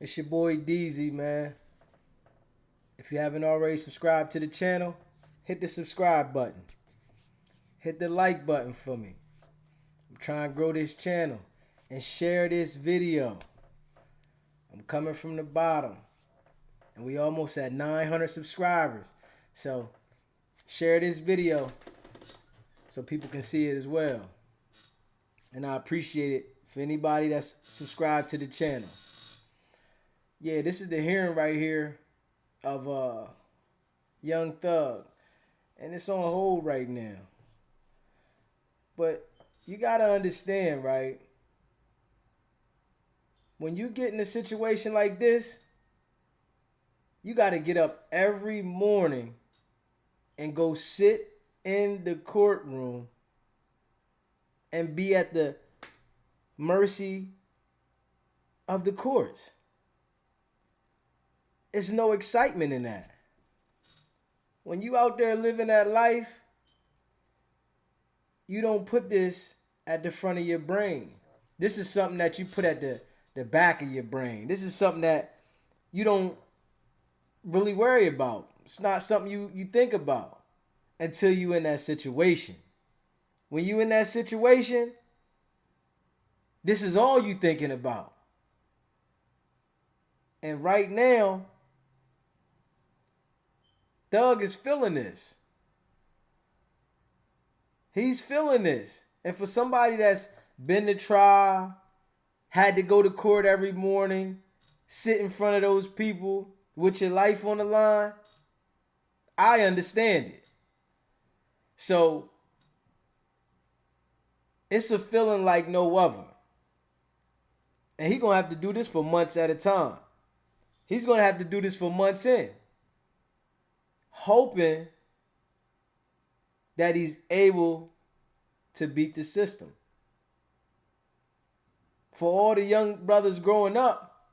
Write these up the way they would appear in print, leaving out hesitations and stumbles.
It's your boy DZ, man. If you haven't already subscribed to the channel, hit the subscribe button. Hit the like button for me. I'm trying to grow this channel and share this video. I'm coming from the bottom and we almost at 900 subscribers. So share this video so people can see it as well. And I appreciate it for anybody that's subscribed to the channel. Yeah, this is the hearing right here of Young Thug. And it's on hold right now. But you gotta understand, right? When you get in a situation like this, you gotta get up every morning and go sit in the courtroom and be at the mercy of the courts. It's no excitement in that. When you out there living that life, you don't put this at the front of your brain. This is something that you put at the back of your brain. This is something that you don't really worry about. It's not something you think about until you in that situation. When you in that situation, this is all you thinking about. And right now, Thug is feeling this. He's feeling this. And for somebody that's been to trial, had to go to court every morning, sit in front of those people with your life on the line, I understand it. So it's a feeling like no other. And he's going to have to do this for months at a time. He's going to have to do this for months in, hoping that he's able to beat the system. For all the young brothers growing up,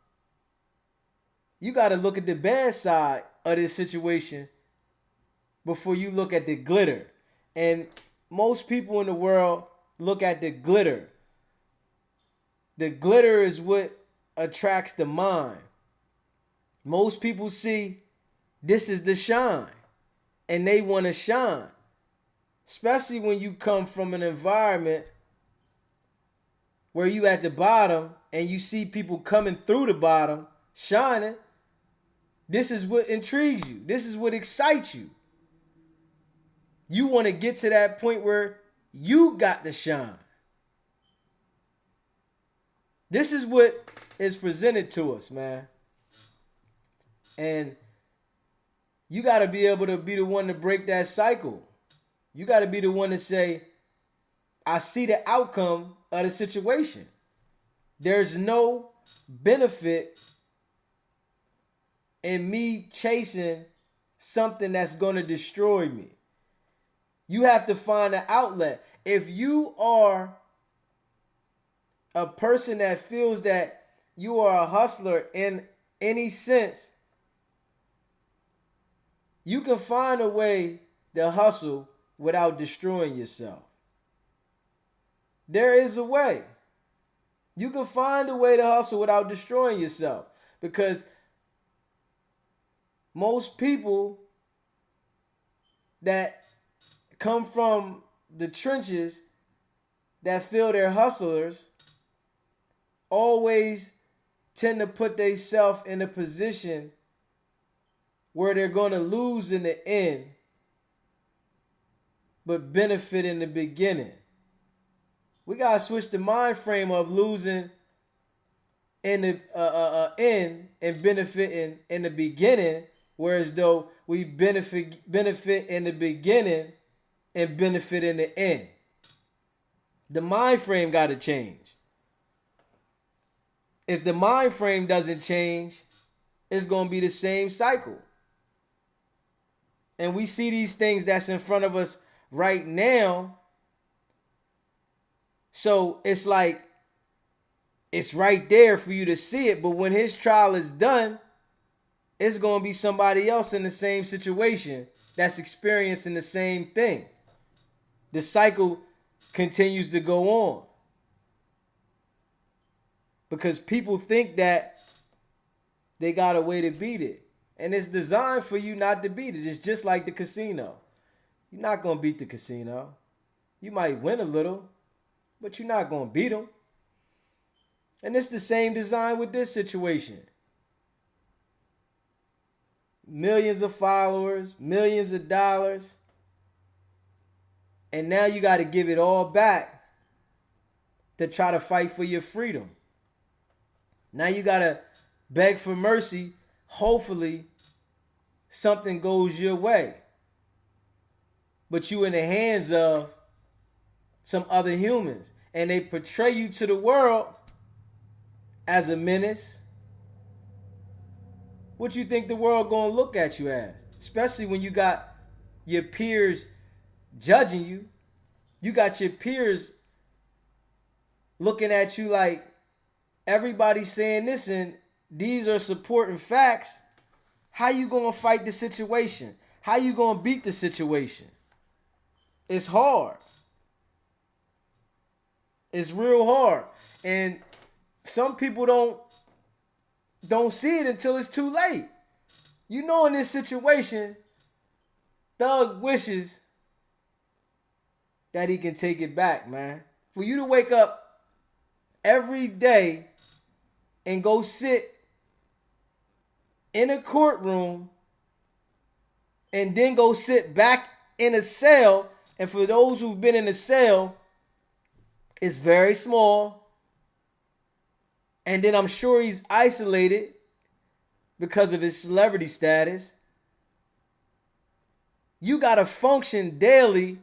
you got to look at the bad side of this situation before you look at the glitter. And most people in the world look at the glitter. The glitter is what attracts the mind. Most people see this is the shine and they want to shine. Especially when you come from an environment where you at the bottom and you see people coming through the bottom shining. This is what intrigues you. This is what excites you. You want to get to that point where you got the shine. This is what is presented to us, man. And you got to be able to be the one to break that cycle. You got to be the one to say, I see the outcome of the situation. There's no benefit in me chasing something that's going to destroy me. You have to find an outlet. If you are a person that feels that you are a hustler in any sense, you can find a way to hustle without destroying yourself. There is a way. You can find a way to hustle without destroying yourself, because most people that come from the trenches that feel they're hustlers always tend to put themselves in a position where they're going to lose in the end but benefit in the beginning. We got to switch the mind frame of losing in the end and benefiting in the beginning, whereas though we benefit in the beginning and benefit in the end. The mind frame got to change. If the mind frame doesn't change, it's going to be the same cycle. And we see these things that's in front of us right now. So it's like, it's right there for you to see it. But when his trial is done, it's going to be somebody else in the same situation that's experiencing the same thing. The cycle continues to go on. Because people think that they got a way to beat it. And it's designed for you not to beat it. It's just like the casino. You're not going to beat the casino. You might win a little, but you're not going to beat them. And it's the same design with this situation. Millions of followers, millions of dollars. And now you got to give it all back to try to fight for your freedom. Now you got to beg for mercy. Hopefully something goes your way. But you in the hands of some other humans. And they portray you to the world as a menace. What you think the world gonna look at you as? Especially when you got your peers judging you. You got your peers looking at you like everybody's saying this and these are supporting facts. How you gonna fight the situation? How you gonna beat the situation? It's hard. It's real hard. And some people don't see it until it's too late. You know, in this situation, Thug wishes that he can take it back, man. For you to wake up every day and go sit in a courtroom and then go sit back in a cell. And for those who've been in a cell, it's very small. And then I'm sure he's isolated because of his celebrity status. You got to function daily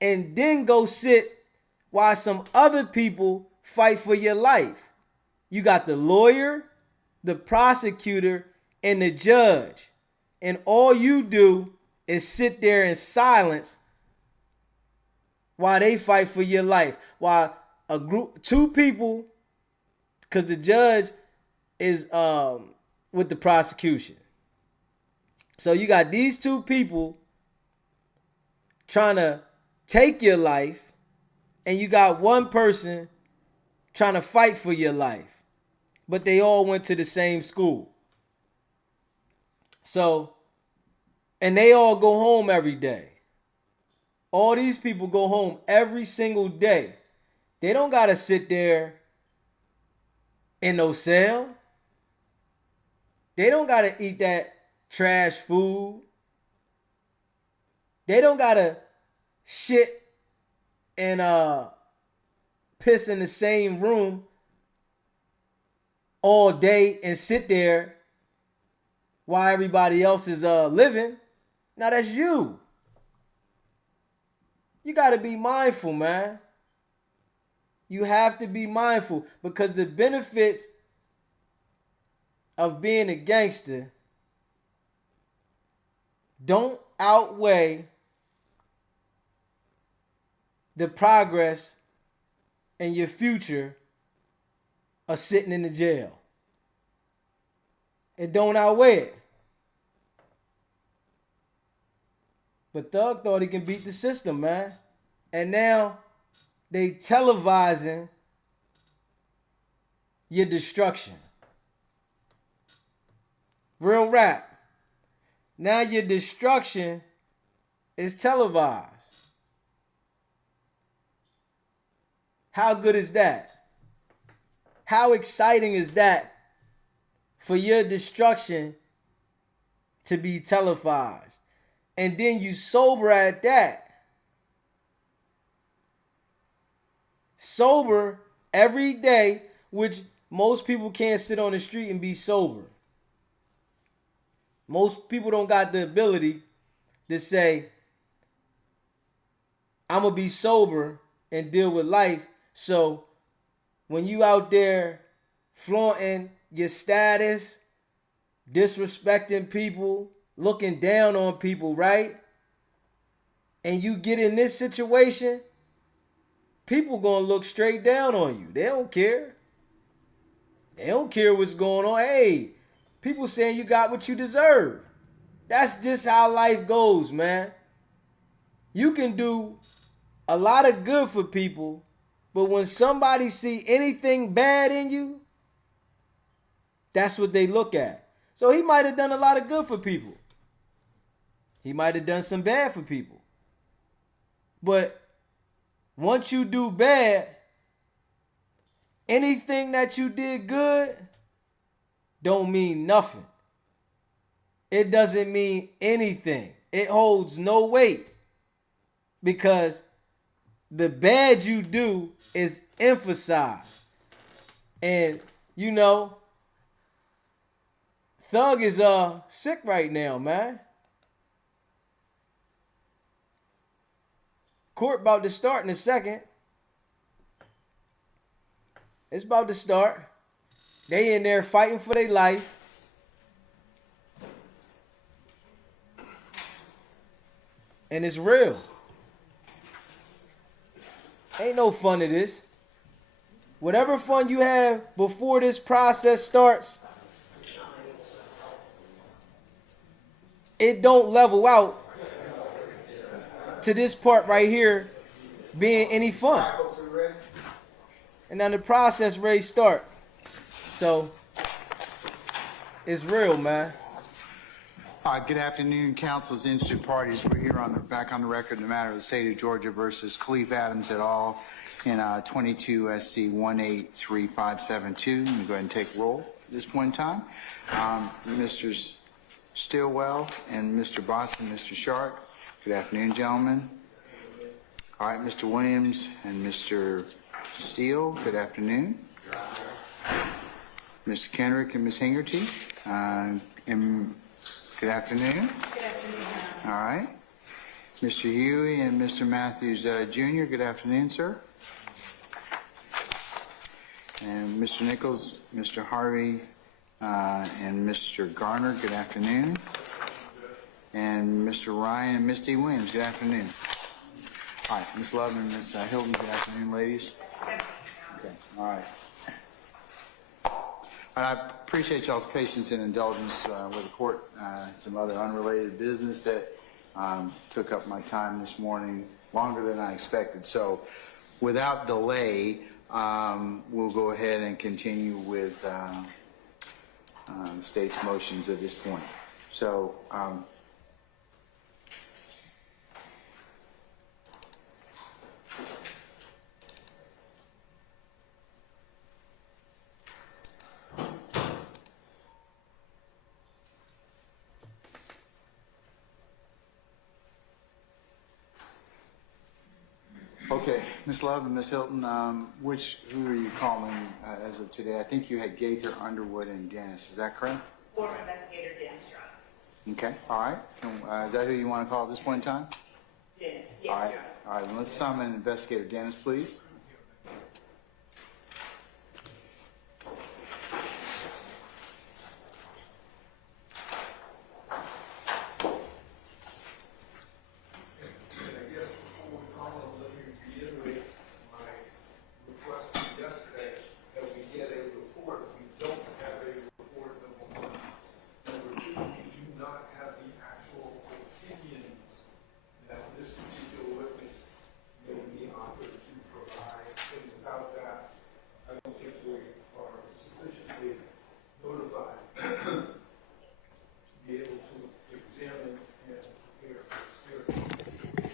and then go sit while some other people fight for your life. You got the lawyer, the prosecutor, and the judge. And all you do is sit there in silence while they fight for your life. While a group, two people, because the judge is with the prosecution. So you got these two people trying to take your life, and you got one person trying to fight for your life. But they all went to the same school. So, and they all go home every day. All these people go home every single day. They don't got to sit there in no cell. They don't got to eat that trash food. They don't got to shit and piss in the same room all day and sit there while everybody else is living. Now that's you. You got to be mindful, man. You have to be mindful because the benefits of being a gangster don't outweigh the progress and your future of sitting in the jail. It don't outweigh it. But Thug thought he can beat the system, man. And now they televising your destruction. Real rap. Now your destruction is televised. How good is that? How exciting is that for your destruction to be televised? And then you sober at that. Sober every day, which most people can't sit on the street and be sober. Most people don't got the ability to say, I'm going to be sober and deal with life. So when you out there flaunting your status, disrespecting people, looking down on people, right? And you get in this situation, people gonna look straight down on you. They don't care. They don't care what's going on. Hey, people saying you got what you deserve. That's just how life goes, man. You can do a lot of good for people, but when somebody see anything bad in you, that's what they look at. So he might have done a lot of good for people. He might have done some bad for people. But once you do bad, anything that you did good don't mean nothing. It doesn't mean anything. It holds no weight because the bad you do is emphasized. And you know, Thug is sick right now, man. Court about to start in a second. It's about to start. They in there fighting for their life. And it's real. Ain't no fun to this. Whatever fun you have before this process starts, it don't level out to this part right here being any fun. And then the process ready to start. So it's real, man. Good afternoon, council's interested parties. We're here back on the record in the matter of the state of Georgia versus Khalif Adams et al. In 22 SC 183572. Let me go ahead and take roll at this point in time. Mr. Stillwell and Mr. Boston, Mr. Sharp. Good afternoon, gentlemen. All right, Mr. Williams and Mr. Steele. Good afternoon. Mr. Kendrick and Ms. Hingerty. Good afternoon. All right. Mr. Huey and Mr. Matthews Jr. Good afternoon, sir. And Mr. Nichols, Mr. Harvey, and Mr. Garner, good afternoon. And Mr. Ryan and Misty Williams, good afternoon. All right, Ms. Love and Ms. Hilton, good afternoon, ladies. Okay, all right. I appreciate y'all's patience and indulgence with the court. Some other unrelated business that took up my time this morning, longer than I expected. So without delay, we'll go ahead and continue with the state's motions at this point. So, okay, Ms. Love and Ms. Hilton, who are you calling as of today? I think you had Gaither, Underwood, and Dennis. Is that correct? Former investigator Dennis Strong. Okay, all right. Is that who you want to call at this point in time? Dennis, yes, All right, Your Honor. all right. Well, let's summon Investigator Dennis, please.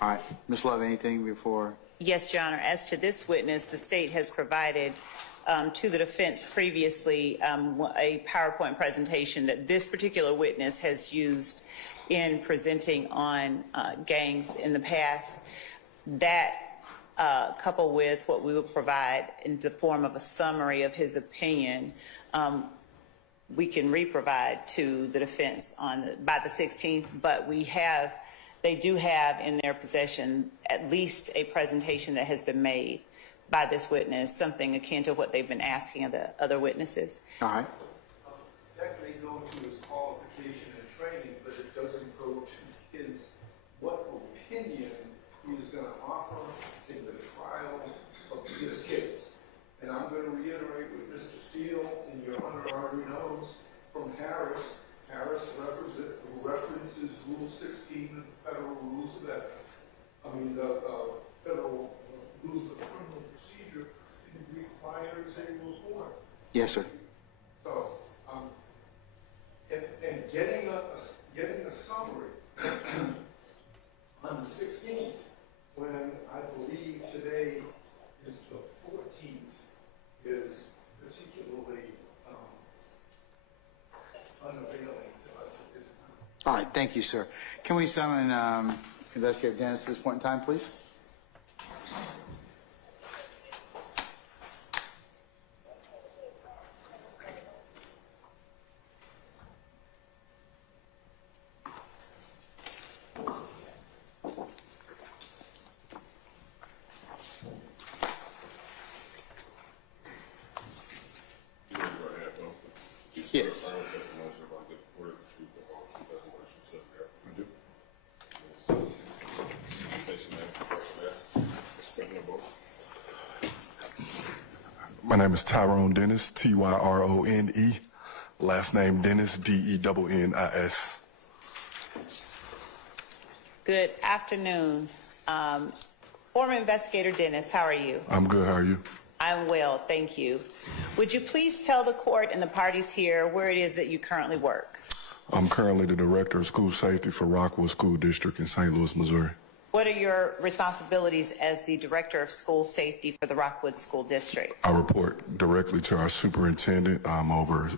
All right, Ms. Love, anything before? Yes, Your Honor. As to this witness, the state has provided to the defense previously a PowerPoint presentation that this particular witness has used in presenting on gangs in the past. That coupled with what we will provide in the form of a summary of his opinion, we can re-provide to the defense by the 16th, but they do have in their possession at least a presentation that has been made by this witness, something akin to what they've been asking of the other witnesses. All right. That may go to his qualification and training, but it doesn't go to what opinion he is going to offer in the trial of this case. And I'm going to reiterate what Mr. Steele and Your Honor already knows from Harris. Harris references Rule 16 of the Federal Rules of Evidence. The Federal Rules of Criminal Procedure requires a report. Yes, sir. So, if right, thank you, sir. Can we summon Investigator Dennis at this point in time, please? Yes. My name is Tyrone Dennis, Tyrone. Last name Dennis, Dennis. Good afternoon. Former Investigator Dennis, how are you? I'm good, how are you? I'm well, thank you. Would you please tell the court and the parties here where it is that you currently work? I'm currently the Director of School Safety for Rockwood School District in St. Louis, Missouri. What are your responsibilities as the Director of School Safety for the Rockwood School District? I report directly to our superintendent. I'm over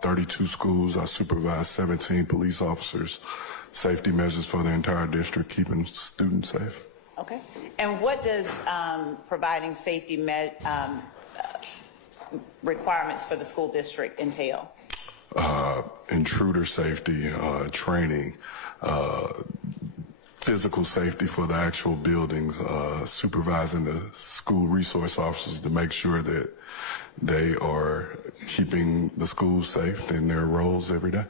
32 schools. I supervise 17 police officers, safety measures for the entire district, keeping students safe. Okay. And what does providing safety requirements for the school district entail? Intruder safety, training, physical safety for the actual buildings, supervising the school resource officers to make sure that they are keeping the schools safe in their roles every day.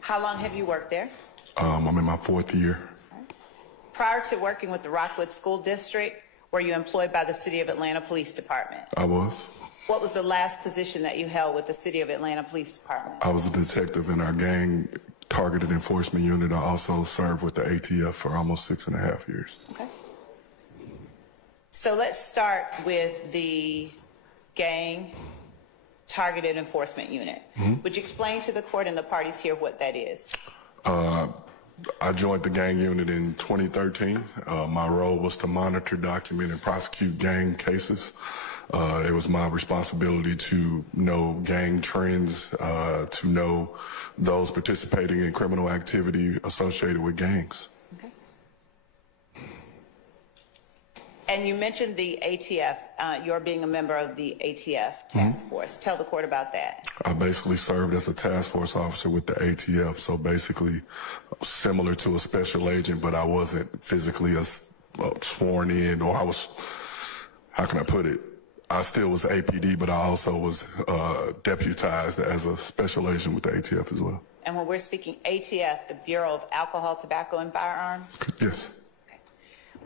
How long have you worked there? I'm in my 4th year. Prior to working with the Rockwood School District, were you employed by the City of Atlanta Police Department? I was. What was the last position that you held with the City of Atlanta Police Department? I was a detective in our gang targeted enforcement unit. I also served with the ATF for almost 6.5 years. Okay. So let's start with the gang targeted enforcement unit. Would you explain to the court and the parties here what that is? I joined the gang unit in 2013. My role was to monitor, document, and prosecute gang cases. It was my responsibility to know gang trends, to know those participating in criminal activity associated with gangs. Okay. And you mentioned the ATF, you're being a member of the ATF task force. Tell the court about that. I basically served as a task force officer with the ATF, so basically similar to a special agent, but I wasn't physically sworn in, or I was, how can I put it? I still was APD, but I also was deputized as a special agent with the ATF as well. And when we're speaking ATF, the Bureau of Alcohol, Tobacco, and Firearms? Yes. Okay.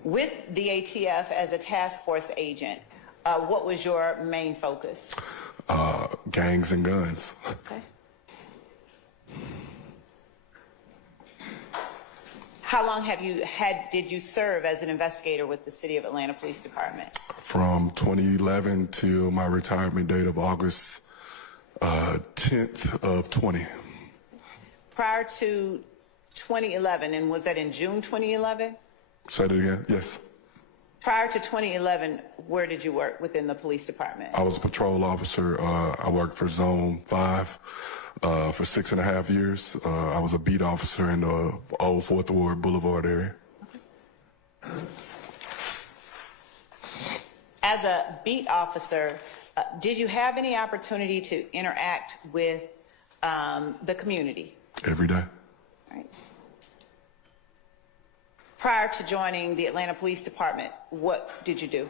With the ATF as a task force agent, what was your main focus? Gangs and guns. Okay. How long did you serve as an investigator with the City of Atlanta Police Department? From 2011 till my retirement date of August 10th of 20. Prior to 2011, and was that in June 2011? Say it again? Yes. Prior to 2011, where did you work within the police department? I was a patrol officer. I worked for Zone 5 for 6.5 years. I was a beat officer in the old 4th Ward Boulevard area. Okay. As a beat officer, did you have any opportunity to interact with the community? Every day. All right. Prior to joining the Atlanta Police Department, what did you do?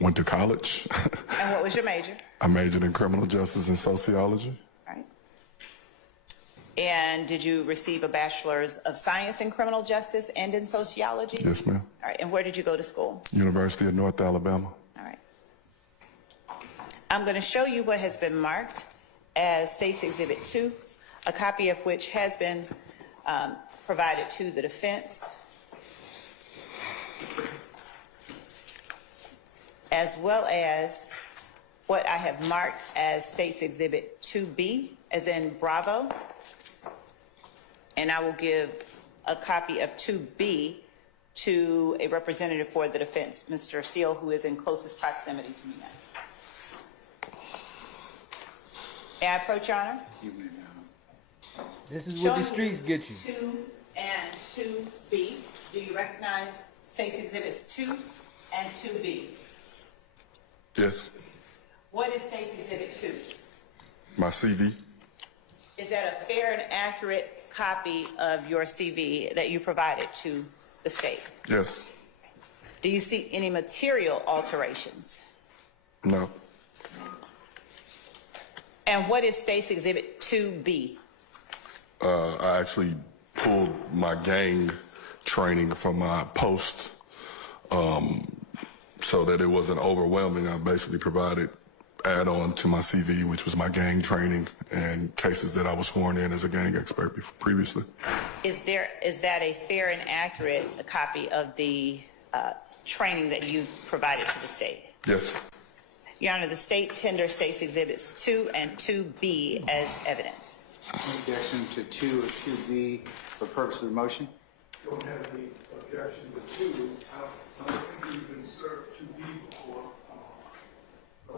Went to college. And what was your major? I majored in criminal justice and sociology. All right. And did you receive a bachelor's of science in criminal justice and in sociology? Yes, ma'am. All right. And where did you go to school? University of North Alabama. All right. I'm going to show you what has been marked as State's Exhibit 2, a copy of which has been provided to the defense, as well as what I have marked as State's Exhibit 2B, as in Bravo. And I will give a copy of 2B to a representative for the defense, Mr. Seal, who is in closest proximity to me now. May I approach, Your Honor? You may now. This is what the streets get you. 2 and 2B. Do you recognize State's Exhibits 2 and 2B? Yes. What is State's Exhibit 2? My CV. Is that a fair and accurate copy of your CV that you provided to the state? Yes. Do you see any material alterations? No. And what is State's Exhibit 2B? I actually pulled my gang training from my post so that it wasn't overwhelming. I basically provided add-on to my CV, which was my gang training and cases that I was sworn in as a gang expert previously. Is that a fair and accurate copy of the training that you provided to the state? Yes. Your Honor, the state tenders State's Exhibits 2 and 2B as evidence. Objection to 2 or 2B for purpose of the motion? Don't have any objection to 2. I don't think you've been served 2B before. So,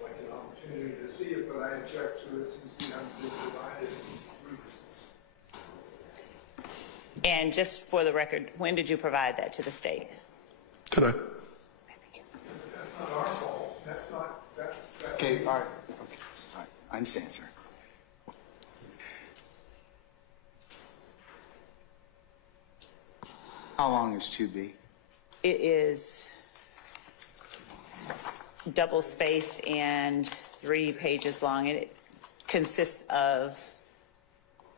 I'd like an opportunity to see it, but I object to it since we haven't been provided previously. And just for the record, when did you provide that to the state? Today. Okay, thank you. That's not our fault. That's Okay, all right. Okay. All right. I understand, sir. How long is 2B? It is double space and 3 pages long. It consists of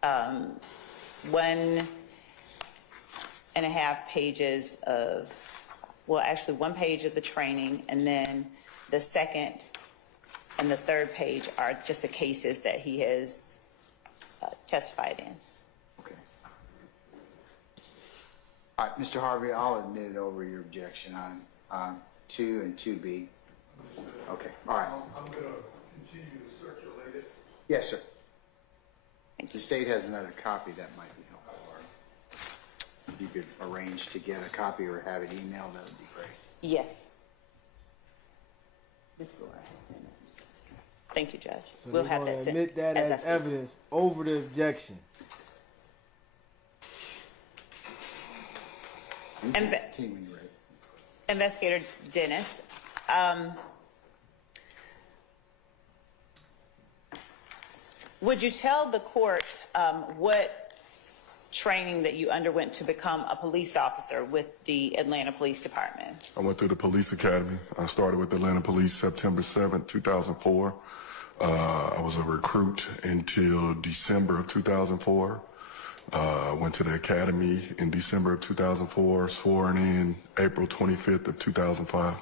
1.5 pages of, well, actually 1 page of the training, and then the second and the third page are just the cases that he has testified in. Okay. All right, Mr. Harvey, I'll admit over your objection on 2 and 2B. Okay, all right. I'm going to continue to circulate it. Yes, sir. If the state has another copy, that might be helpful. If you could arrange to get a copy or have it emailed, that would be great. Yes. Ms. Laura has sent it. Thank you, Judge. So We'll they're have gonna that sent admit that as I speak. evidence over the objection. You can And- continue when you're ready. Investigator Dennis, would you tell the court what training that you underwent to become a police officer with the Atlanta Police Department? I went through the police academy. I started with the Atlanta Police September 7th, 2004. I was a recruit until December of 2004. Went to the academy in December of 2004, sworn in April 25th of 2005.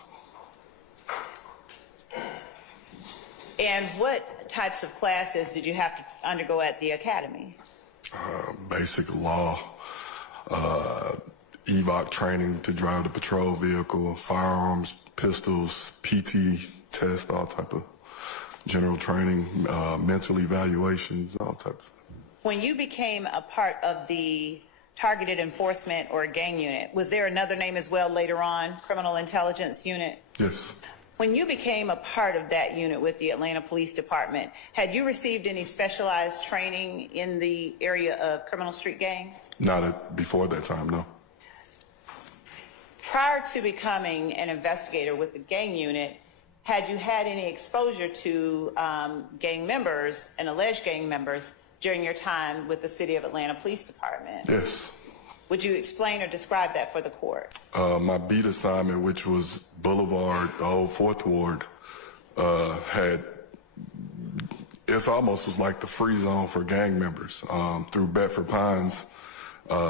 And what types of classes did you have to undergo at the academy? Basic law, EVOC training to drive the patrol vehicle, firearms, pistols, PT test, all type of general training, mental evaluations, all type of stuff. When you became a part of the targeted enforcement or gang unit, was there another name as well later on, criminal intelligence unit? Yes. When you became a part of that unit with the Atlanta Police Department, had you received any specialized training in the area of criminal street gangs? Before that time, no. Prior to becoming an investigator with the gang unit, had you had any exposure to gang members and alleged gang members during your time with the City of Atlanta Police Department? Yes. Would you explain or describe that for the court? My beat assignment, which was Boulevard, the old 4th Ward, it almost was like the free zone for gang members. Through Bedford Pines,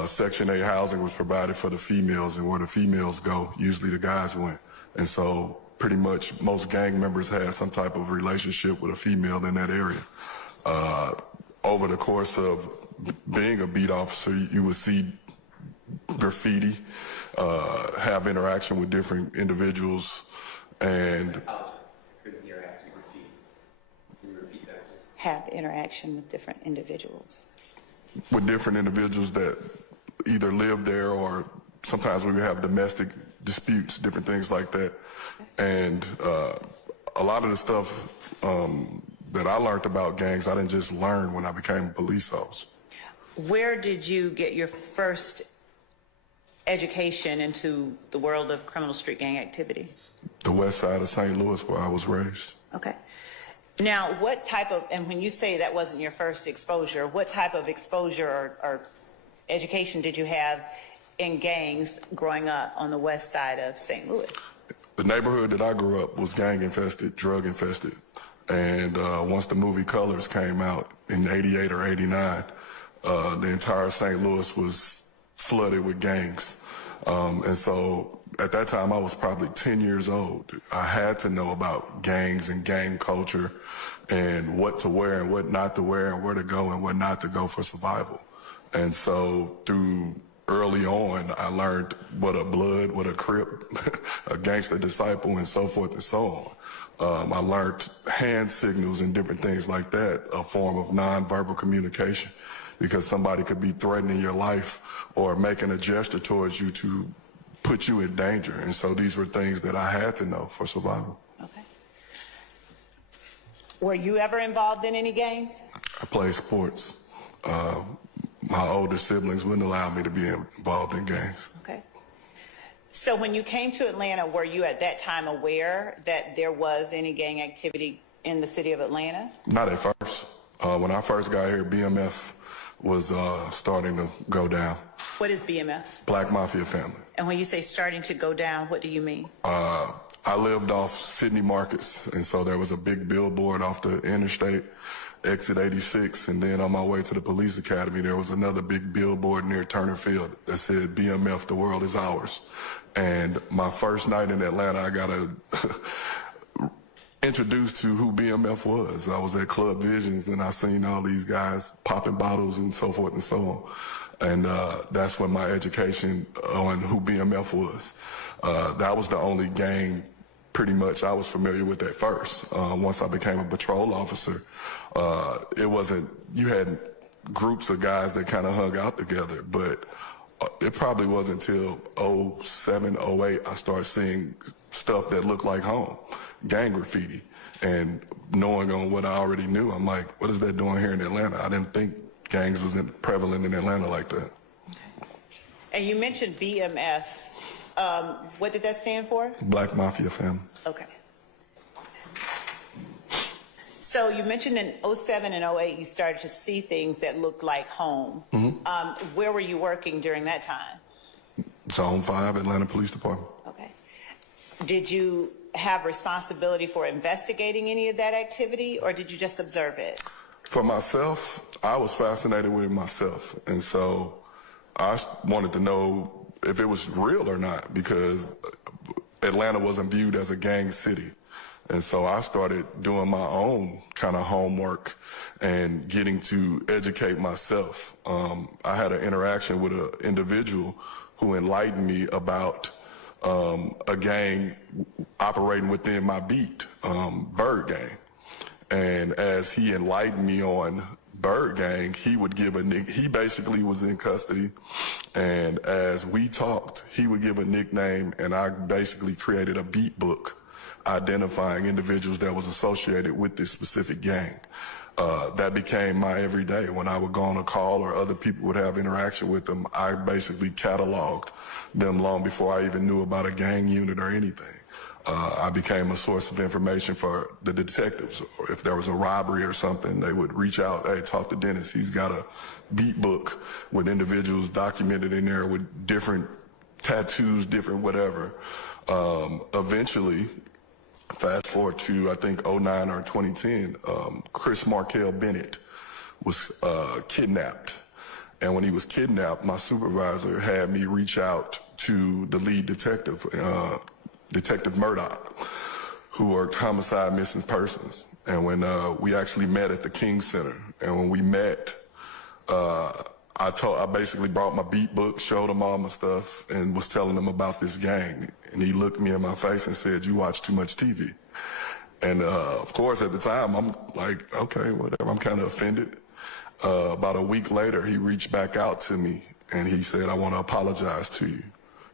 Section 8 housing was provided for the females, and where the females go, usually the guys went. And so pretty much most gang members had some type of relationship with a female in that area. Over the course of being a beat officer, you would see graffiti, have interaction with different individuals, and Couldn't hear after graffiti. Can you repeat that? Have interaction with different individuals. with different individuals that either live there, or sometimes we would have domestic disputes, different things like that. And a lot of the stuff that I learned about gangs, I didn't just learn when I became a police officer. Where did you get your first education into the world of criminal street gang activity? The west side of St. Louis, where I was raised. Okay. Now, what type of, and when you say that wasn't your first exposure, what type of exposure or education did you have in gangs growing up on the west side of St. Louis? The neighborhood that I grew up was gang infested, drug infested. And once the movie Colors came out in 88 or 89, the entire St. Louis was flooded with gangs. And so at that time, I was probably 10 years old. I had to know about gangs and gang culture and what to wear and what not to wear and where to go and what not to go for survival. And so through early on, I learned what a Blood, what a Crip, a gangster disciple, and so forth and so on. I learned hand signals and different things like that, a form of nonverbal communication, because somebody could be threatening your life or making a gesture towards you to put you in danger. And so these were things that I had to know for survival. Okay. Were you ever involved in any gangs? I played sports. My older siblings wouldn't allow me to be involved in gangs. Okay. So when you came to Atlanta, were you at that time aware that there was any gang activity in the city of Atlanta? Not at first. When I first got here, BMF was starting to go down. What is BMF? Black Mafia family. And when you say starting to go down, what do you mean? I lived off Sydney Markets, and so there was a big billboard off the interstate, exit 86, and then on my way to the police academy, there was another big billboard near Turner Field that said, BMF, the world is ours. And my first night in Atlanta, I got introduced to who BMF was. I was at Club Visions, and I seen all these guys popping bottles and so forth and so on. And that's when my education on who BMF was. That was the only gang pretty much I was familiar with at first. Once I became a patrol officer, it wasn't, you had groups of guys that kind of hung out together, but it probably wasn't until 07, 08, I started seeing stuff that looked like home, gang graffiti. And knowing on what I already knew, I'm like, what is that doing here in Atlanta? I didn't think gangs was prevalent in Atlanta like that. Okay. And you mentioned BMF. What did that stand for? Black Mafia family. Okay. So you mentioned in 07 and 08, you started to see things that looked like home. Mm-hmm. Where were you working during that time? Zone 5, Atlanta Police Department. Okay. Did you have responsibility for investigating any of that activity, or did you just observe it? For myself, I was fascinated with it myself. And so I wanted to know if it was real or not, because Atlanta wasn't viewed as a gang city. And so I started doing my own kind of homework and getting to educate myself. I had an interaction with an individual who enlightened me about a gang operating within my beat, Bird Gang. And as he enlightened me on Bird Gang, he would give he basically was in custody, and as we talked, he would give a nickname, and I basically created a beat book identifying individuals that was associated with this specific gang. That became my everyday. When I would go on a call or other people would have interaction with them, I basically cataloged them long before I even knew about a gang unit or anything. I became a source of information for the detectives. Or if there was a robbery or something, they would reach out, hey, talk to Dennis. He's got a beat book with individuals documented in there with different tattoos, different whatever. Eventually, fast forward to, I think, 09 or 2010, Chris Markel Bennett was kidnapped. And when he was kidnapped, my supervisor had me reach out to the lead detective, Detective Murdoch, who worked homicide missing persons. And when we actually met at the King Center, and when we met, I basically brought my beat book, showed him all my stuff, and was telling him about this gang. And he looked me in my face and said, "You watch too much TV." And of course, at the time, I'm like, okay, whatever. I'm kind of offended. About a week later, he reached back out to me, and he said, "I want to apologize to you."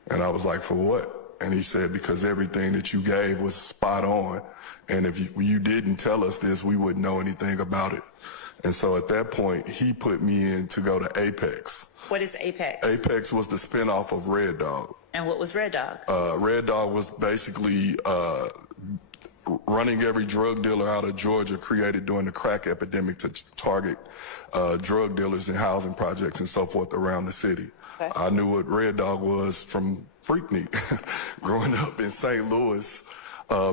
And I was like, "For what?" And he said, because everything that you gave was spot on. And if you didn't tell us this, we wouldn't know anything about it. And so at that point, he put me in to go to Apex. What is Apex? Apex was the spinoff of Red Dog. And what was Red Dog? Red Dog was basically running every drug dealer out of Georgia, created during the crack epidemic to target drug dealers in housing projects and so forth around the city. Okay. I knew what Red Dog was from Freaknik. Growing up in St. Louis,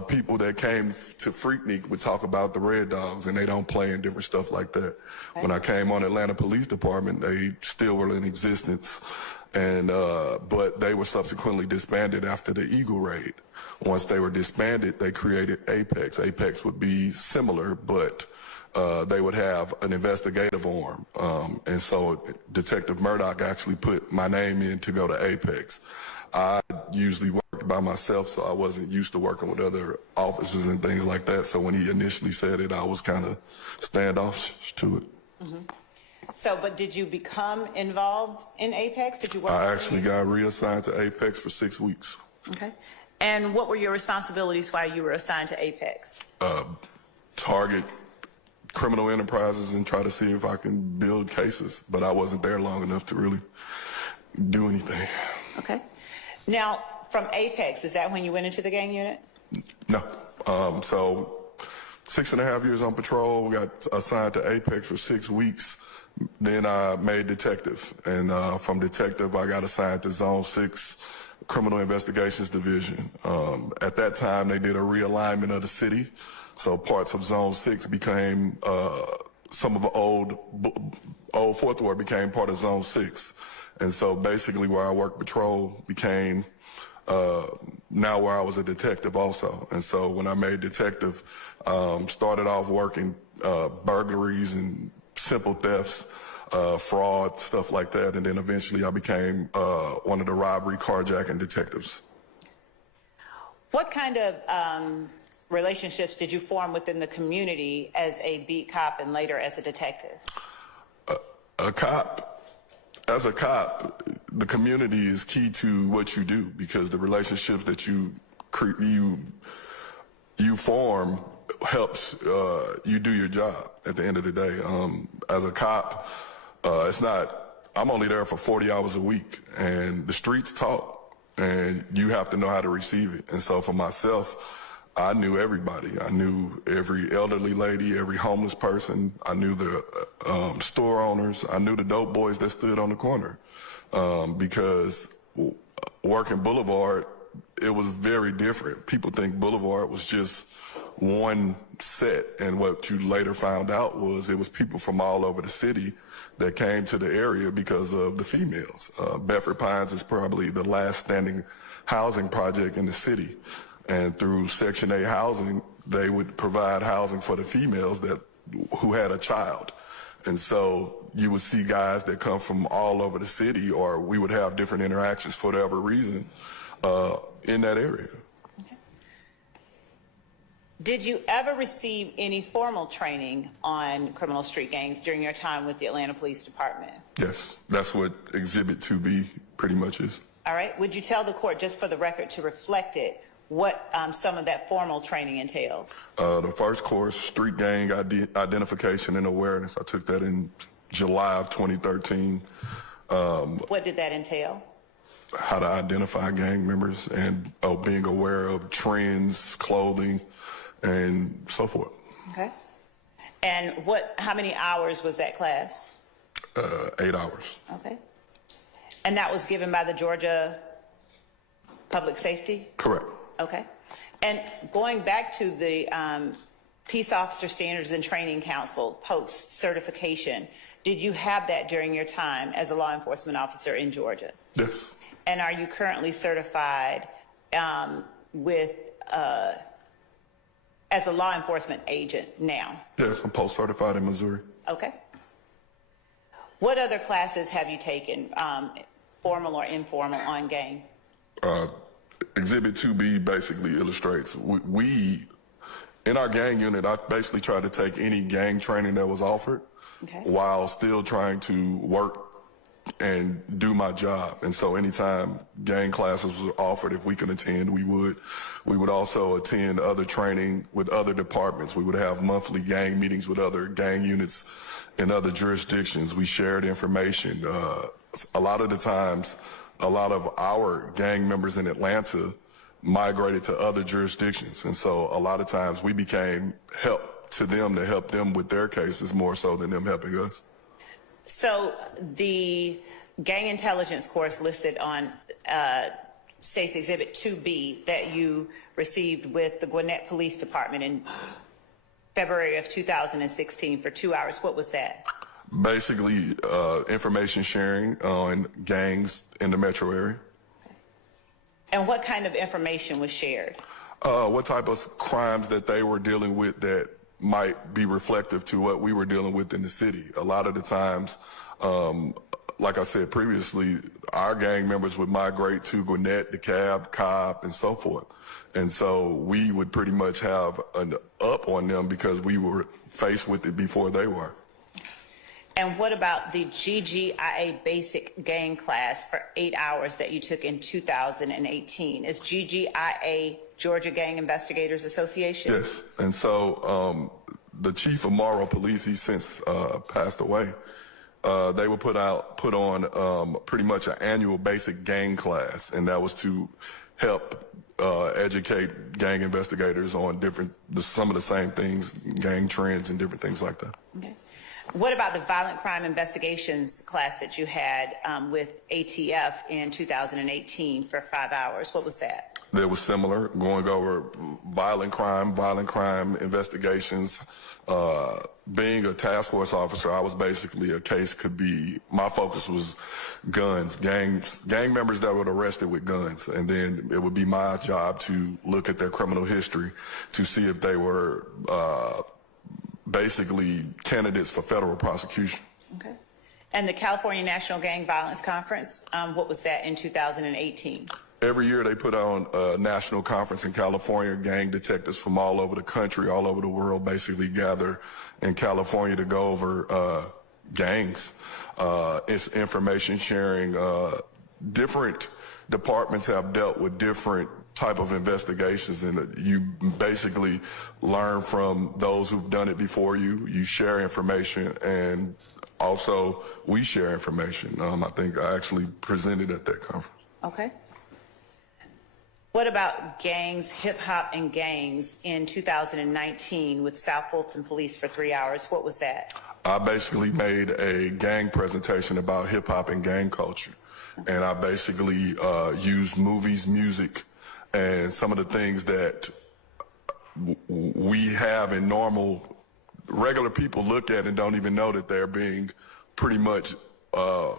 people that came to Freaknik would talk about the Red Dogs, and they don't play in different stuff like that. Okay. When I came on Atlanta Police Department, they still were in existence, and but they were subsequently disbanded after the Eagle Raid. Once they were disbanded, they created Apex. Apex would be similar, but they would have an investigative arm. And so Detective Murdoch actually put my name in to go to Apex. I usually worked by myself, so I wasn't used to working with other officers and things like that. So when he initially said it, I was kind of standoffish to it. Mm-hmm. So, but did you become involved in Apex? Did you work? I actually got reassigned to Apex for 6 weeks. Okay. And what were your responsibilities while you were assigned to Apex? Target criminal enterprises and try to see if I can build cases, but I wasn't there long enough to really do anything. Okay. Now, from Apex, is that when you went into the gang unit? No. So 6.5 years on patrol, got assigned to Apex for 6 weeks. Then I made detective, and from detective, I got assigned to Zone 6 Criminal Investigations Division. At that time, they did a realignment of the city, so parts of Zone 6 became, some of the old Fourth Ward became part of Zone 6. And so basically where I worked patrol became now where I was a detective also. And so when I made detective, started off working burglaries and simple thefts, fraud, stuff like that. And then eventually I became one of the robbery carjacking detectives. What kind of relationships did you form within the community as a beat cop and later as a detective? As a cop, the community is key to what you do, because the relationships that you form helps you do your job at the end of the day. As a cop, I'm only there for 40 hours a week, and the streets talk, and you have to know how to receive it. And so for myself, I knew everybody. I knew every elderly lady, every homeless person. I knew the store owners. I knew the dope boys that stood on the corner. Because working Boulevard, it was very different. People think Boulevard was just one set, and what you later found out was it was people from all over the city that came to the area because of the females. Bedford Pines is probably the last standing housing project in the city. And through Section 8 housing, they would provide housing for the females who had a child. And so you would see guys that come from all over the city, or we would have different interactions for whatever reason in that area. Okay. Did you ever receive any formal training on criminal street gangs during your time with the Atlanta Police Department? Yes, that's what Exhibit 2B pretty much is. All right. Would you tell the court, just for the record, to reflect it, what some of that formal training entailed? The first course, street gang identification and awareness. I took that in July of 2013. What did that entail? How to identify gang members and being aware of trends, clothing, and so forth. Okay. And how many hours was that class? 8 hours. Okay. And that was given by the Georgia Public Safety? Correct. Okay. And going back to the Peace Officer Standards and Training Council post-certification, did you have that during your time as a law enforcement officer in Georgia? Yes. And are you currently certified as a law enforcement agent now? Yes, I'm post-certified in Missouri. Okay. What other classes have you taken, formal or informal, on gang? Exhibit 2B basically illustrates, we in our gang unit, I basically tried to take any gang training that was offered, okay, while still trying to work and do my job. And so anytime gang classes were offered, if we could attend, we would. We would also attend other training with other departments. We would have monthly gang meetings with other gang units in other jurisdictions. We shared information. A lot of the times, a lot of our gang members in Atlanta migrated to other jurisdictions. And so a lot of times we became help to them to help them with their cases more so than them helping us. So the gang intelligence course listed on State's Exhibit 2B that you received with the Gwinnett Police Department in February of 2016 for 2 hours, what was that? Basically, information sharing on gangs in the metro area. And what kind of information was shared? What type of crimes that they were dealing with that might be reflective to what we were dealing with in the city. A lot of the times, like I said previously, our gang members would migrate to Gwinnett, DeKalb, Cobb, and so forth. And so we would pretty much have an up on them because we were faced with it before they were. And what about the GGIA basic gang class for 8 hours that you took in 2018? Is GGIA Georgia Gang Investigators Association? Yes, and so the chief of Morrow Police, he's since passed away. They would put on pretty much an annual basic gang class, and that was to help educate gang investigators on some of the same things, gang trends and different things like that. Okay. What about the violent crime investigations class that you had with ATF in 2018 for 5 hours? What was that? That was similar, going over violent crime investigations. Being a task force officer, I was basically my focus was guns, gang members that were arrested with guns. And then it would be my job to look at their criminal history to see if they were basically candidates for federal prosecution. Okay. And the California National Gang Violence Conference, what was that in 2018? Every year they put on a national conference in California. Gang detectives from all over the country, all over the world basically gather in California to go over gangs. It's information sharing. Different departments have dealt with different type of investigations, and you basically learn from those who've done it before you. You share information, and also we share information. I think I actually presented at that conference. Okay. What about gangs, hip hop and gangs in 2019 with South Fulton Police for 3 hours? What was that? I basically made a gang presentation about hip hop and gang culture. Okay. And I basically used movies, music, and some of the things that we have in regular people look at and don't even know that they're being pretty much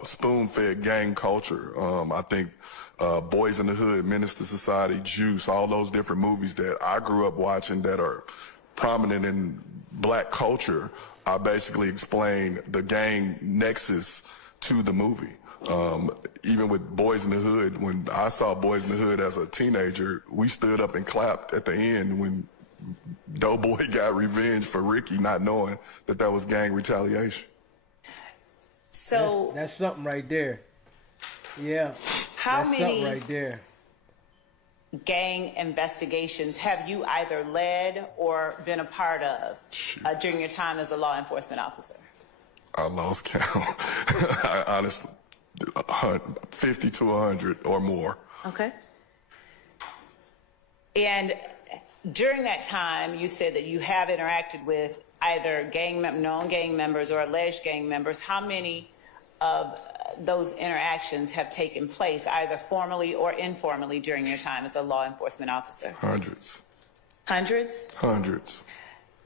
spoon-fed gang culture. I think Boys in the Hood, Menace to Society, Juice, all those different movies that I grew up watching that are prominent in black culture, I basically explain the gang nexus to the movie. Even with Boys in the Hood, when I saw Boys in the Hood as a teenager, we stood up and clapped at the end when Doughboy got revenge for Ricky, not knowing that that was gang retaliation. So that's something right there. Yeah, that's something right there. Gang investigations have you either led or been a part of during your time as a law enforcement officer? I lost count. I honestly, 50 to 100 or more. Okay. And during that time, you said that you have interacted with either known gang members or alleged gang members. How many of those interactions have taken place, either formally or informally, during your time as a law enforcement officer? Hundreds. Hundreds? Hundreds.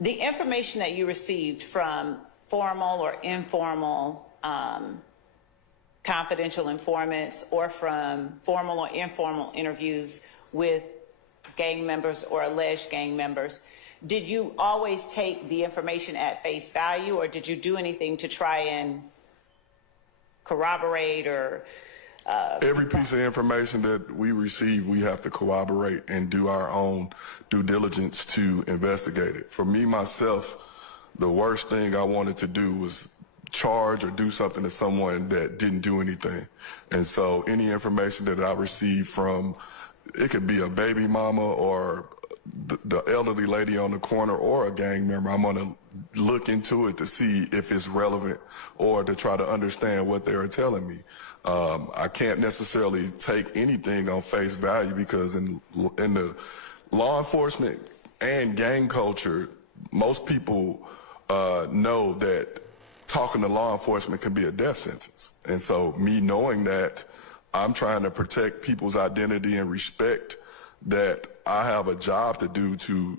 The information that you received from formal or informal confidential informants, or from formal or informal interviews with gang members or alleged gang members, did you always take the information at face value, or did you do anything to try and corroborate or every piece of information that we receive, we have to corroborate and do our own due diligence to investigate it. For me, myself, the worst thing I wanted to do was charge or do something to someone that didn't do anything. And so any information that I receive from, it could be a baby mama or the elderly lady on the corner or a gang member, I'm going to look into it to see if it's relevant or to try to understand what they are telling me. I can't necessarily take anything on face value because in the law enforcement and gang culture, most people know that talking to law enforcement can be a death sentence. And so me knowing that, I'm trying to protect people's identity and respect that I have a job to do to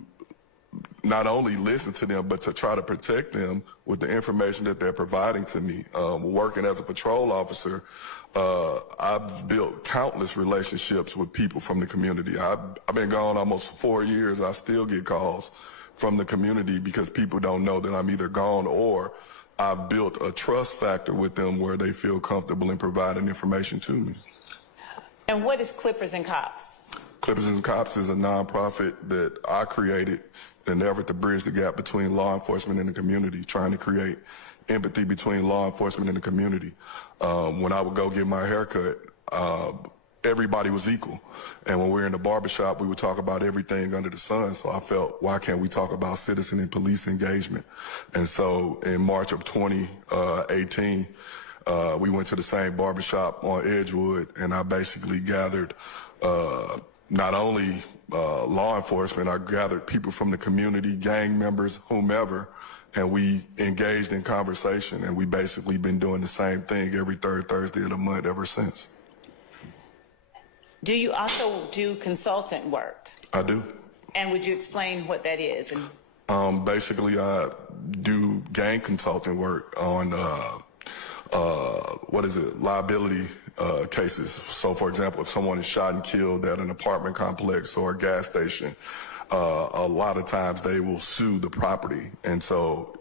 not only listen to them, but to try to protect them with the information that they're providing to me. Working as a patrol officer, I've built countless relationships with people from the community. I've been gone almost 4 years. I still get calls from the community because people don't know that I'm either gone or I've built a trust factor with them where they feel comfortable in providing information to me. And what is Clippers and Cops? Clippers and Cops is a nonprofit that I created in an effort to bridge the gap between law enforcement and the community, trying to create empathy between law enforcement and the community. When I would go get my haircut, everybody was equal. And when we were in the barbershop, we would talk about everything under the sun. So I felt, why can't we talk about citizen and police engagement? And so in March of 2018, we went to the same barbershop on Edgewood, and I basically gathered not only law enforcement, I gathered people from the community, gang members, whomever, and we engaged in conversation, and we basically been doing the same thing every third Thursday of the month ever since. Do you also do consultant work? I do. And would you explain what that is? And basically, I do gang consulting work on, liability cases. So, for example, if someone is shot and killed at an apartment complex or a gas station, a lot of times they will sue the property. And so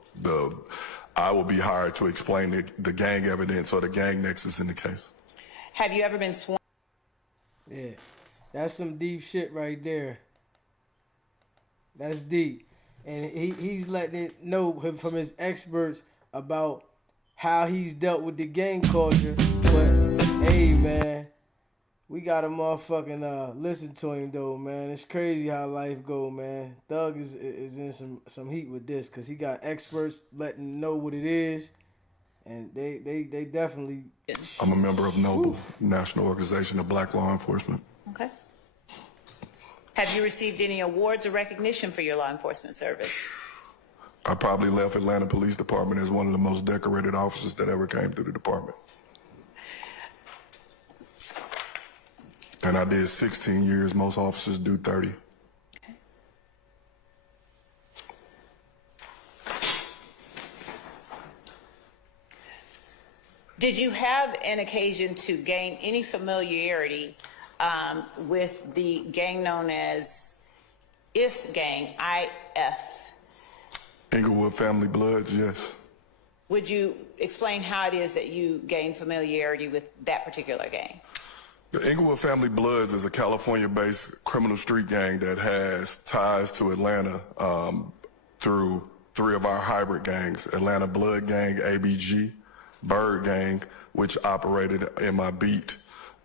I will be hired to explain the gang evidence or the gang nexus in the case. have you ever been sworn? Yeah, that's some deep shit right there. That's deep. And he's letting it know from his experts about how he's dealt with the gang culture. But, hey, man, we got to motherfucking listen to him, though, man. It's crazy how life go, man. Thug is in some heat with this because he got experts letting him know what it is. And they definitely... I'm a member of NOBLE, National Organization of Black Law Enforcement. Okay. Have you received any awards or recognition for your law enforcement service? I probably left Atlanta Police Department as one of the most decorated officers that ever came through the department. And I did 16 years. Most officers do 30. Okay. Did you have an occasion to gain any familiarity with the gang known as IF gang, IF? Inglewood Family Bloods, yes. Would you explain how it is that you gained familiarity with that particular gang? The Inglewood Family Bloods is a California-based criminal street gang that has ties to Atlanta through 3 of our hybrid gangs: Atlanta Blood Gang, ABG, Bird Gang, which operated in my beat,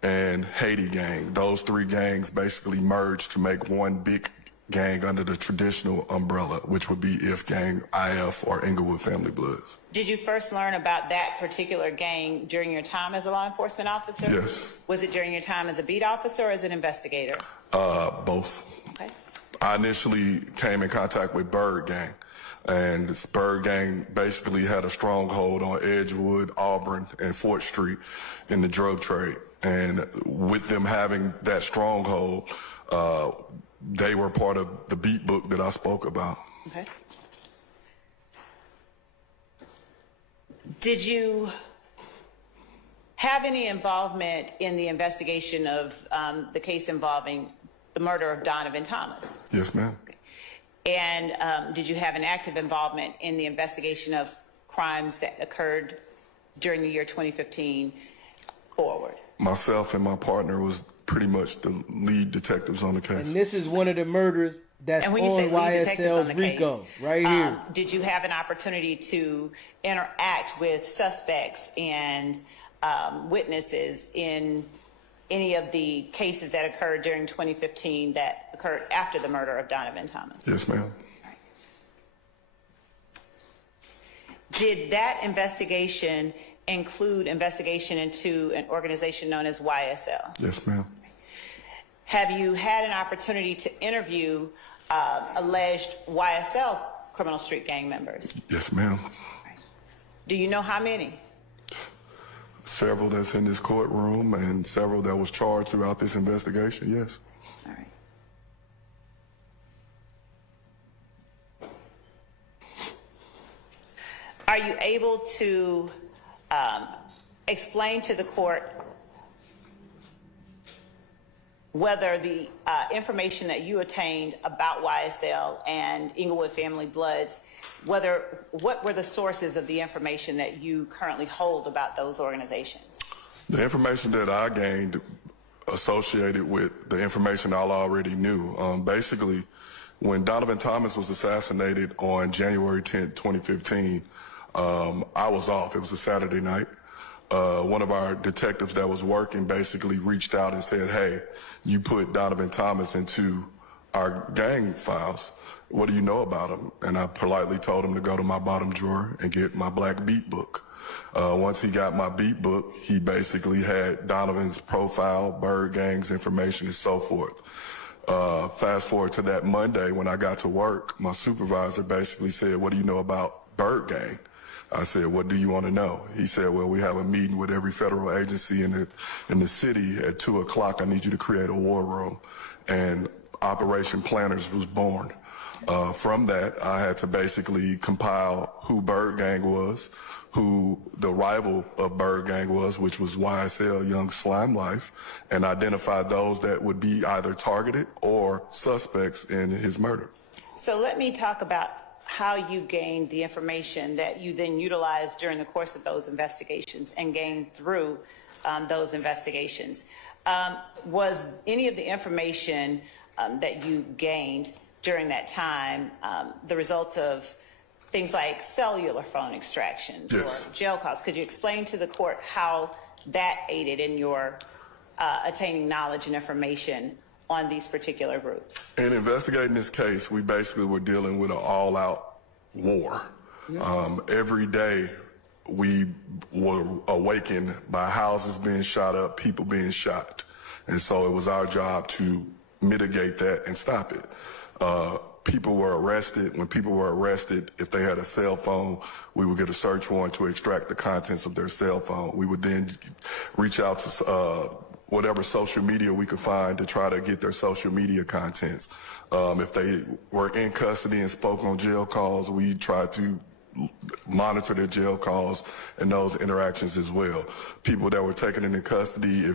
and Haiti Gang. Those 3 gangs basically merged to make one big gang under the traditional umbrella, which would be IF Gang, IF, or Inglewood Family Bloods. Did you first learn about that particular gang during your time as a law enforcement officer? Yes. Was it during your time as a beat officer or as an investigator? Both. Okay. I initially came in contact with Bird Gang, and this Bird Gang basically had a stronghold on Edgewood, Auburn, and Fort Street in the drug trade. And with them having that stronghold, they were part of the beat book that I spoke about. Okay. Did you have any involvement in the investigation of the case involving the murder of Donovan Thomas? Yes, ma'am. Okay. And did you have an active involvement in the investigation of crimes that occurred during the year 2015 forward? Myself and my partner was pretty much the lead detectives on the case. And this is one of the murders that's And on when you say lead detectives on YSL's the Rico, case, right here. did you have an opportunity to interact with suspects and witnesses in any of the cases that occurred during 2015 that occurred after the murder of Donovan Thomas? Yes, ma'am. Did that investigation include investigation into an organization known as YSL? Yes, ma'am. Have you had an opportunity to interview alleged YSL criminal street gang members? Yes, ma'am. Do you know how many? Several that's in this courtroom and several that was charged throughout this investigation, yes. All right. Are you able to explain to the court whether the information that you attained about YSL and Inglewood Family Bloods, what were the sources of the information that you currently hold about those organizations? The information that I gained associated with the information I already knew. Basically, when Donovan Thomas was assassinated on January 10th, 2015, I was off. It was a Saturday night. One of our detectives that was working basically reached out and said, hey, you put Donovan Thomas into our gang files. What do you know about him? And I politely told him to go to my bottom drawer and get my black beat book. Once he got my beat book, he basically had Donovan's profile, Bird Gang's information, and so forth. Fast forward to that Monday when I got to work, my supervisor basically said, what do you know about Bird Gang? I said, what do you want to know? He said, well, we have a meeting with every federal agency in the city at 2 o'clock. I need you to create a war room. And Operation Planners was born. From that, I had to basically compile who Bird Gang was, who the rival of Bird Gang was, which was YSL Young Slime Life, and identify those that would be either targeted or suspects in his murder. So let me talk about how you gained the information that you then utilized during the course of those investigations and gained through those investigations. Was any of the information that you gained during that time the result of things like cellular phone extractions Yes. or jail calls? Could you explain to the court how that aided in your attaining knowledge and information on these particular groups? In investigating this case, we basically were dealing with an all-out war. Every day we were awakened by houses being shot up, people being shot. And so it was our job to mitigate that and stop it. People were arrested. When people were arrested, if they had a cell phone, we would get a search warrant to extract the contents of their cell phone. We would then reach out to whatever social media we could find to try to get their social media contents. If they were in custody and spoke on jail calls, we tried to monitor their jail calls and those interactions as well. People that were taken into custody,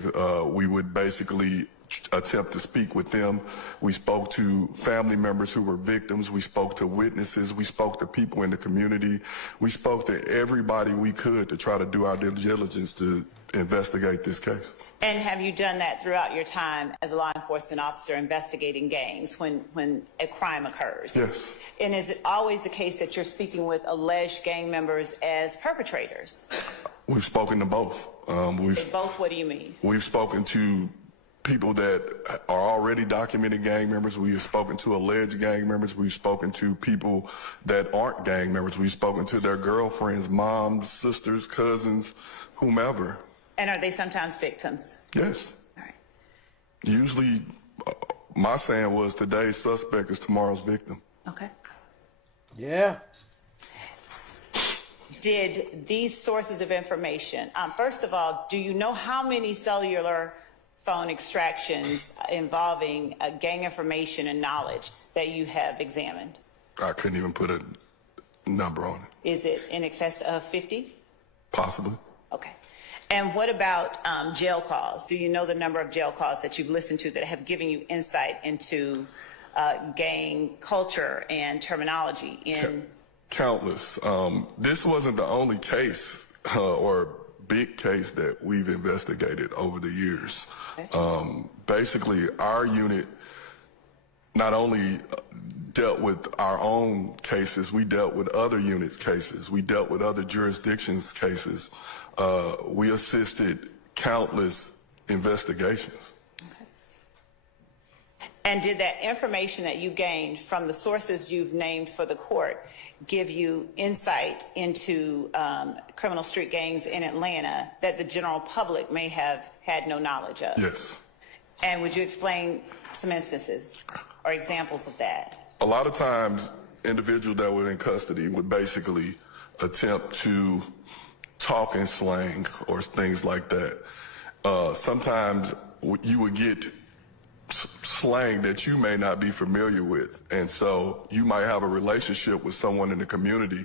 we would basically attempt to speak with them. We spoke to family members who were victims. We spoke to witnesses. We spoke to people in the community. We spoke to everybody we could to try to do our due diligence to investigate this case. And have you done that throughout your time as a law enforcement officer investigating gangs when a crime occurs? Yes. And is it always the case that you're speaking with alleged gang members as perpetrators? We've spoken to both. Both, what do you mean? We've spoken to people that are already documented gang members. We have spoken to alleged gang members. We've spoken to people that aren't gang members. We've spoken to their girlfriends, moms, sisters, cousins, whomever. And are they sometimes victims? Yes. All right. Usually, my saying was today's suspect is tomorrow's victim. Okay. Yeah. Did these sources of information, first of all, do you know how many cellular phone extractions involving gang information and knowledge that you have examined? I couldn't even put a number on it. Is it in excess of 50? Possibly. Okay. And what about jail calls? Do you know the number of jail calls that you've listened to that have given you insight into gang culture and terminology in? Countless. This wasn't the only case or big case that we've investigated over the years. Okay. Basically, our unit not only dealt with our own cases, we dealt with other units' cases. We dealt with other jurisdictions' cases. We assisted countless investigations. And did that information that you gained from the sources you've named for the court give you insight into criminal street gangs in Atlanta that the general public may have had no knowledge of? Yes. And would you explain some instances or examples of that? A lot of times, individuals that were in custody would basically attempt to talk in slang or things like that. Sometimes you would get slang that you may not be familiar with, and so you might have a relationship with someone in the community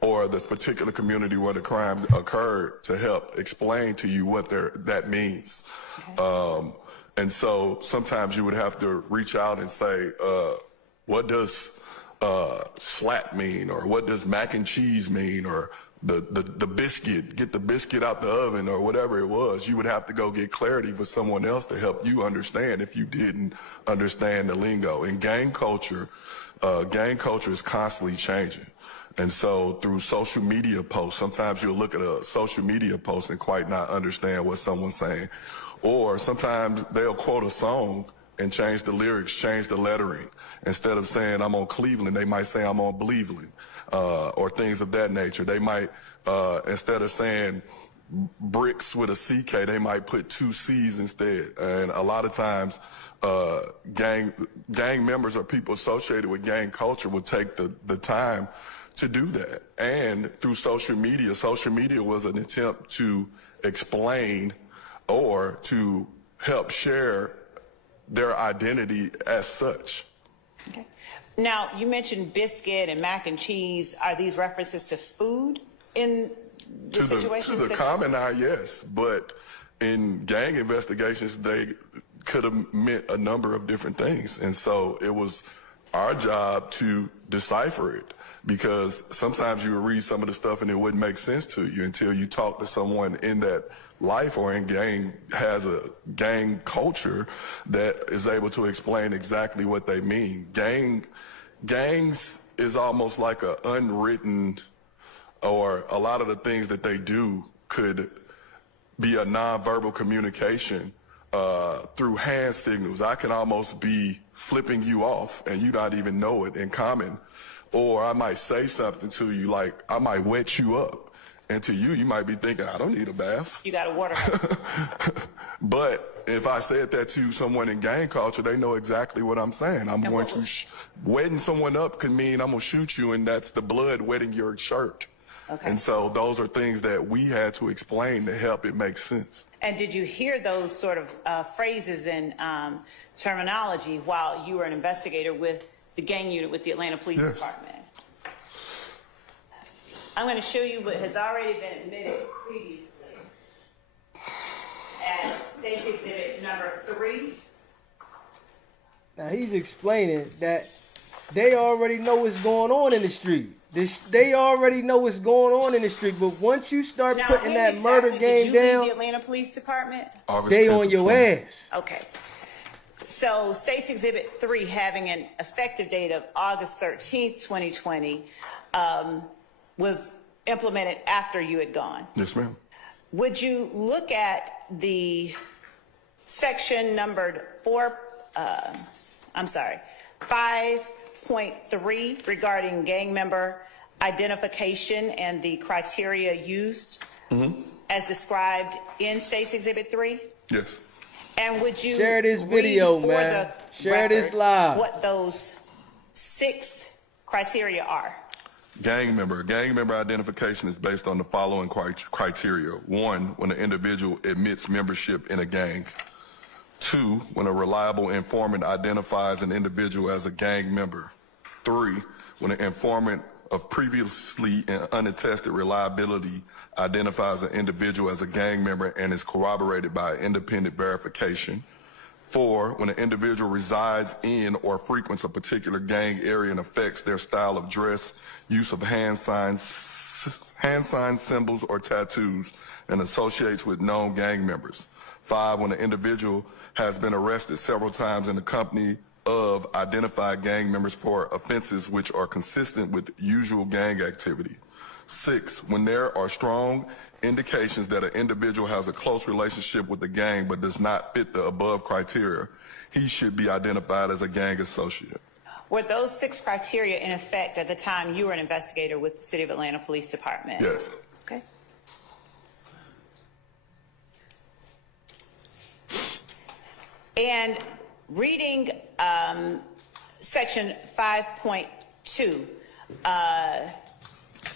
or this particular community where the crime occurred to help explain to you what that means. Okay. And so sometimes you would have to reach out and say, what does slap mean, or what does mac and cheese mean, or the biscuit, get the biscuit out the oven, or whatever it was. You would have to go get clarity for someone else to help you understand if you didn't understand the lingo. In gang culture is constantly changing. And so through social media posts, sometimes you'll look at a social media post and quite not understand what someone's saying. Or sometimes they'll quote a song and change the lyrics, change the lettering. Instead of saying I'm on Cleveland, they might say I'm on Bleveland, or things of that nature. They might, instead of saying bricks with a CK, they might put 2 C's instead. And a lot of times, gang members or people associated with gang culture will take the time to do that. And through social media was an attempt to explain or to help share their identity as such. Okay. Now, you mentioned biscuit and mac and cheese. Are these references to food in the situation? To the common eye, yes. But in gang investigations, they could have meant a number of different things. And so it was our job to decipher it, because sometimes you would read some of the stuff and it wouldn't make sense to you until you talk to someone in that life or in gang, has a gang culture that is able to explain exactly what they mean. Gangs is almost like an unwritten, or a lot of the things that they do could be a nonverbal communication through hand signals. I can almost be flipping you off and you not even know it in common. Or I might say something to you, like I might wet you up. And to you, you might be thinking, I don't need a bath. You got a water hose. But if I said that to someone in gang culture, they know exactly what I'm saying. I'm going to, wetting someone up can mean I'm going to shoot you, and that's the blood wetting your shirt. Okay. And so those are things that we had to explain to help it make sense. And did you hear those sort of phrases and terminology while you were an investigator with the gang unit with the Atlanta Police Department? I'm going to show you what has already been admitted previously as State's Exhibit number 3. Now he's explaining that they already know what's going on in the street. They already know what's going on in the street, but once you start putting that murder game down, the Atlanta Police Department, they on your ass. Okay. So State's Exhibit 3, having an effective date of August 13th, 2020, was implemented after you had gone. Yes, ma'am. Would you look at the section numbered 5.3 regarding gang member identification and the criteria used as described in State's Exhibit 3? Yes. And would you share this video, man? Share this live. What those 6 criteria are? Gang member identification is based on the following criteria. 1, when an individual admits membership in a gang. 2, when a reliable informant identifies an individual as a gang member. 3, when an informant of previously and unattested reliability identifies an individual as a gang member and is corroborated by independent verification. 4, when an individual resides in or frequents a particular gang area and affects their style of dress, use of hand signs, symbols, or tattoos, and associates with known gang members. 5, when an individual has been arrested several times in the company of identified gang members for offenses which are consistent with usual gang activity. 6, when there are strong indications that an individual has a close relationship with the gang but does not fit the above criteria, he should be identified as a gang associate. Were those 6 criteria in effect at the time you were an investigator with the City of Atlanta Police Department? Yes. Okay. And reading section 5.2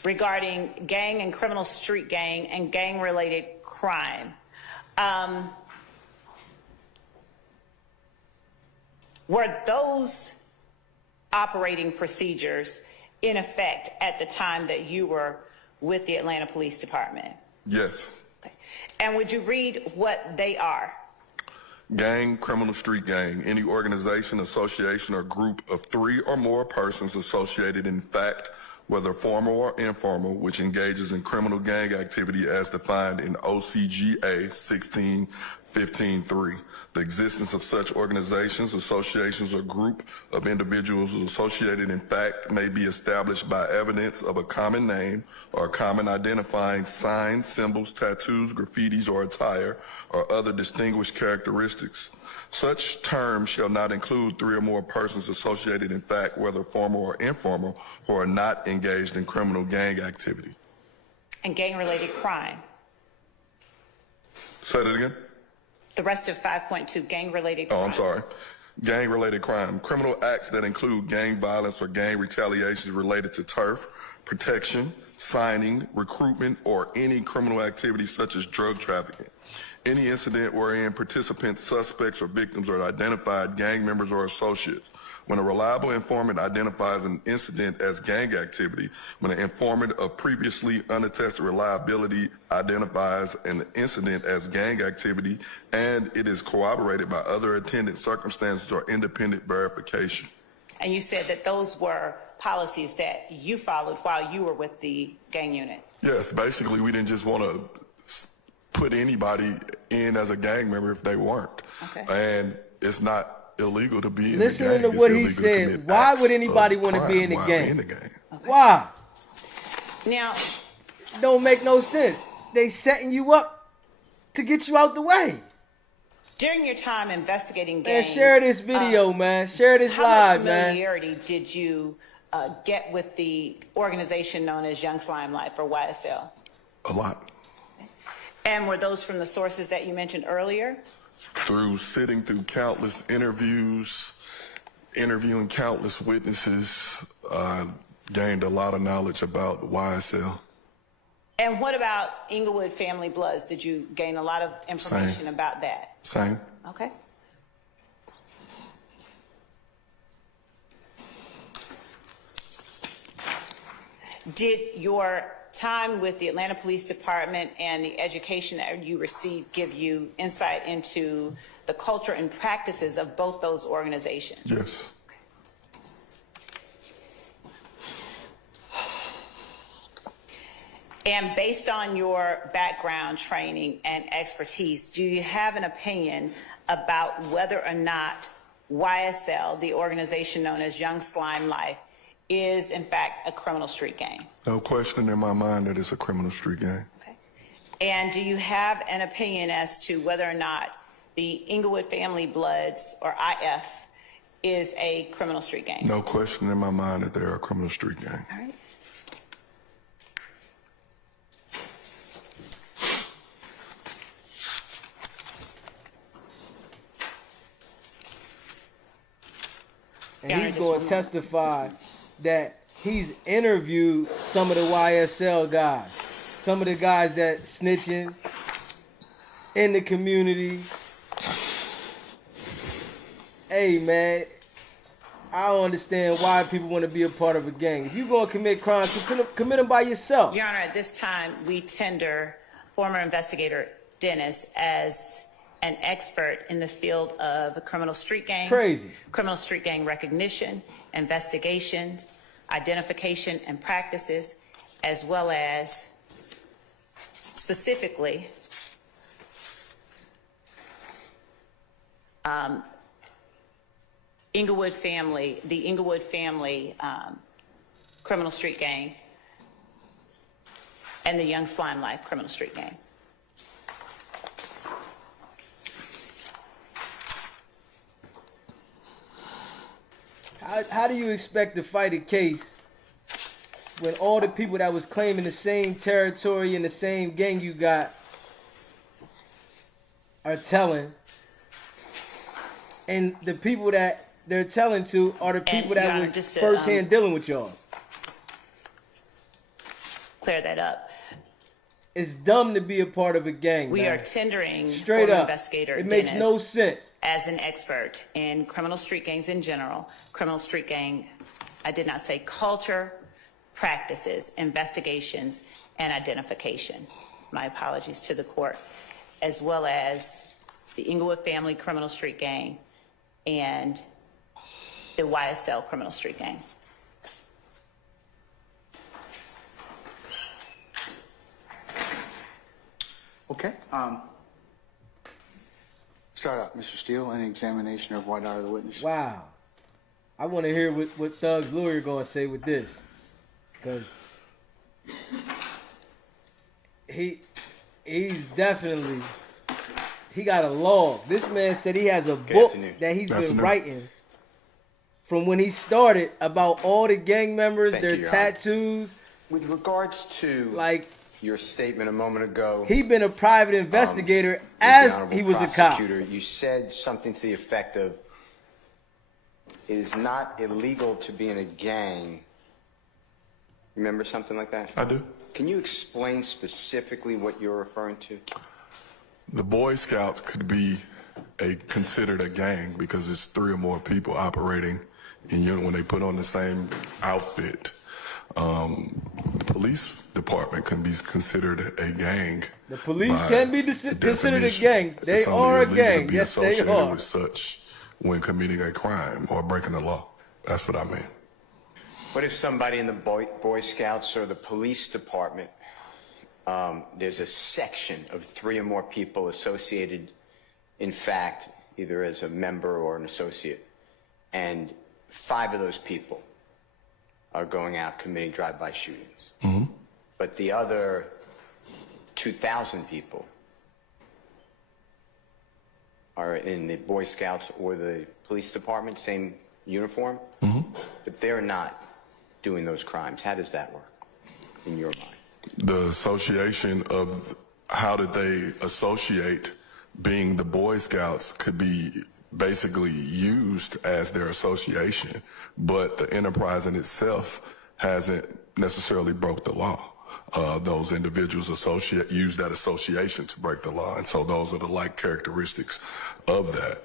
regarding gang and criminal street gang and gang-related crime, were those operating procedures in effect at the time that you were with the Atlanta Police Department? Yes. Okay. And would you read what they are? Gang, criminal street gang, any organization, association, or group of 3 or more persons associated in fact, whether formal or informal, which engages in criminal gang activity as defined in OCGA 1615-3. The existence of such organizations, associations, or group of individuals associated in fact may be established by evidence of a common name or common identifying signs, symbols, tattoos, graffitis, or attire, or other distinguished characteristics. Such terms shall not include 3 or more persons associated in fact, whether formal or informal, who are not engaged in criminal gang activity. And gang-related crime? Say that again? The rest of 5.2, gang-related crime. Oh, I'm sorry. Gang-related crime. Criminal acts that include gang violence or gang retaliations related to turf, protection, signing, recruitment, or any criminal activity such as drug trafficking. Any incident wherein participants, suspects, or victims are identified gang members or associates. When a reliable informant identifies an incident as gang activity, when an informant of previously unattested reliability identifies an incident as gang activity, and it is corroborated by other attendant circumstances or independent verification. And you said that those were policies that you followed while you were with the gang unit? Yes, basically we didn't just want to put anybody in as a gang member if they weren't. Okay. And it's not illegal to be in Listening the gang. to what It's he illegal to said, commit why acts would anybody of want to be crime in the while gang? in the gang. Okay. Why? Now, Don't make no sense. They setting you up to get you out the way. during your time investigating Man, gangs, share this video, man. Share this how live, much man. familiarity did you get with the organization known as Young Slime Life, or YSL? A lot. And were those from the sources that you mentioned earlier? Through sitting through countless interviews, interviewing countless witnesses, gained a lot of knowledge about YSL. And what about Inglewood Family Bloods? Did you gain a lot of information about that? Same. Okay. Did your time with the Atlanta Police Department and the education that you received give you insight into the culture and practices of both those organizations? Yes. And based on your background, training, and expertise, do you have an opinion about whether or not YSL, the organization known as Young Slime Life, is in fact a criminal street gang? No question in my mind that it's a criminal street gang. Okay. And do you have an opinion as to whether or not the Inglewood Family Bloods, or IF, is a criminal street gang? No question in my mind that they're a criminal street gang. All right. And he's going to testify that he's interviewed some of the YSL guys, some of the guys that snitching in the community. Hey, man, I don't understand why people want to be a part of a gang. If you're going to commit crimes, commit them by yourself. Your Honor, at this time, we tender former investigator Dennis as an expert in the field of criminal street gangs, Crazy. criminal street gang recognition, investigations, identification and practices, as well as specifically Inglewood family, the Inglewood family criminal street gang, and the Young Slime Life criminal street gang. How do you expect to fight a case when all the people that was claiming the same territory and the same gang you got are telling, and the people that they're telling to are the people Your that Honor, was just to, firsthand dealing with y'all? Clear that up. It's dumb to be a part of a gang. We man. are tendering Straight former up. investigator It makes Dennis no sense. as an expert in criminal street gangs in general, criminal street gang, I did not say culture, practices, investigations, and identification. My apologies to the court, as well as the Inglewood family criminal street gang and the YSL criminal street gang. Okay. Start out, Mr. Steele, an examination of what are the witnesses. Wow. I want to hear what Thug's lawyer going to say with this. Because he's definitely, he got a log. This man said he has a book afternoon. that he's Good been afternoon. writing from when he started about all the gang members, Thank their you, Your Honor. tattoos. With regards to Like, your statement a moment ago, he been a private investigator with the as Honorable he was a cop. Prosecutor, you said something to the effect of, it is not illegal to be in a gang. Remember something like that? I do. Can you explain specifically what you're referring to? The Boy Scouts could be considered a gang because it's 3 or more people operating in unit when they put on the same outfit. The police department can be considered a gang. The police by can be the considered a definition. gang. They It's only are a illegal to gang. be Yes, they associated are. with such when committing a crime or breaking the law. That's what I mean. What if somebody in the Boy Scouts or the police department, there's a section of 3 or more people associated, in fact, either as a member or an associate, and 5 of those people are going out committing drive-by shootings. Mm-hmm. But the other 2,000 people are in the Boy Scouts or the police department, same uniform, but they're not doing those crimes. How does that work in your mind? The association of how did they associate being the Boy Scouts could be basically used as their association, but the enterprise in itself hasn't necessarily broke the law. Those individuals use that association to break the law, and so those are the like characteristics of that.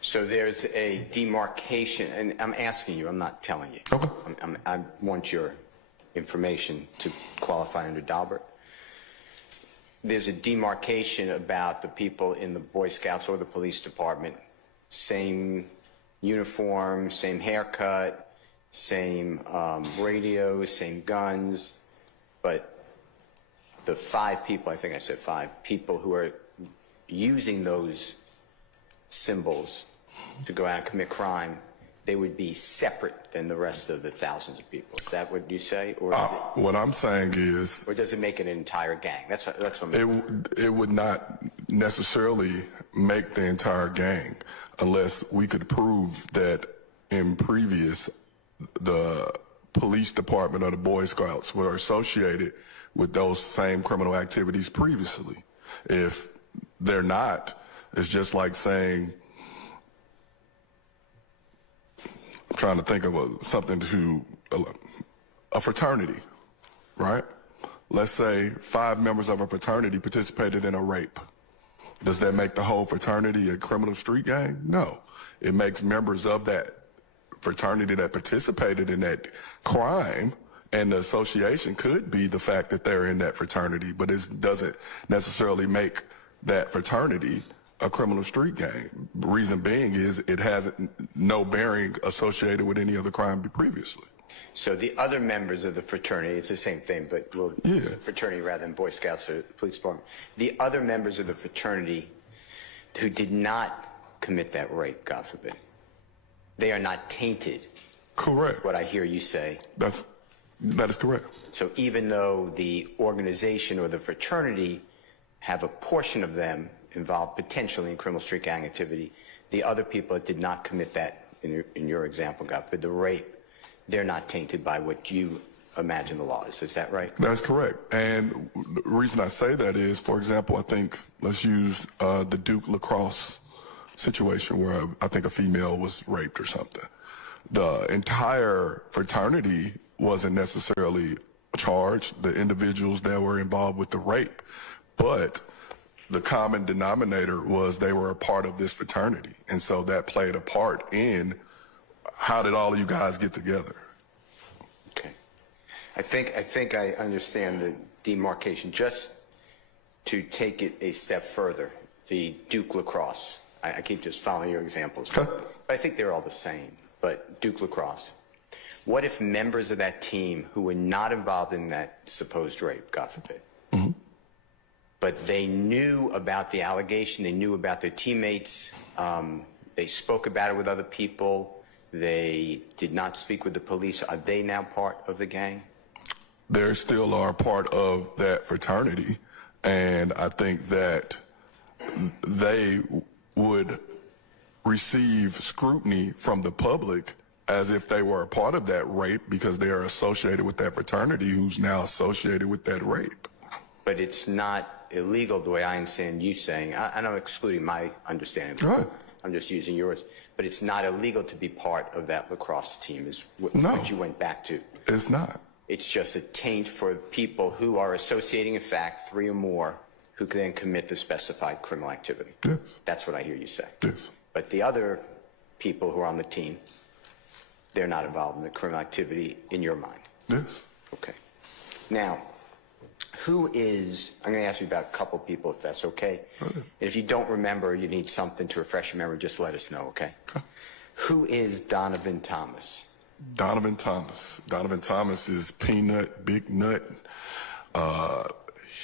So there's a demarcation, and I'm asking you, I'm not telling you. Okay. I want your information to qualify under Daubert. There's a demarcation about the people in the Boy Scouts or the police department, same uniform, same haircut, same radios, same guns, but the 5 people, I think I said 5 people who are using those symbols to go out and commit crime, they would be separate than the rest of the thousands of people. Is that what you say, or What I'm saying is, or does it make it an entire gang? That's what I'm. it would not necessarily make the entire gang unless we could prove that in previous the police department or the Boy Scouts were associated with those same criminal activities previously. If they're not, it's just like saying, I'm trying to think of something to a fraternity, right? Let's say 5 members of a fraternity participated in a rape. Does that make the whole fraternity a criminal street gang? No. It makes members of that fraternity that participated in that crime, and the association could be the fact that they're in that fraternity, but it doesn't necessarily make that fraternity a criminal street gang. Reason being is it has no bearing associated with any other crime previously. So the other members of the fraternity, it's the same thing, but fraternity rather than Boy Scouts or police department. The other members of the fraternity who did not commit that rape, God forbid, They are not tainted, Correct. what I hear you say. That is correct. So even though the organization or the fraternity have a portion of them involved potentially in criminal street gang activity, the other people that did not commit that, in your example, Godfrey, the rape, they're not tainted by what you imagine the law is. Is that right? That's correct. And the reason I say that is, for example, I think, let's use the Duke lacrosse situation where I think a female was raped or something. The entire fraternity wasn't necessarily charged, the individuals that were involved with the rape, but the common denominator was they were a part of this fraternity. And so that played a part in how did all of you guys get together? Okay. I think I understand the demarcation. Just to take it a step further, the Duke lacrosse. I keep just following your examples. Okay. But I think they're all the same. But Duke lacrosse. What if members of that team who were not involved in that supposed rape, God forbid, but they knew about the allegation, they knew about their teammates, they spoke about it with other people, they did not speak with the police, are they now part of the gang? They still are part of that fraternity, and I think that they would receive scrutiny from the public as if they were a part of that rape because they are associated with that fraternity who's now associated with that rape. But it's not illegal the way I understand you saying. I'm not excluding my understanding. Right. I'm just using yours. But it's not illegal to be part of that lacrosse team is what you went back to. It's not. It's just a taint for people who are associating, in fact, 3 or more who can then commit the specified criminal activity. Yes. That's what I hear you say. Yes. But the other people who are on the team, they're not involved in the criminal activity in your mind. Yes. Okay. Now, who is, I'm going to ask you about a couple people if that's okay. And if you don't remember, you need something to refresh your memory, just let us know, okay? Who is Donovan Thomas? Donovan Thomas. Donovan Thomas is Peanut, Big Nut.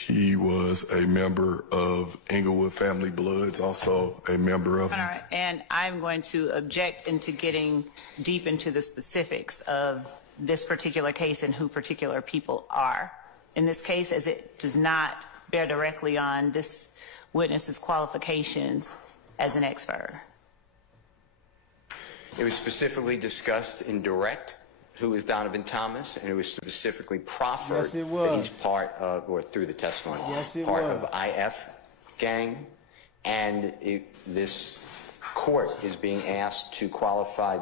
He was a member of Inglewood Family Bloods, also a member of... All right, and I'm going to object into getting deep into the specifics of this particular case and who particular people are. In this case, as it does not bear directly on this witness's qualifications as an expert. It was specifically discussed in direct who is Donovan Thomas, and it was specifically proffered Yes, it that was. he's part of, or through the testimony, Yes, it part was. of IF gang, and this court is being asked to qualify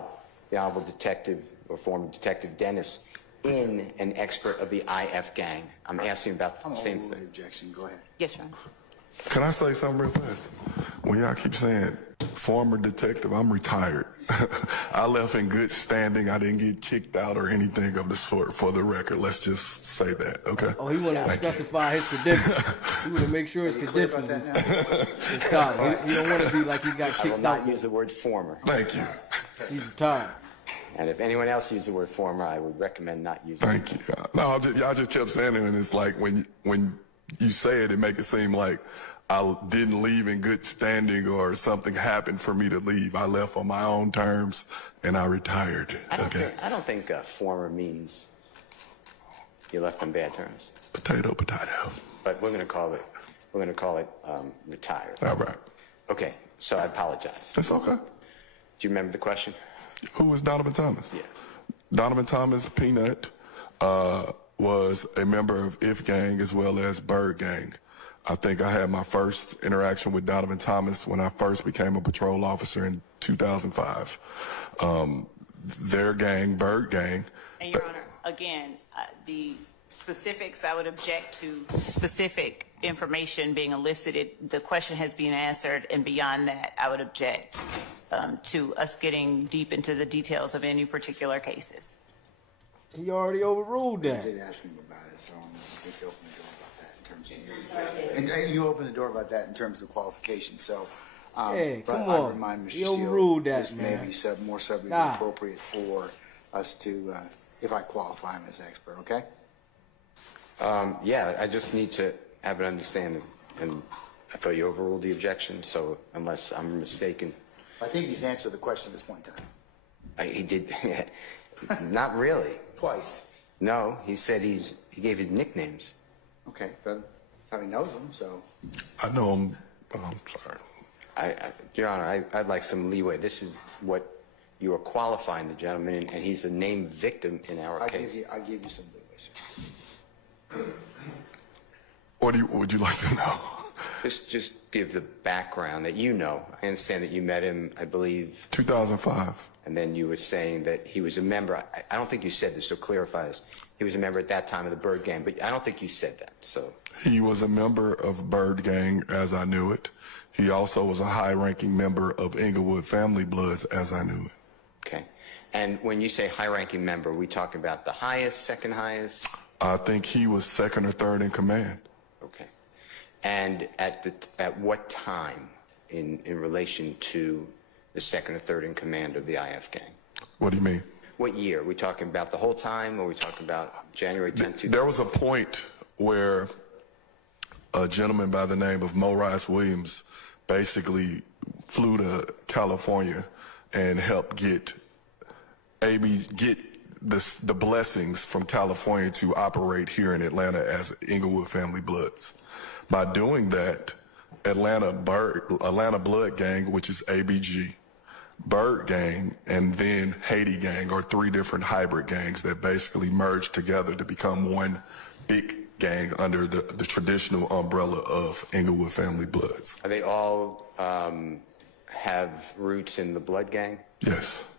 the Honorable Detective or former Detective Dennis in an expert of the IF gang. I'm asking about the same thing. Objection. Go ahead. Yes, Your Honor. Can I say something real fast? When y'all keep saying former detective, I'm retired. I left in good standing. I didn't get kicked out or anything of the sort, for the record. Let's just say that, okay? Oh, he wanted to specify his credentials. He wanted to make sure his credentials is solid. He don't want to be like he got I will kicked not out. use the word former. Thank you. He's retired. And if anyone else used the word former, I would recommend not using it. Thank you. No, y'all just kept saying it, and it's like when you say it, it make it seem like I didn't leave in good standing or something happened for me to leave. I left on my own terms, and I retired. I don't think former means you left on bad terms. Potato, potato. But we're going to call it retired. All right. Okay, so I apologize. That's okay. Do you remember the question? Who was Donovan Thomas? Yeah. Donovan Thomas, Peanut, was a member of IF Gang as well as Bird Gang. I think I had my first interaction with Donovan Thomas when I first became a patrol officer in 2005. Their gang, Bird Gang. And Your Honor, again, the specifics, I would object to specific information being elicited. The question has been answered, and beyond that, I would object to us getting deep into the details of any particular cases. He already overruled I that. did ask him about it, so I think you opened the door about that in terms of, and you opened the door about that in terms of qualifications. So, Hey, but come I on. remind Mr. You Seal, overruled that, this may man. be more subject Stop. appropriate for us to, if I qualify him as expert. Okay. Yeah, I just need to have an understanding. And I thought you overruled the objection, so unless I'm mistaken. I think he's answered the question at this point in time. He did. Not really. Twice. No, he said he gave you nicknames. Okay, but that's how he knows them, so. I know him. Oh, I'm sorry. Your Honor, I'd like some leeway. This is what you are qualifying the gentleman, and he's the named victim in our case. I give you some leeway, sir. What would you like to know? Just give the background that you know. I understand that you met him, I believe, 2005. and then you were saying that he was a member. I don't think you said this, so clarify this. He was a member at that time of the Bird Gang, but I don't think you said that, so. He was a member of Bird Gang as I knew it. He also was a high-ranking member of Inglewood Family Bloods as I knew it. Okay. And when you say high-ranking member, are we talking about the highest, second highest? I think he was second or third in command. Okay. And at what time in relation to the second or third in command of the IF gang? What do you mean? What year? Are we talking about the whole time, or are we talking about January 10th? There was a point where a gentleman by the name of Mo Rice Williams basically flew to California and helped get the blessings from California to operate here in Atlanta as Inglewood Family Bloods. By doing that, Atlanta Blood Gang, which is ABG, Bird Gang, and then Haiti Gang are three different hybrid gangs that basically merged together to become one big gang under the traditional umbrella of Inglewood Family Bloods. Are they all have roots in the Blood Gang? Yes.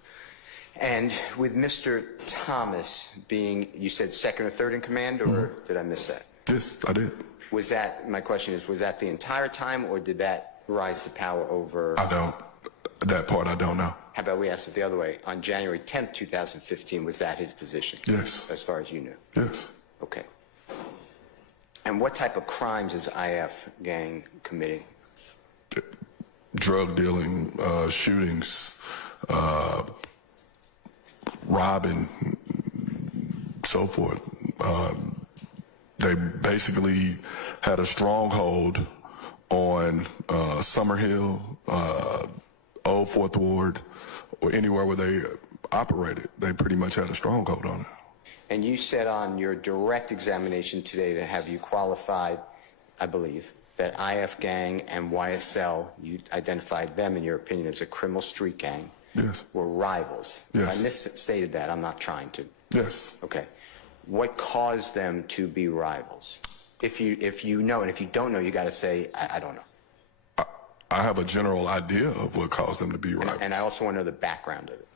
And with Mr. Thomas being, you said second or third in command, or did I miss that? Yes, I did. Was that, my question is, was that the entire time, or did that rise to power over? That part I don't know. How about we ask it the other way? On January 10th, 2015, was that his position? Yes. As far as you knew? Yes. Okay. And what type of crimes is IF gang committing? Drug dealing, shootings, robbing, so forth. They basically had a stronghold on Summerhill, Old Fourth Ward, or anywhere where they operated. They pretty much had a stronghold on it. And you said on your direct examination today to have you qualified, I believe, that IF gang and YSL, you identified them in your opinion as a criminal street gang, yes, were rivals. Yes. If I misstated that, I'm not trying to. Yes. Okay. What caused them to be rivals? If you know, and if you don't know, you got to say, I don't know. I have a general idea of what caused them to be rivals. And I also want to know the background of it.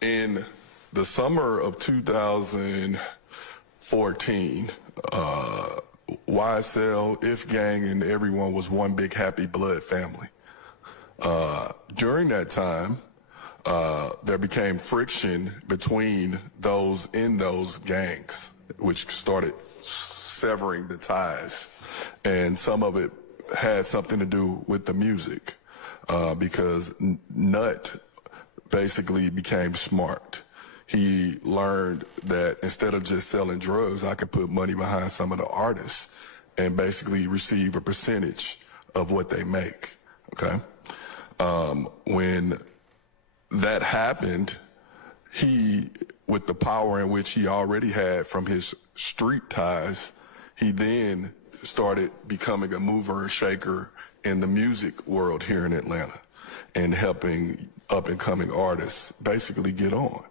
In the summer of 2014, YSL, If Gang, and everyone was one big happy blood family. During that time, there became friction between those in those gangs, which started severing the ties. And some of it had something to do with the music, because Nut basically became smart. He learned that instead of just selling drugs, I could put money behind some of the artists and basically receive a percentage of what they make, okay? When that happened, he, with the power in which he already had from his street ties, he then started becoming a mover and shaker in the music world here in Atlanta and helping up-and-coming artists basically get on.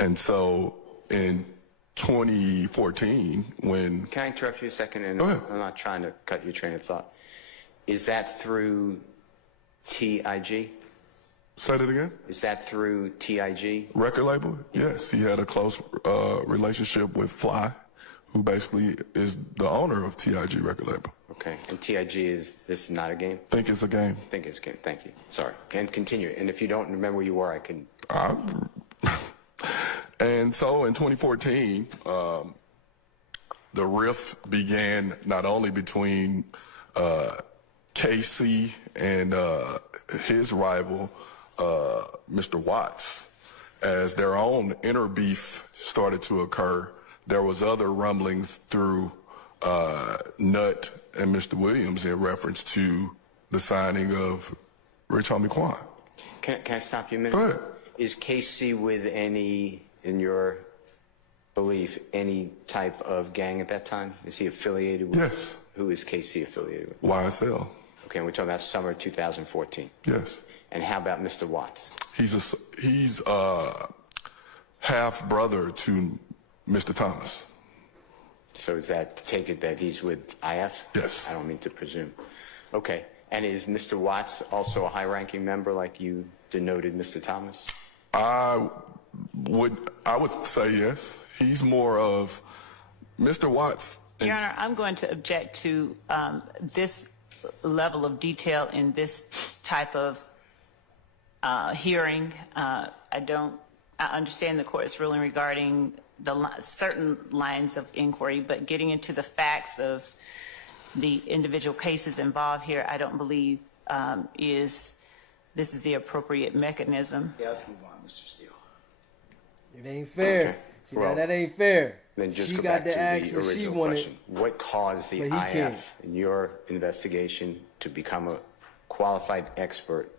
And so in 2014, when... Can I interrupt you a second? And Go ahead. I'm not trying to cut your train of thought. Is that through TIG? Say that again? Is that through TIG? Record label? Yes, he had a close relationship with Fly, who basically is the owner of TIG record label. Okay. And TIG is, this is not a game? Think it's a game. Think it's a game. Thank you. Sorry. And continue. And if you don't remember where you were, I can... And so in 2014, the rift began not only between KC and his rival, Mr. Watts, as their own inner beef started to occur. There was other rumblings through Nut and Mr. Williams in reference to the signing of Rich Homie Quan. Can I stop you a minute? Go ahead. Is KC with any, in your belief, any type of gang at that time? Is he affiliated with? Yes. Who is KC affiliated with? YSL. Okay, and we're talking about summer 2014. Yes. And how about Mr. Watts? He's half brother to Mr. Thomas. So is that to take it that he's with IF? Yes. I don't mean to presume. Okay. And is Mr. Watts also a high-ranking member like you denoted Mr. Thomas? I would say yes. He's more of Mr. Watts. Your Honor, I'm going to object to this level of detail in this type of hearing. I understand the court's ruling regarding the certain lines of inquiry, but getting into the facts of the individual cases involved here, I don't believe this is the appropriate mechanism. Yeah, let's move on, Mr. Steele. It ain't fair. Okay. See, Well, now that ain't fair. Then just She go got back to ask the what she original wanted. question. What caused the But he can't. IF in your investigation to become a qualified expert,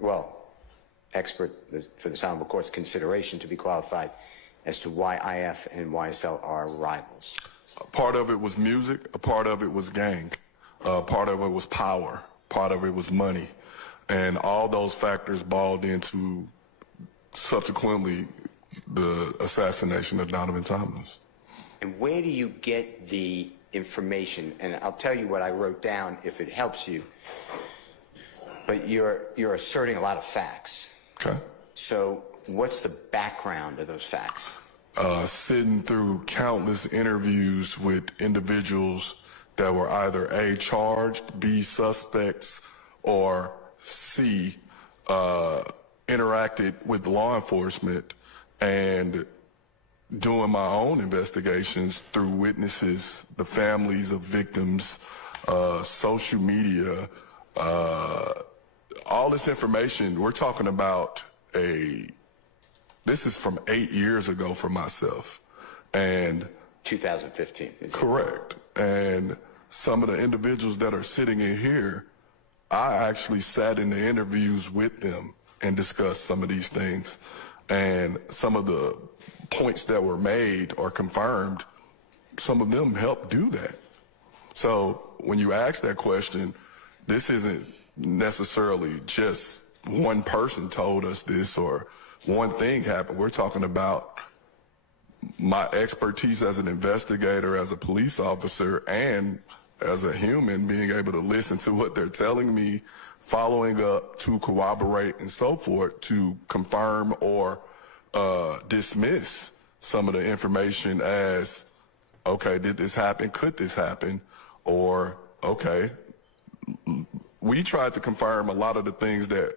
expert for the Honorable Court's consideration to be qualified as to why IF and YSL are rivals? A part of it was music. A part of it was gang. Part of it was power. Part of it was money. And all those factors balled into subsequently the assassination of Donovan Thomas. And where do you get the information? And I'll tell you what I wrote down if it helps you. But you're asserting a lot of facts. Okay. So what's the background of those facts? Sitting through countless interviews with individuals that were either A, charged, B, suspects, or C, interacted with law enforcement, and doing my own investigations through witnesses, the families of victims, social media, all this information. We're talking about this is from 8 years ago for myself. And 2015. correct. And some of the individuals that are sitting in here, I actually sat in the interviews with them and discussed some of these things. And some of the points that were made or confirmed, some of them helped do that. So when you ask that question, this isn't necessarily just one person told us this or one thing happened. We're talking about my expertise as an investigator, as a police officer, and as a human, being able to listen to what they're telling me, following up to corroborate and so forth to confirm or dismiss some of the information as, okay, did this happen? Could this happen? Or, okay, we tried to confirm a lot of the things that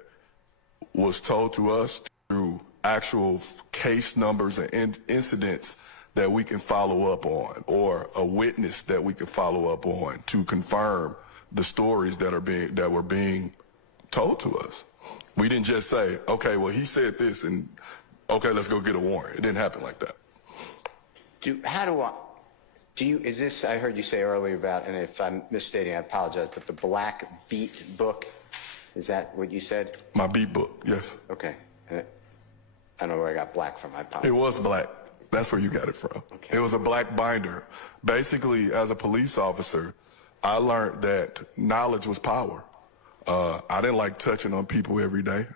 was told to us through actual case numbers and incidents that we can follow up on, or a witness that we can follow up on to confirm the stories that were being told to us. We didn't just say, okay, well, he said this, and okay, let's go get a warrant. It didn't happen like that. Is this, I heard you say earlier about, and if I'm misstating, I apologize, but the Black Beat book, is that what you said? My beat book, yes. Okay. And I don't know where I got black from, I apologize. It was black. That's where you got it from. Okay. It was a black binder. Basically, as a police officer, I learned that knowledge was power. I didn't like touching on people every day.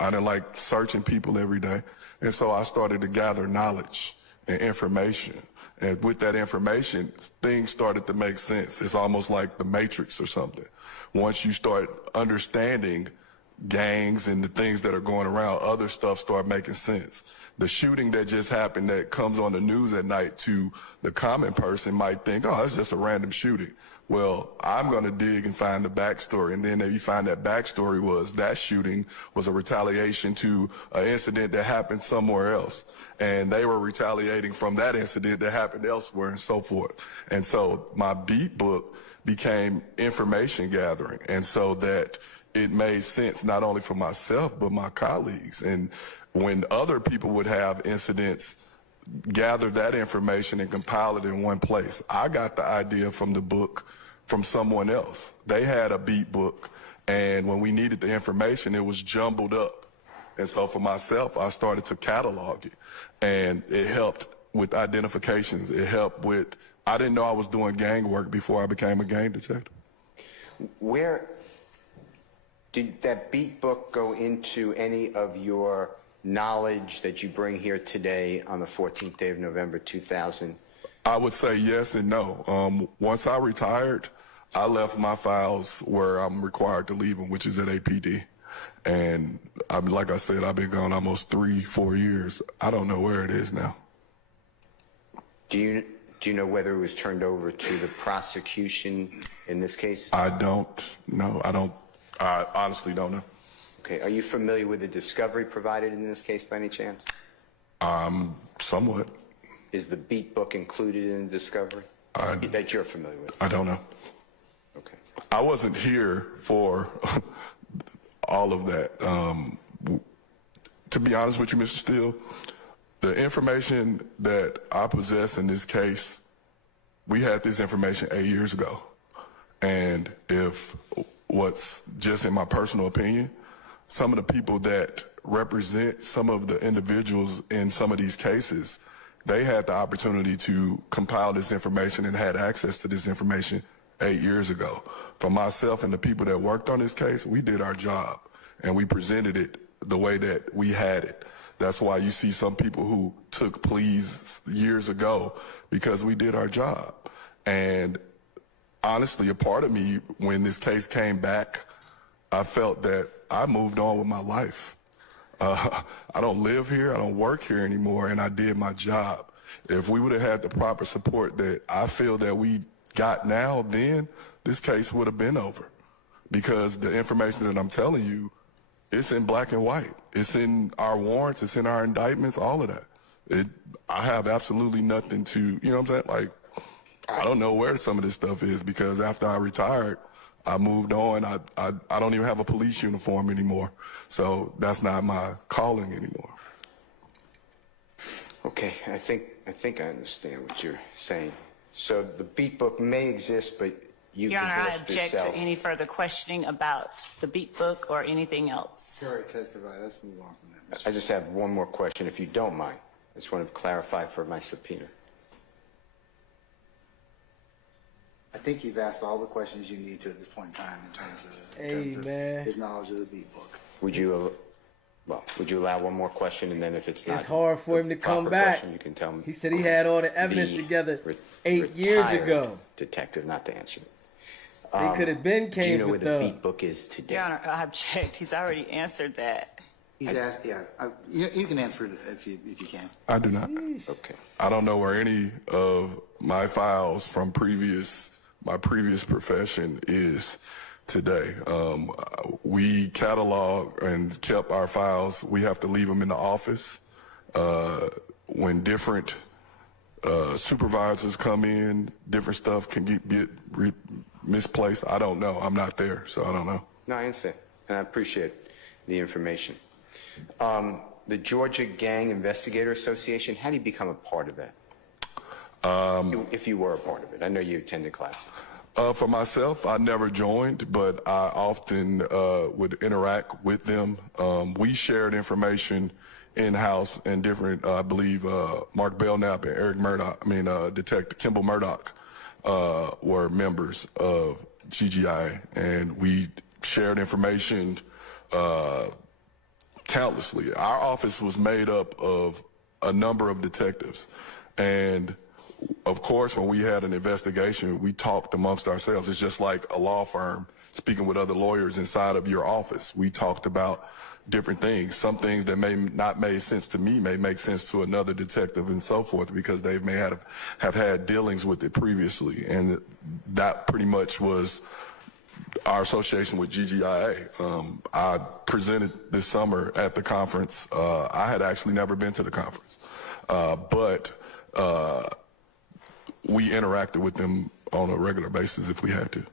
I didn't like searching people every day. And so I started to gather knowledge and information. And with that information, things started to make sense. It's almost like the Matrix or something. Once you start understanding gangs and the things that are going around, other stuff start making sense. The shooting that just happened that comes on the news at night to the common person might think, oh, it's just a random shooting. Well, I'm going to dig and find the backstory. And then if you find that backstory was that shooting was a retaliation to an incident that happened somewhere else. And they were retaliating from that incident that happened elsewhere and so forth. And so my beat book became information gathering. And so that it made sense not only for myself, but my colleagues. And when other people would have incidents, gather that information and compile it in one place. I got the idea from the book from someone else. They had a beat book, and when we needed the information, it was jumbled up And so for myself, I started to catalog it, and it helped with identifications. It helped with, I didn't know I was doing gang work before I became a gang detective. Where did that beat book go into any of your knowledge that you bring here today on the 14th day of November 2000? I would say yes and no. Once I retired, I left my files where I'm required to leave them, which is at APD. And like I said, I've been gone almost 3-4 years. I don't know where it is now. Do you know whether it was turned over to the prosecution in this case? I don't know. I honestly don't know. Okay. Are you familiar with the discovery provided in this case by any chance? Somewhat. Is the beat book included in the discovery that you're familiar with? I don't know. Okay. I wasn't here for all of that. To be honest with you, Mr. Steele, the information that I possess in this case, we had this information 8 years ago. And if what's just in my personal opinion, some of the people that represent some of the individuals in some of these cases, they had the opportunity to compile this information and had access to this information 8 years ago. For myself and the people that worked on this case, we did our job and we presented it the way that we had it. That's why you see some people who took pleas years ago, because we did our job. And honestly, a part of me, when this case came back, I felt that I moved on with my life. I don't live here, I don't work here anymore, and I did my job. If we would have had the proper support that I feel that we got now, then this case would have been over. Because the information that I'm telling you, it's in black and white. It's in our warrants, it's in our indictments, all of that. I have absolutely nothing to, you know what I'm saying? Like, I don't know where some of this stuff is, because after I retired, I moved on. I don't even have a police uniform anymore. So that's not my calling anymore. Okay, I think I understand what you're saying. So the beat book may exist, but you Your Honor, I divorced object yourself. to any further questioning about the beat book or anything else. You already testified. Let's move on from that, Mr. I just have one more question, if you don't mind. I just want to clarify for my subpoena. I think you've asked all the questions you need to at this point in time in terms of man. his knowledge of the beat book. Would you allow one more question, and then if it's not It's hard for him to come proper back. question, you can tell me. He said he had all the evidence together 8 years retired ago. Detective, not to answer. They could have been Do you came know for where the Thung. beat book is today? Your Honor, I object. He's already answered that. He's asked, yeah. You can answer it if you can. I do not. Okay. I don't know where any of my files from my previous profession is today. We catalog and kept our files. We have to leave them in the office. When different supervisors come in, different stuff can get misplaced. I don't know. I'm not there, so I don't know. No, I understand, and I appreciate the information. The Georgia Gang Investigator Association, how do you become a part of that? If you were a part of it. I know you attended classes. For myself, I never joined, but I often would interact with them. We shared information in-house, and different, I believe, Mark Belknap and Eric Murdoch, Detective Kimball Murdoch, were members of GGI, and we shared information countlessly. Our office was made up of a number of detectives, and of course, when we had an investigation, we talked amongst ourselves. It's just like a law firm speaking with other lawyers inside of your office. We talked about different things. Some things that may not make sense to me may make sense to another detective and so forth, because they may have had dealings with it previously. And that pretty much was our association with GGIA. I presented this summer at the conference. I had actually never been to the conference, but we interacted with them on a regular basis if we had to.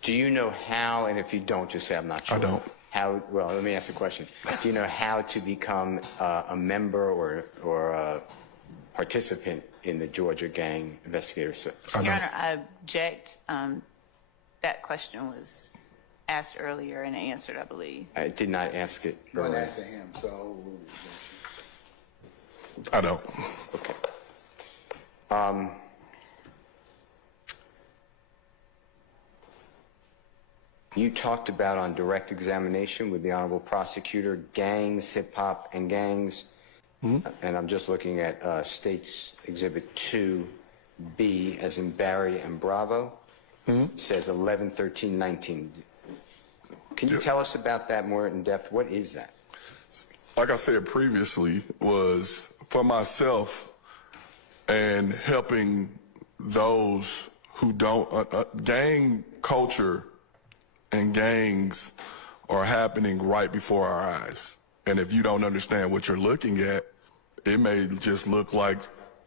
Do you know how, and if you don't, just say I'm not sure. I don't. How, well, let me ask the question. Do you know how to become a member or a participant in the Georgia Gang Investigator Association? Your Honor, I object. That question was asked earlier and answered, I believe. I did not ask it Well, earlier. that's to him, so. I don't. Okay. You talked about on direct examination with the Honorable Prosecutor, gangs, hip-hop, and gangs. And I'm just looking at State's Exhibit 2B, as in Barry and Bravo. It says 11, 13, 19. Can you tell us about that more in depth? What is that? Like I said previously, was for myself and helping those who don't. Gang culture and gangs are happening right before our eyes. And if you don't understand what you're looking at, it may just look like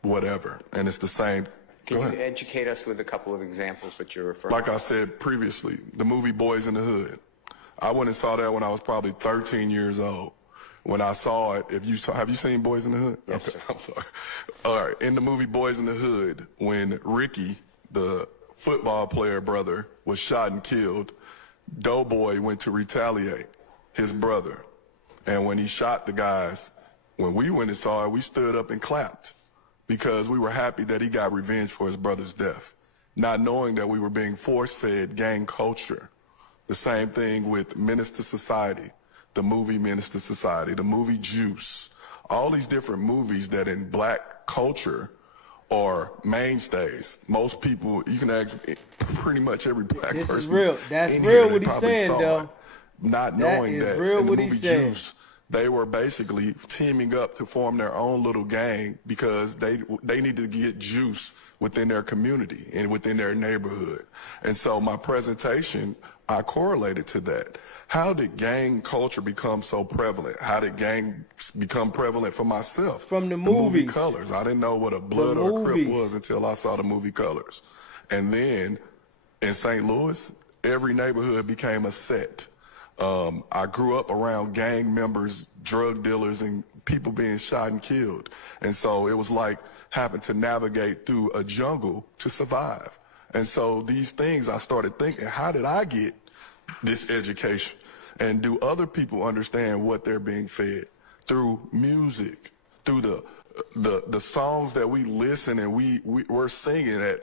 whatever. And it's the same. Can you educate us with a couple of examples what you're referring Like I said previously, the movie Boys in the Hood. I went and saw that when I was probably 13 years old. When I saw it, have you seen Boys in the Hood? Yes, Okay, sir. I'm sorry. All right, in the movie Boys in the Hood, when Ricky, the football player brother, was shot and killed, Doughboy went to retaliate, his brother. And when he shot the guys, when we went and saw it, we stood up and clapped because we were happy that he got revenge for his brother's death, not knowing that we were being force-fed gang culture. The same thing with Menace to Society, the movie Menace to Society, the movie Juice, all these different movies that in black culture are mainstays. Most people, you can ask pretty much every black This person. is real. That's in real here, what they he's probably saying, saw though. it, not That knowing is that real in the what movie he's saying. Juice, they were basically teaming up to form their own little gang because they needed to get juice within their community and within their neighborhood. And so my presentation, I correlated to that. How did gang culture become so prevalent? How did gang become prevalent for myself? From the movie movies. Colors. I didn't know what a blood or a crip movies. was until I saw the movie Colors. And then in St. Louis, every neighborhood became a set. I grew up around gang members, drug dealers, and people being shot and killed. And so it was like having to navigate through a jungle to survive. And so these things, I started thinking, how did I get this education? And do other people understand what they're being fed through music, through the songs that we listen and we're singing at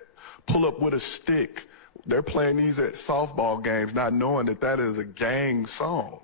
Pull Up With a Stick? They're playing these at softball games, not knowing that that is a gang song.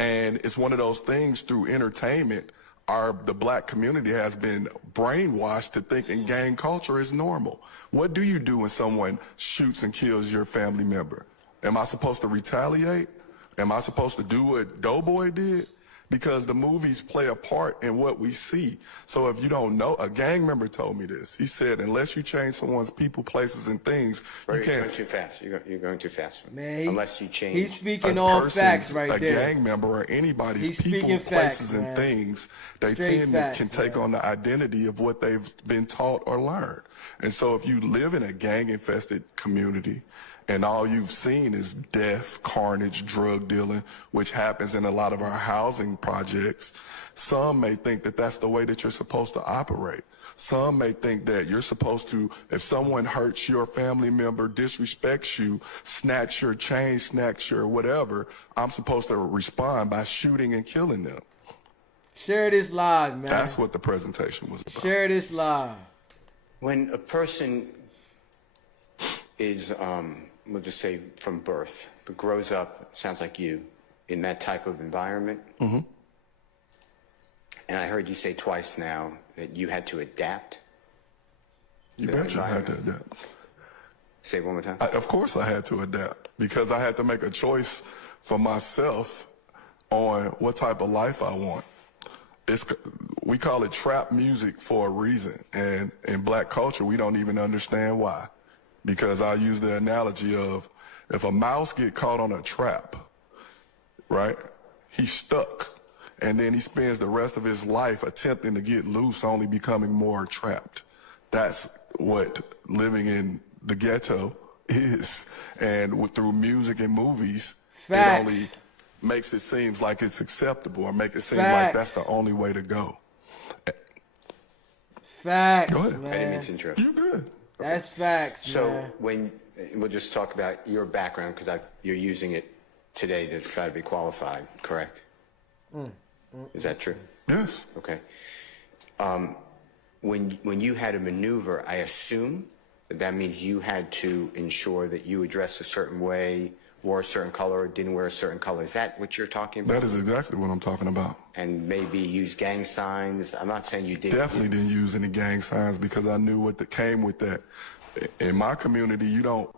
And it's one of those things through entertainment, the black community has been brainwashed to thinking gang culture is normal. What do you do when someone shoots and kills your family member? Am I supposed to retaliate? Am I supposed to do what Doughboy did? Because the movies play a part in what we see. So if you don't know, a gang member told me this. He said, unless you change someone's people, places, and things, You're you can't. going too fast. You're going too fast. Man, Unless you change. He's speaking all facts right a there. gang member or anybody's He's people, speaking places, facts, and man. things, they Straight tend facts, can take man. on the identity of what they've been taught or learned. And so if you live in a gang-infested community and all you've seen is death, carnage, drug dealing, which happens in a lot of our housing projects, some may think that that's the way that you're supposed to operate. Some may think that you're supposed to, if someone hurts your family member, disrespects you, snatch your chain, snatch your whatever, I'm supposed to respond by shooting and killing them. Share this live, man. That's what the presentation was about. Share this live. When a person is, we'll just say from birth, but grows up, sounds like you, in that type of environment. Mm-hmm. And I heard you say twice now that you had to adapt. You betcha I had to adapt. Say it one more time. Of course I had to adapt because I had to make a choice for myself on what type of life I want. We call it trap music for a reason. And in black culture, we don't even understand why. Because I use the analogy of if a mouse get caught on a trap, right, he's stuck. And then he spends the rest of his life attempting to get loose, only becoming more trapped. That's what living in the ghetto is. And through music and movies, Facts. it only makes it seem like it's acceptable or make it seem Facts. like that's the only way to go. Facts, Go ahead. man. I didn't mean to interrupt. You're good. That's facts, So man. when we'll just talk about your background because you're using it today to try to be qualified, correct? Is that true? Yes. Okay. When you had to maneuver, I assume that means you had to ensure that you addressed a certain way, wore a certain color, or didn't wear a certain color. Is that what you're talking about? That is exactly what I'm talking about. And maybe use gang signs. I'm not saying you did. Definitely didn't use any gang signs because I knew what came with that. In my community, you don't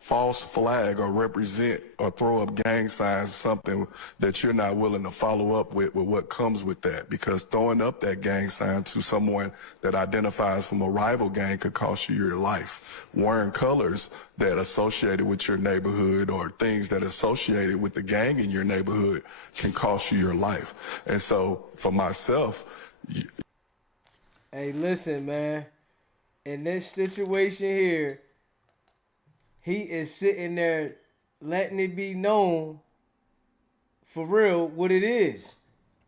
false flag or represent or throw up gang signs, something that you're not willing to follow up with what comes with that. Because throwing up that gang sign to someone that identifies from a rival gang could cost you your life. Wearing colors that associated with your neighborhood or things that associated with the gang in your neighborhood can cost you your life. And so for myself, Hey, listen, man. In this situation here, he is sitting there letting it be known for real what it is.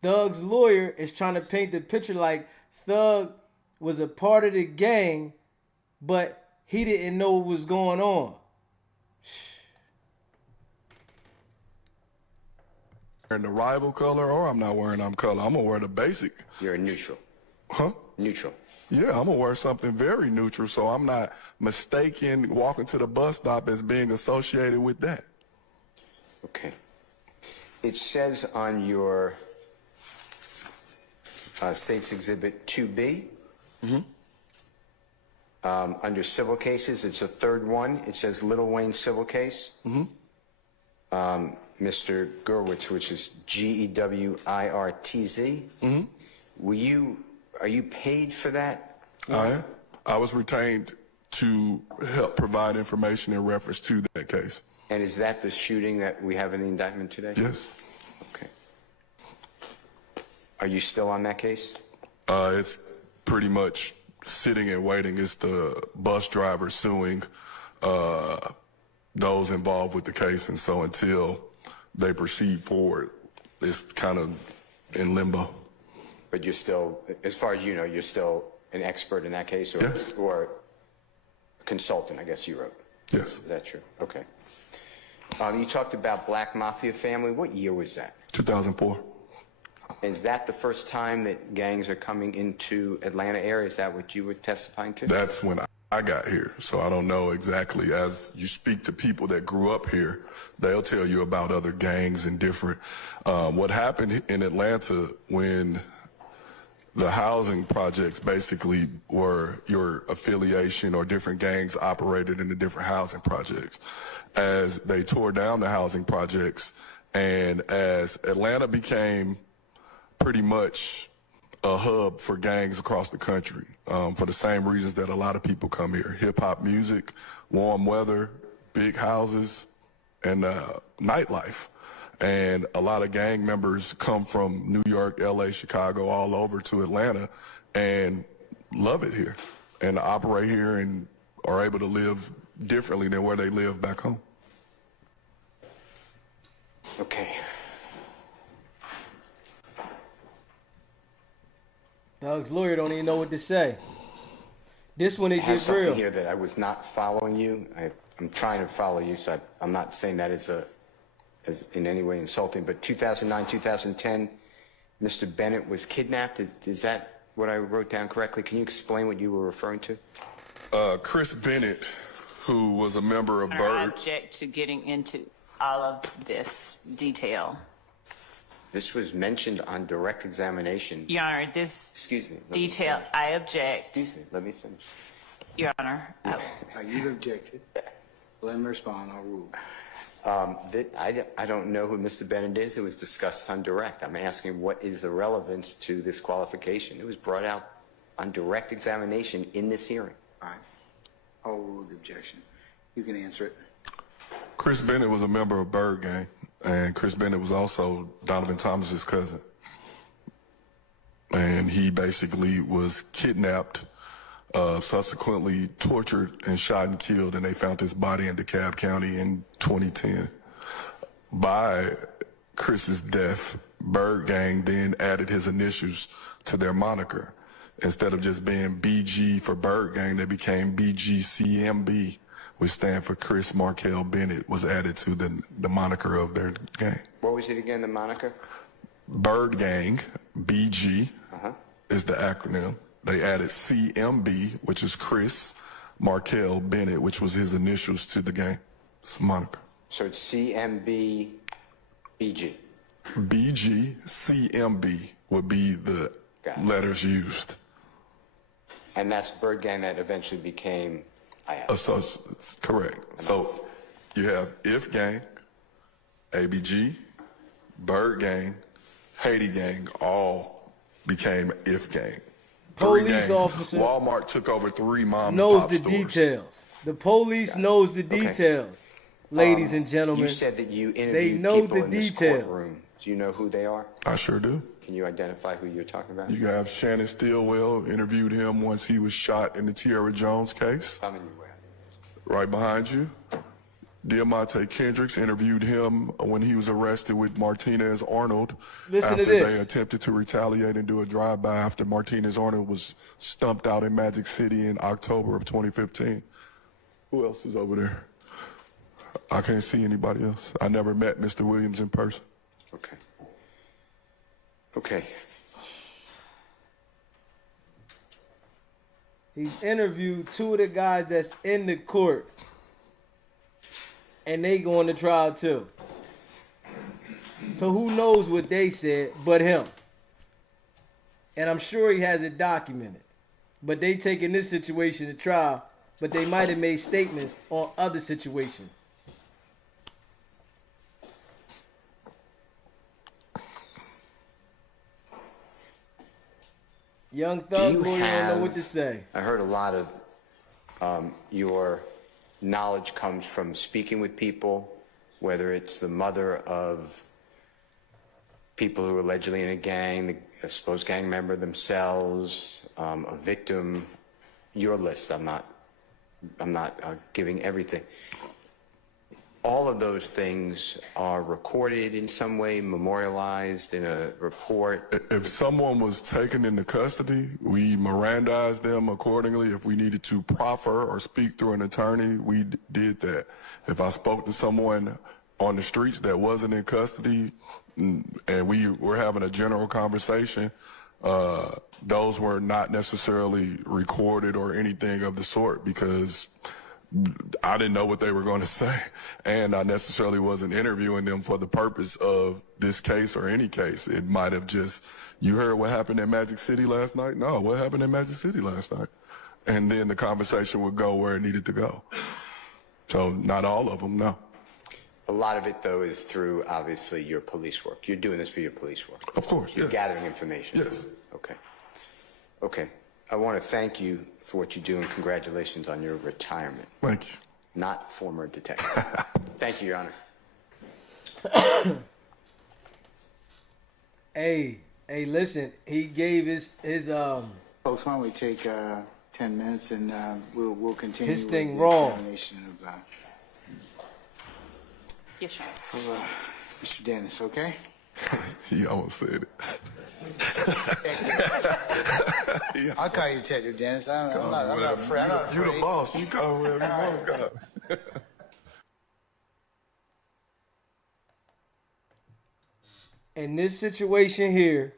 Thug's lawyer is trying to paint the picture like Thug was a part of the gang, but he didn't know what was going on. wearing the rival color or I'm not wearing them color. I'm going to wear the basic. You're a neutral. Huh? Neutral. Yeah, I'm going to wear something very neutral so I'm not mistaken walking to the bus stop as being associated with that. Okay. It says on your State's Exhibit 2B, under civil cases, it's a third one. It says Little Wayne civil case. Mr. Gerwitz, which is Gewirtz. Are you paid for that? I was retained to help provide information in reference to that case. And is that the shooting that we have in the indictment today? Yes. Okay. Are you still on that case? It's pretty much sitting and waiting. It's the bus driver suing those involved with the case. And so until they proceed forward, it's kind of in limbo. But you're still, as far as you know, you're still an expert in that case? Or, Yes. Or a consultant, I guess you wrote. Yes. Is that true? Okay. You talked about Black Mafia family. What year was that? 2004. Is that the first time that gangs are coming into Atlanta area? Is that what you were testifying to? That's when I got here. So I don't know exactly. As you speak to people that grew up here, they'll tell you about other gangs and different. What happened in Atlanta when the housing projects basically were your affiliation or different gangs operated in the different housing projects. As they tore down the housing projects and as Atlanta became pretty much a hub for gangs across the country, for the same reasons that a lot of people come here. Hip hop music, warm weather, big houses, and nightlife. And a lot of gang members come from New York, LA, Chicago, all over to Atlanta and love it here and operate here and are able to live differently than where they live back home. Okay. Thug's lawyer don't even know what to say. This one I it have gets something real. here that I was not following you. I'm trying to follow you, so I'm not saying that as in any way insulting, but 2009, 2010, Mr. Bennett was kidnapped. Is that what I wrote down correctly? Can you explain what you were referring to? Chris Bennett, who was a member of I Bird. object to getting into all of this detail. This was mentioned on direct examination. Your Honor, this Excuse me. let me detail, finish. I object. Excuse me. Let me finish. Your Honor, You've objected. Let him respond. I'll rule. I don't know who Mr. Bennett is. It was discussed on direct. I'm asking what is the relevance to this qualification? It was brought out on direct examination in this hearing. All right. I'll rule the objection. You can answer it. Chris Bennett was a member of Bird Gang, and Chris Bennett was also Donovan Thomas's cousin. And he basically was kidnapped, subsequently tortured and shot and killed, and they found his body in DeKalb County in 2010. By Chris's death, Bird Gang then added his initials to their moniker. Instead of just being BG for Bird Gang, they became BGCMB, which stand for Chris Markel Bennett, was added to the moniker of their gang. What was it again, the moniker? Bird Gang, BG, is the acronym. They added CMB, which is Chris Markel Bennett, which was his initials to the gang. It's a moniker. So it's CMB BG. BG, CMB would be the letters used. And that's Bird Gang that eventually became Correct. So you have If Gang, ABG, Bird Gang, Haiti Gang, all became If Gang. Police officer Walmart took over 3 mom knows and pop the stores. details. The police knows the details. Ladies and gentlemen, You said that you interviewed they know people the in this details. courtroom. Do you know who they are? I sure do. Can you identify who you're talking about? You have Shannon Stillwell, interviewed him once he was shot in the Tierra Jones case. Coming your way. Right behind you. Diamante Kendricks, interviewed him when he was arrested with Martinez Arnold Listen to after this. they attempted to retaliate and do a drive-by after Martinez Arnold was stumped out in Magic City in October of 2015. Who else is over there? I can't see anybody else. I never met Mr. Williams in person. Okay. Okay. he's interviewed 2 of the guys that's in the court, and they going to trial too. So who knows what they said but him? And I'm sure he has it documented. But they taking this situation to trial, but they might have made statements on other situations. Young Thug lawyer don't know what to say. I heard a lot of your knowledge comes from speaking with people, whether it's the mother of people who are allegedly in a gang, a supposed gang member themselves, a victim. Your list. I'm not giving everything. All of those things are recorded in some way, memorialized in a report. If someone was taken into custody, we Mirandized them accordingly. If we needed to proffer or speak through an attorney, we did that. If I spoke to someone on the streets that wasn't in custody and we were having a general conversation, those were not necessarily recorded or anything of the sort because I didn't know what they were going to say, and I necessarily wasn't interviewing them for the purpose of this case or any case. It might have just, you heard what happened in Magic City last night? No, what happened in Magic City last night? And then the conversation would go where it needed to go. So not all of them, no. A lot of it, though, is through, obviously, your police work. You're doing this for your police work. Of course, You're yes. gathering information. Yes. Okay. Okay. I want to thank you for what you do and congratulations on your retirement. Thank you. Not former detective. Thank you, Your Honor. Hey, listen, he gave his Folks, why don't we take 10 minutes and we'll continue His with thing the wrong. examination of Yes, Your Honor. Mr. Dennis, okay? He almost said it. I'll call you Detective Dennis. I'm not afraid. I'm not afraid. You the boss. You call me whatever you want to call me. in this situation here,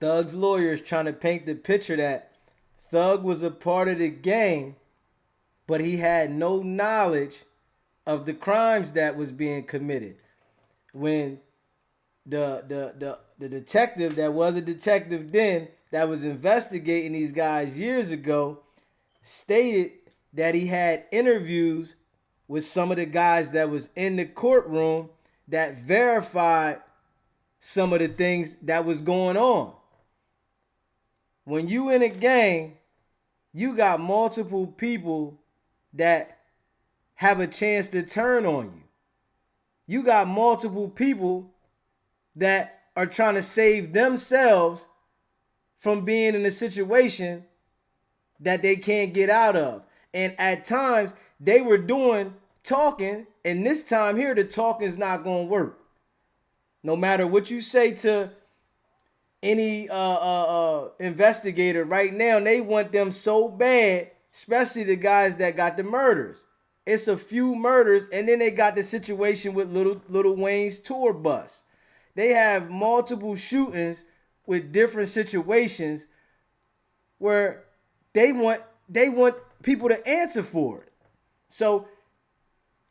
Thug's lawyer is trying to paint the picture that Thug was a part of the gang, but he had no knowledge of the crimes that was being committed. When the detective that was a detective then that was investigating these guys years ago stated that he had interviews with some of the guys that was in the courtroom that verified some of the things that was going on. When you in a gang, you got multiple people that have a chance to turn on you. You got multiple people that are trying to save themselves from being in a situation that they can't get out of. And at times they were doing talking, and this time here the talking is not going to work. No matter what you say to any investigator right now, they want them so bad, especially the guys that got the murders. it's a few murders, and then they got the situation with Little Wayne's tour bus. They have multiple shootings with different situations where they want people to answer for it. So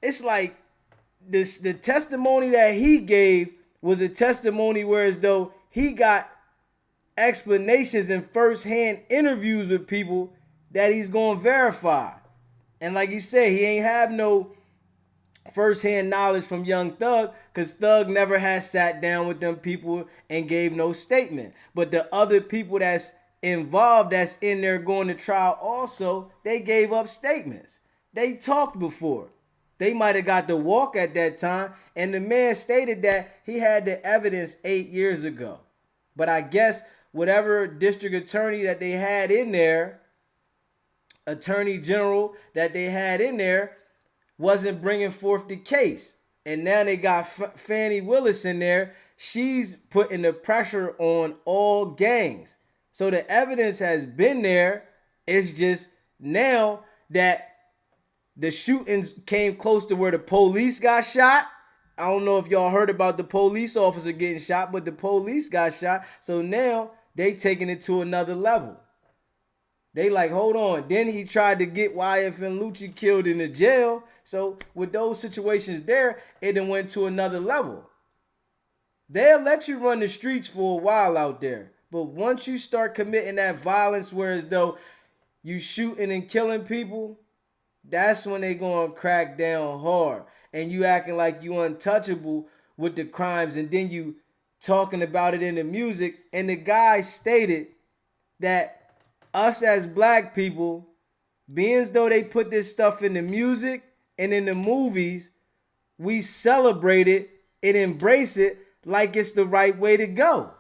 it's like the testimony that he gave was a testimony where as though he got explanations and firsthand interviews with people that he's going to verify. And like he said, he ain't have no firsthand knowledge from Young Thug, because Thug never has sat down with them people and gave no statement. But the other people that's involved, that's in there going to trial also, they gave up statements. They talked before. They might have got the walk at that time, and the man stated that he had the evidence 8 years ago. But I guess whatever district attorney that they had in there, attorney general that they had in there, wasn't bringing forth the case. And now they got Fannie Willis in there. She's putting the pressure on all gangs. So the evidence has been there. It's just now that the shootings came close to where the police got shot. I don't know if y'all heard about the police officer getting shot, but the police got shot. So now they taking it to another level. They like, hold on. Then he tried to get YF and Lucci killed in the jail. So with those situations there, it done went to another level. They'll let you run the streets for a while out there. But once you start committing that violence, whereas though you shooting and killing people, that's when they gonna crack down hard. And you acting like you untouchable with the crimes, and then you talking about it in the music. And the guy stated that us as black people, being as though they put this stuff in the music and in the movies, we celebrate it and embrace it like it's the right way to go.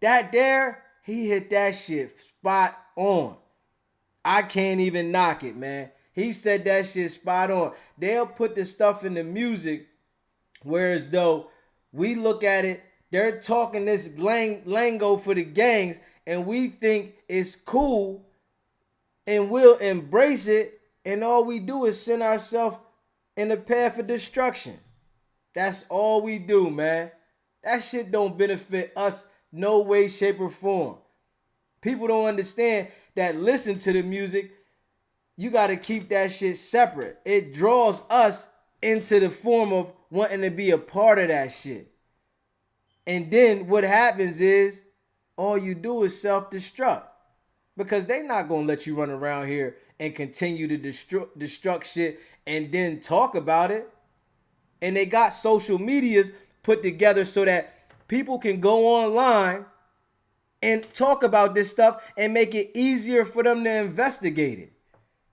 That there, he hit that shit spot on. I can't even knock it, man. He said that shit spot on. They'll put the stuff in the music, whereas though we look at it, they're talking this lingo for the gangs, and we think it's cool and we'll embrace it, and all we do is send ourselves in the path of destruction. That's all we do, man. That shit don't benefit us no way, shape, or form. People don't understand that listen to the music. You got to keep that shit separate. It draws us into the form of wanting to be a part of that shit. And then what happens is all you do is self-destruct, because they not going to let you run around here and continue to destruct shit and then talk about it. And they got social medias put together so that people can go online and talk about this stuff and make it easier for them to investigate it.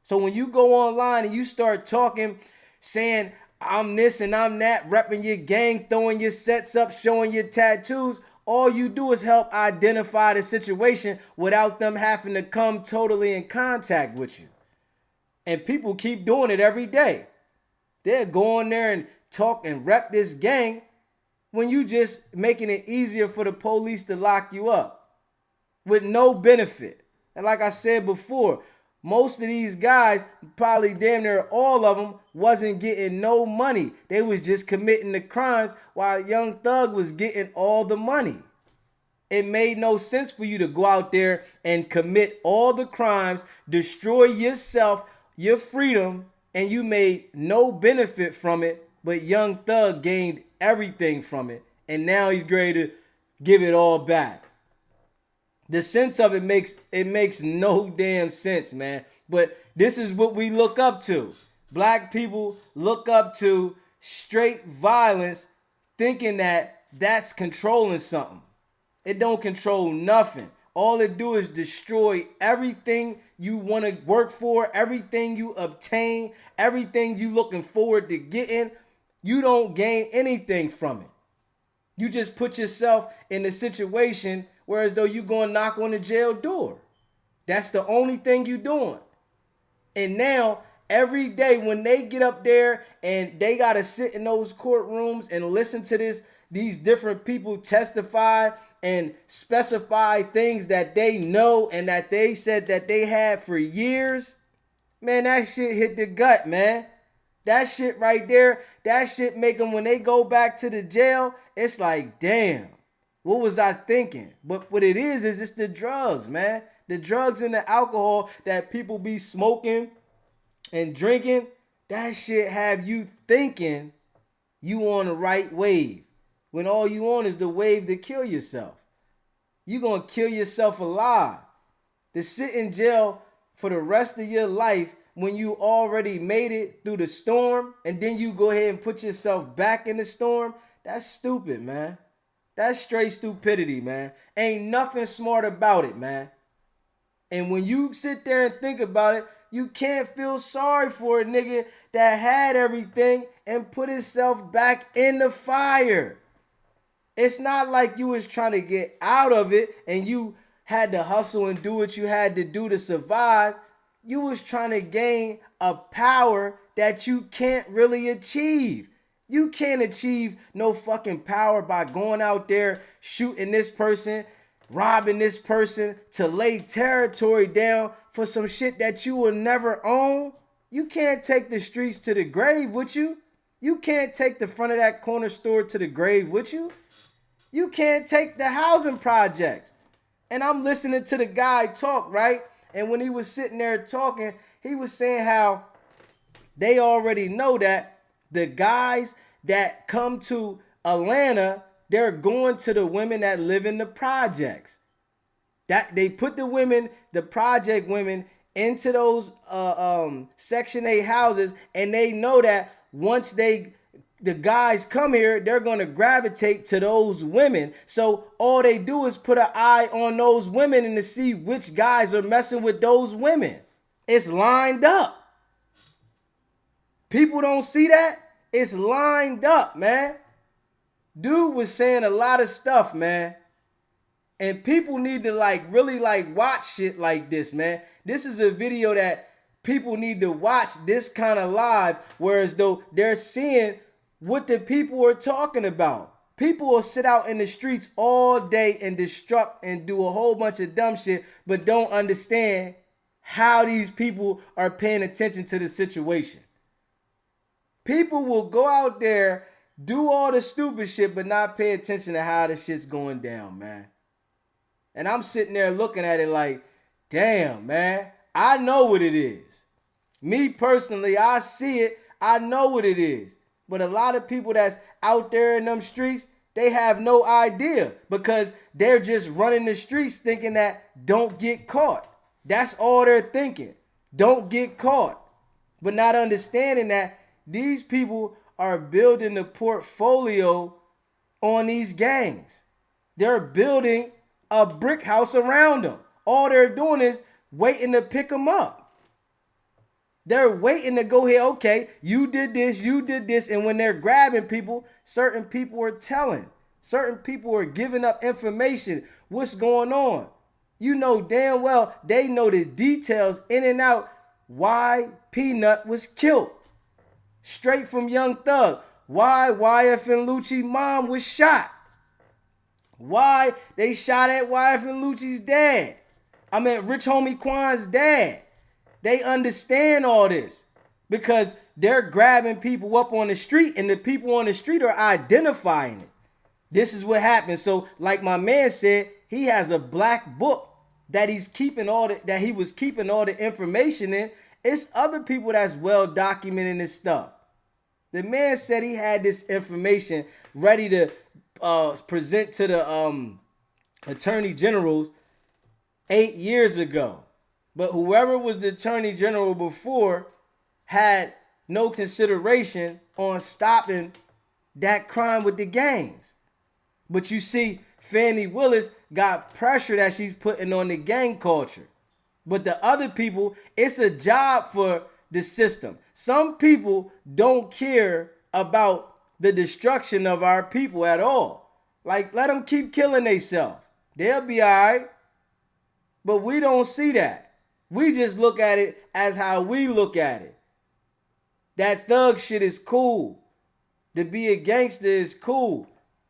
So when you go online and you start talking, saying, I'm this and I'm that, repping your gang, throwing your sets up, showing your tattoos, all you do is help identify the situation without them having to come totally in contact with you. And people keep doing it every day. They're going there and talk and rep this gang when you just making it easier for the police to lock you up with no benefit. And like I said before, most of these guys, probably damn near all of them, wasn't getting no money. They was just committing the crimes while Young Thug was getting all the money. It made no sense for you to go out there and commit all the crimes, destroy yourself, your freedom, and you made no benefit from it, but Young Thug gained everything from it, and now he's ready to give it all back. The sense of it makes no damn sense, man. But this is what we look up to. Black people look up to straight violence, thinking that that's controlling something. It don't control nothing. All it do is destroy everything you want to work for, everything you obtain, everything you looking forward to getting. You don't gain anything from it. You just put yourself in a situation whereas though you going to knock on the jail door. That's the only thing you doing. And now, every day when they get up there and they got to sit in those courtrooms and listen to these different people testify and specify things that they know and that they said that they had for years, man, that shit hit the gut, man. That shit right there, that shit make them, when they go back to the jail, it's like, damn, what was I thinking? But what it is it's the drugs, man. The drugs and the alcohol that people be smoking and drinking, that shit have you thinking you on the right wave, when all you on is the wave to kill yourself. You gonna kill yourself alive. To sit in jail for the rest of your life when you already made it through the storm, and then you go ahead and put yourself back in the storm, that's stupid, man. That's straight stupidity, man. Ain't nothing smart about it, man. And when you sit there and think about it, you can't feel sorry for a nigga that had everything and put himself back in the fire. It's not like you was trying to get out of it and you had to hustle and do what you had to do to survive. You was trying to gain a power that you can't really achieve. You can't achieve no fucking power by going out there shooting this person, robbing this person to lay territory down for some shit that you will never own. You can't take the streets to the grave with you. You can't take the front of that corner store to the grave with you. You can't take the housing projects. And I'm listening to the guy talk, right? And when he was sitting there talking, he was saying how they already know that the guys that come to Atlanta, they're going to the women that live in the projects. That they put the women, the project women, into those Section 8 houses, and they know that once the guys come here, they're going to gravitate to those women. So all they do is put an eye on those women and to see which guys are messing with those women. It's lined up. People don't see that? It's lined up, man. Dude was saying a lot of stuff, man. And people need to really watch shit like this, man. This is a video that people need to watch this kind of live, whereas though they're seeing what the people are talking about. People will sit out in the streets all day and destruct and do a whole bunch of dumb shit, but don't understand how these people are paying attention to the situation. People will go out there, do all the stupid shit, but not pay attention to how the shit's going down, man. And I'm sitting there looking at it like, damn, man, I know what it is. Me personally, I see it. I know what it is. But a lot of people that's out there in them streets, they have no idea because they're just running the streets thinking that don't get caught. That's all they're thinking. Don't get caught. But not understanding that these people are building a portfolio on these gangs. They're building a brick house around them. All they're doing is waiting to pick them up. They're waiting to go here. Okay, you did this. And when they're grabbing people, certain people are telling. Certain people are giving up information. What's going on? You know damn well they know the details in and out why Peanut was killed. Straight from Young Thug. Why YF and Lucci's mom was shot. Why they shot at YF and Lucci's dad. I mean, Rich Homie Quan's dad. They understand all this because they're grabbing people up on the street and the people on the street are identifying it. This is what happens. So like my man said, he has a black book that he was keeping all the information in. It's other people that's well documenting this stuff. The man said he had this information ready to present to the attorney generals 8 years ago. But whoever was the attorney general before had no consideration on stopping that crime with the gangs. But you see, Fannie Willis got pressure that she's putting on the gang culture. But the other people, it's a job for the system. Some people don't care about the destruction of our people at all. Like, let them keep killing themselves. They'll be all right. But we don't see that. We just look at it as how we look at it. That thug shit is cool. To be a gangster is cool.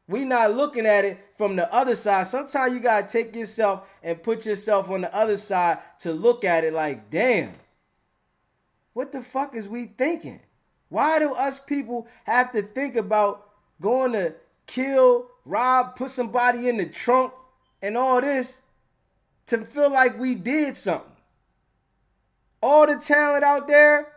We not looking at it from the other side. Sometimes you got to take yourself and put yourself on the other side to look at it like, damn, what the fuck is we thinking? Why do us people have to think about going to kill, rob, put somebody in the trunk and all this to feel like we did something? All the talent out there,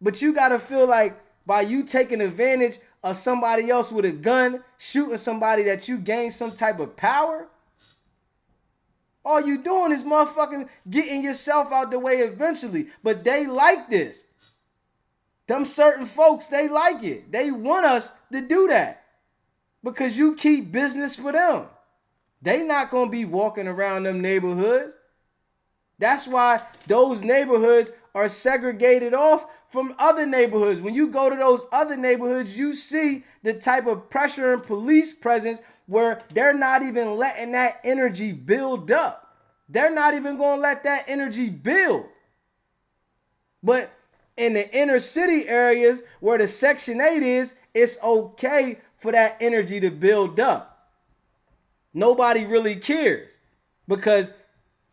but you got to feel like by you taking advantage of somebody else with a gun, shooting somebody that you gain some type of power, all you doing is motherfucking getting yourself out the way eventually. But they like this. Them certain folks, they like it. They want us to do that because you keep business for them. They not going to be walking around them neighborhoods. That's why those neighborhoods are segregated off from other neighborhoods. When you go to those other neighborhoods, you see the type of pressure and police presence where they're not even letting that energy build up. They're not even going to let that energy build. But in the inner city areas where the Section 8 is, it's okay for that energy to build up. Nobody really cares because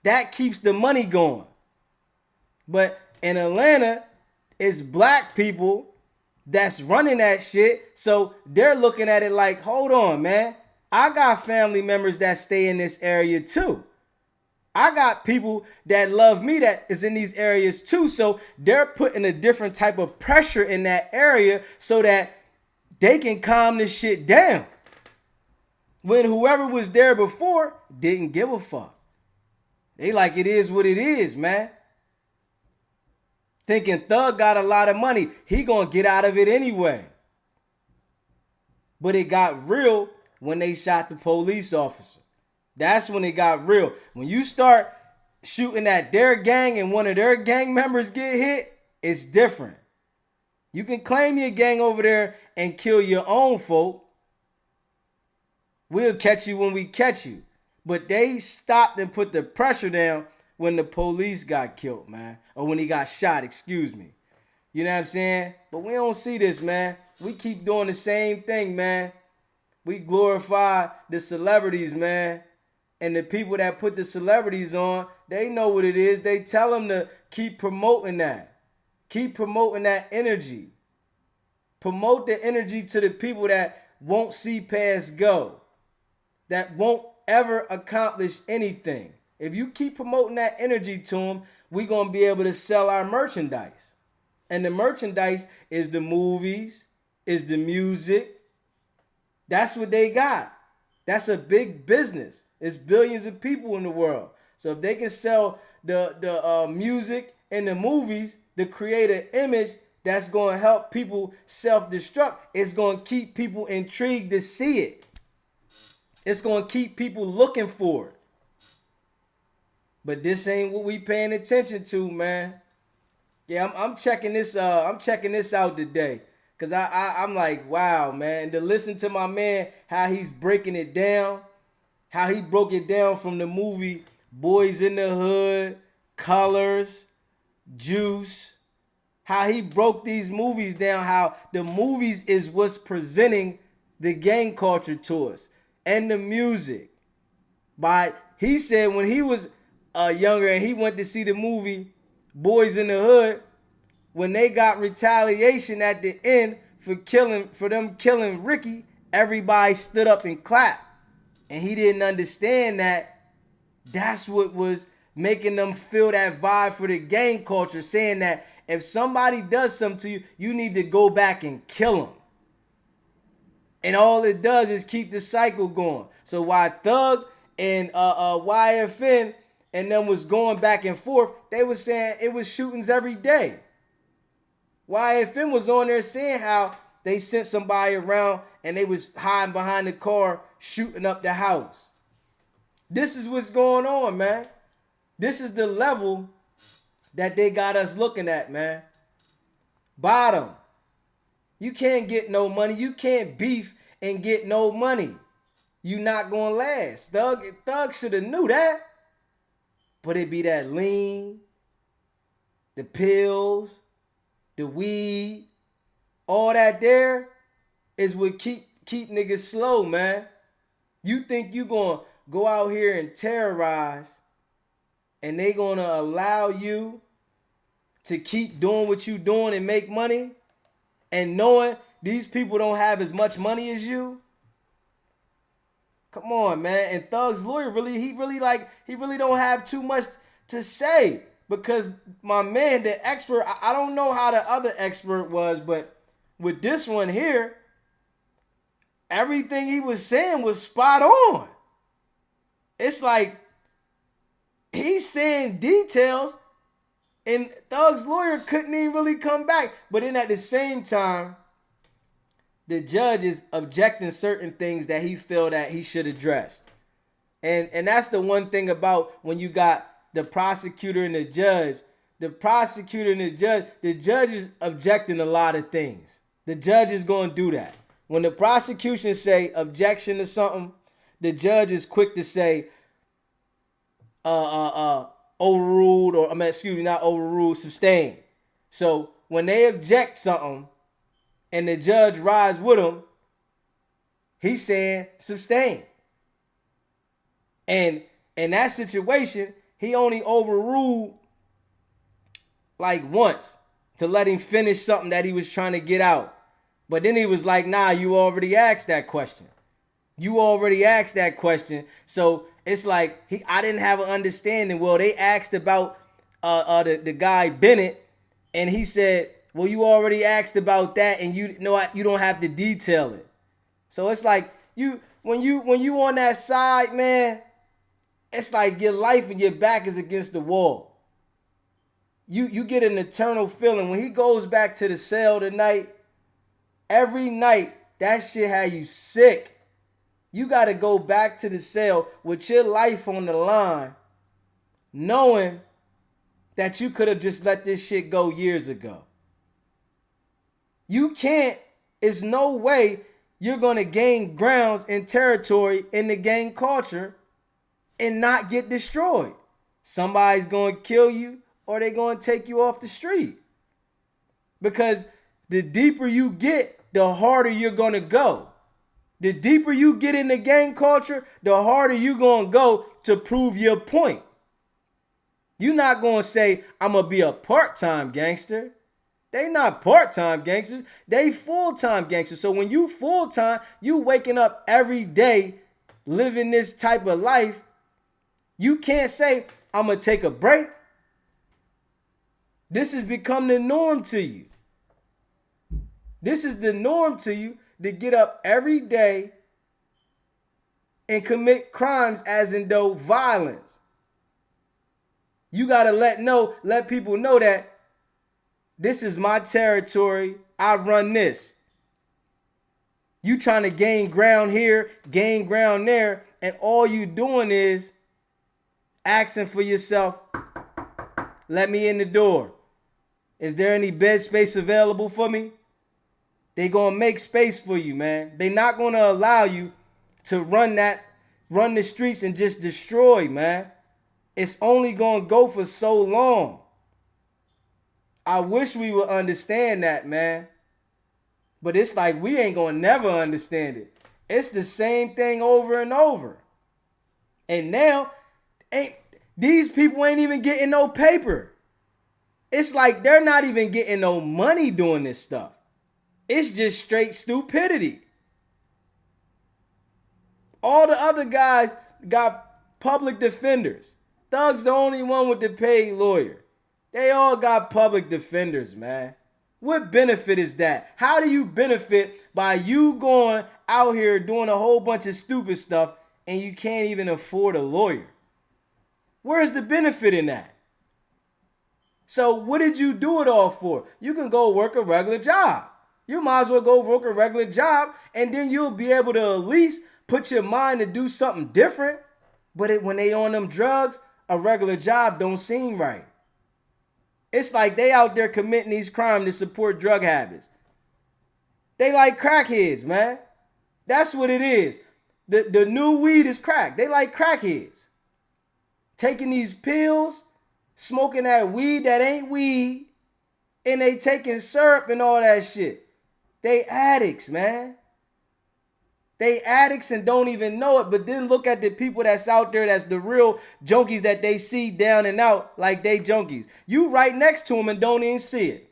that keeps the money going. But in Atlanta, it's black people that's running that shit. So they're looking at it like, hold on, man. I got family members that stay in this area too. I got people that love me that is in these areas too. So they're putting a different type of pressure in that area so that they can calm this shit down. When whoever was there before didn't give a fuck. They like it is what it is, man. Thinking Thug got a lot of money. He gonna get out of it anyway. But it got real when they shot the police officer. That's when it got real. When you start shooting at their gang and one of their gang members get hit, it's different. You can claim your gang over there and kill your own folk. We'll catch you when we catch you. But they stopped and put the pressure down when the police got killed, man. Or when he got shot, excuse me. You know what I'm saying? But we don't see this, man. We keep doing the same thing, man. We glorify the celebrities, man. And the people that put the celebrities on, they know what it is. They tell them to keep promoting that. Keep promoting that energy. Promote the energy to the people that won't see past go. That won't ever accomplish anything. If you keep promoting that energy to them, we're going to be able to sell our merchandise. And the merchandise is the movies, is the music. That's what they got. That's a big business. It's billions of people in the world. So if they can sell the music and the movies to create an image that's going to help people self-destruct, it's going to keep people intrigued to see it. It's going to keep people looking for it. But this ain't what we paying attention to, man. Yeah, I'm checking this. I'm checking this out today, cause I'm like, wow, man. And to listen to my man, how he's breaking it down, how he broke it down from the movie Boys in the Hood, Colors, Juice. How he broke these movies down. How the movies is what's presenting the gang culture to us. And the music. But he said when he was younger and he went to see the movie Boys in the Hood, when they got retaliation at the end for them killing Ricky, everybody stood up and clapped. And he didn't understand that that's what was making them feel that vibe for the gang culture, saying that if somebody does something to you, you need to go back and kill them. And all it does is keep the cycle going. So while Thug and YFN and them was going back and forth, they was saying it was shootings every day. YFN was on there saying how they sent somebody around and they was hiding behind the car shooting up the house. This is what's going on, man. This is the level that they got us looking at, man. Bottom. You can't get no money. You can't beef and get no money. You not gonna last. Thug should have knew that. But it be that lean, the pills, the weed, all that there is what keep niggas slow, man. You think you gonna go out here and terrorize and they gonna allow you to keep doing what you doing and make money and knowing these people don't have as much money as you. Come on, man. And Thug's lawyer he really don't have too much to say, because my man, the expert, I don't know how the other expert was, but with this one here, everything he was saying was spot on. It's like he's saying details and Thug's lawyer couldn't even really come back. But then at the same time, the judge is objecting certain things that he feel that he should address. And that's the one thing about when you got the prosecutor and the judge. The prosecutor and the judge is objecting a lot of things. The judge is going to do that. When the prosecution say objection to something, the judge is quick to say overruled, or not overruled, sustained. So when they object something and the judge rides with them, he's saying sustain. And in that situation, he only overruled like once to let him finish something that he was trying to get out. But then he was like, nah, you already asked that question. You already asked that question. So it's like I didn't have an understanding. Well, they asked about the guy Bennett, and he said, well, you already asked about that, and you don't have to detail it. So it's like when you on that side, man, it's like your life and your back is against the wall. You get an eternal feeling. When he goes back to the cell tonight, every night, that shit had you sick. You got to go back to the cell with your life on the line, knowing that you could have just let this shit go years ago. You can't, it's no way you're going to gain grounds and territory in the gang culture and not get destroyed. Somebody's going to kill you, or they're going to take you off the street. Because the deeper you get, the harder you're going to go. The deeper you get in the gang culture, the harder you're going to go to prove your point. You're not going to say, I'm going to be a part-time gangster. They not part-time gangsters. They full-time gangsters. So when you full-time, you waking up every day living this type of life, you can't say, I'm going to take a break. This has become the norm to you. This is the norm to you, to get up every day and commit crimes as in though violence. You got to let people know that this is my territory. I run this. You trying to gain ground here, gain ground there, and all you doing is asking for yourself, let me in the door. Is there any bed space available for me? They gonna make space for you, man. They not gonna allow you to run the streets and just destroy, man. It's only gonna go for so long. I wish we would understand that, man. But it's like we ain't gonna never understand it. It's the same thing over and over. And now, these people ain't even getting no paper. It's like they're not even getting no money doing this stuff. It's just straight stupidity. All the other guys got public defenders. Thug's the only one with the paid lawyer. They all got public defenders, man. What benefit is that? How do you benefit by you going out here doing a whole bunch of stupid stuff and you can't even afford a lawyer? Where's the benefit in that? So what did you do it all for? You can go work a regular job. You might as well go work a regular job, and then you'll be able to at least put your mind to do something different. But when they on them drugs, a regular job don't seem right. It's like they out there committing these crimes to support drug habits. They like crackheads, man. That's what it is. The new weed is crack. They like crackheads. Taking these pills, smoking that weed that ain't weed, and they taking syrup and all that shit. They addicts, man. They addicts and don't even know it. But then look at the people that's out there, that's the real junkies that they see down and out like they junkies. You right next to them and don't even see it.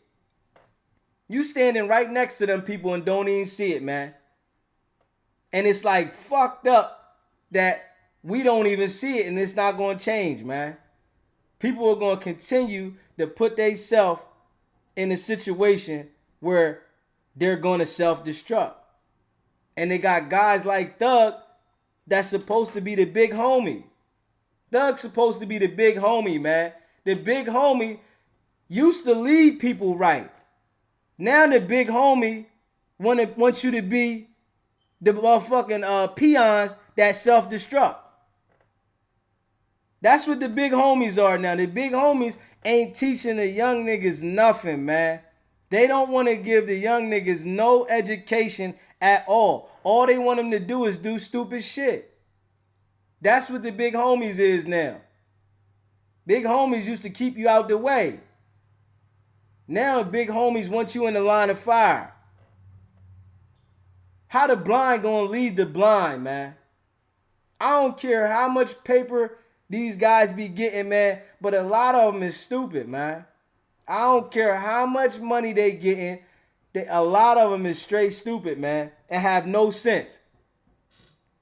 You standing right next to them people and don't even see it, man. And it's like fucked up that we don't even see it, and it's not going to change, man. People are going to continue to put themselves in a situation where they're going to self-destruct. And they got guys like Thug that's supposed to be the big homie. Thug's supposed to be the big homie, man. The big homie used to lead people right. Now the big homie wants you to be the motherfucking peons that self-destruct. That's what the big homies are now. The big homies ain't teaching the young niggas nothing, man. They don't want to give the young niggas no education at all. All they want them to do is do stupid shit. That's what the big homies is now. Big homies used to keep you out the way. Now big homies want you in the line of fire. How the blind gonna lead the blind, man? I don't care how much paper these guys be getting, man, but a lot of them is stupid, man. I don't care how much money they getting. A lot of them is straight stupid, man, and have no sense.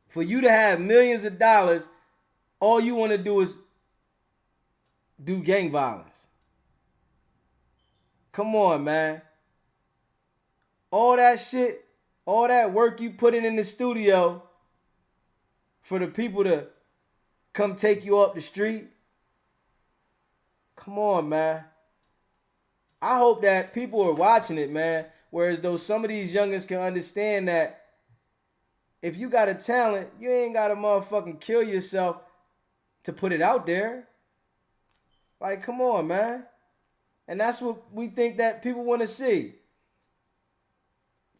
For you to have millions of dollars, all you want to do is do gang violence. Come on, man. All that shit, all that work you put in the studio for the people to come take you up the street. Come on, man. I hope that people are watching it, man. Whereas though some of these youngins can understand that if you got a talent, you ain't got to motherfucking kill yourself to put it out there. Like, come on, man. And that's what we think that people want to see.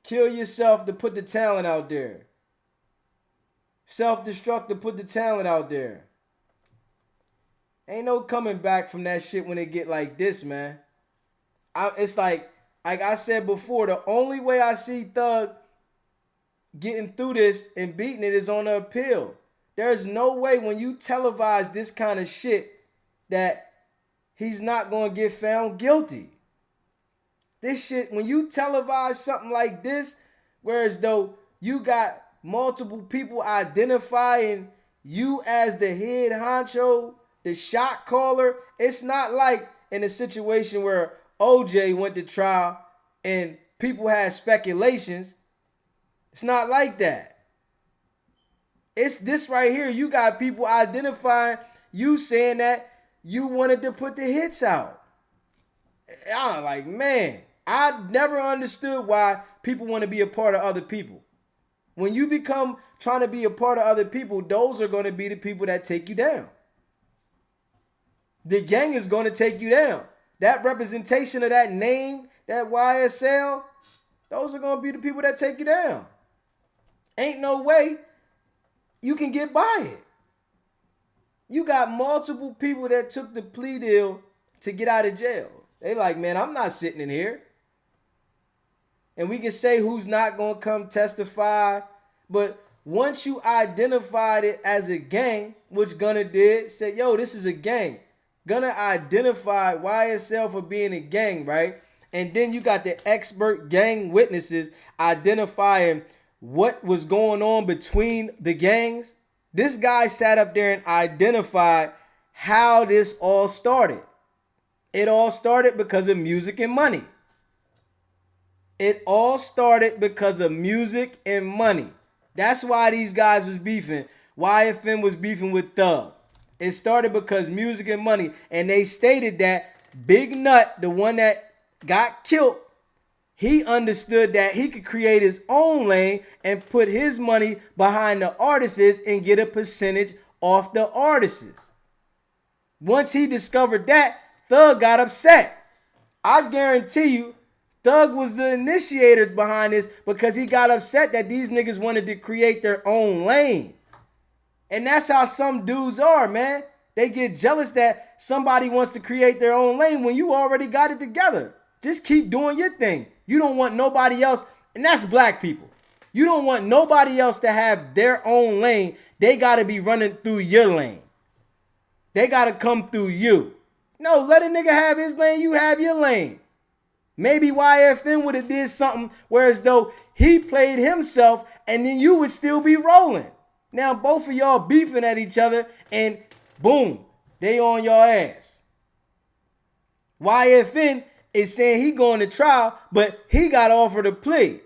Kill yourself to put the talent out there. Self-destruct to put the talent out there. Ain't no coming back from that shit when it get like this, man. It's like I said before, the only way I see Thug getting through this and beating it is on the appeal. There's no way when you televise this kind of shit that he's not going to get found guilty. This shit, when you televise something like this, whereas though you got multiple people identifying you as the head honcho, the shot caller, it's not like in a situation where OJ went to trial and people had speculations. It's not like that. It's this right here. You got people identifying you saying that you wanted to put the hits out. I'm like, man, I never understood why people want to be a part of other people. When you become trying to be a part of other people, those are going to be the people that take you down. The gang is going to take you down. That representation of that name, that YSL, those are going to be the people that take you down. Ain't no way you can get by it. You got multiple people that took the plea deal to get out of jail. They like, man, I'm not sitting in here. And we can say who's not going to come testify. But once you identified it as a gang, which Gunna did, said, yo, this is a gang. Gunna identified YSL for being a gang, right? And then you got the expert gang witnesses identifying what was going on between the gangs. This guy sat up there and identified how this all started. It all started because of music and money. It all started because of music and money. That's why these guys was beefing. YFN was beefing with Thug. It started because music and money. And they stated that Big Nut, the one that got killed, he understood that he could create his own lane and put his money behind the artists and get a percentage off the artists. Once he discovered that, Thug got upset. I guarantee you, Thug was the initiator behind this because he got upset that these niggas wanted to create their own lane. And that's how some dudes are, man. They get jealous that somebody wants to create their own lane when you already got it together. Just keep doing your thing. You don't want nobody else, and that's black people. You don't want nobody else to have their own lane. They got to be running through your lane. They got to come through you. No, let a nigga have his lane, you have your lane. Maybe YFN would have did something whereas though he played himself and then you would still be rolling. Now both of y'all beefing at each other and boom, they on your ass. YFN is saying he going to trial, but he got offered a plea.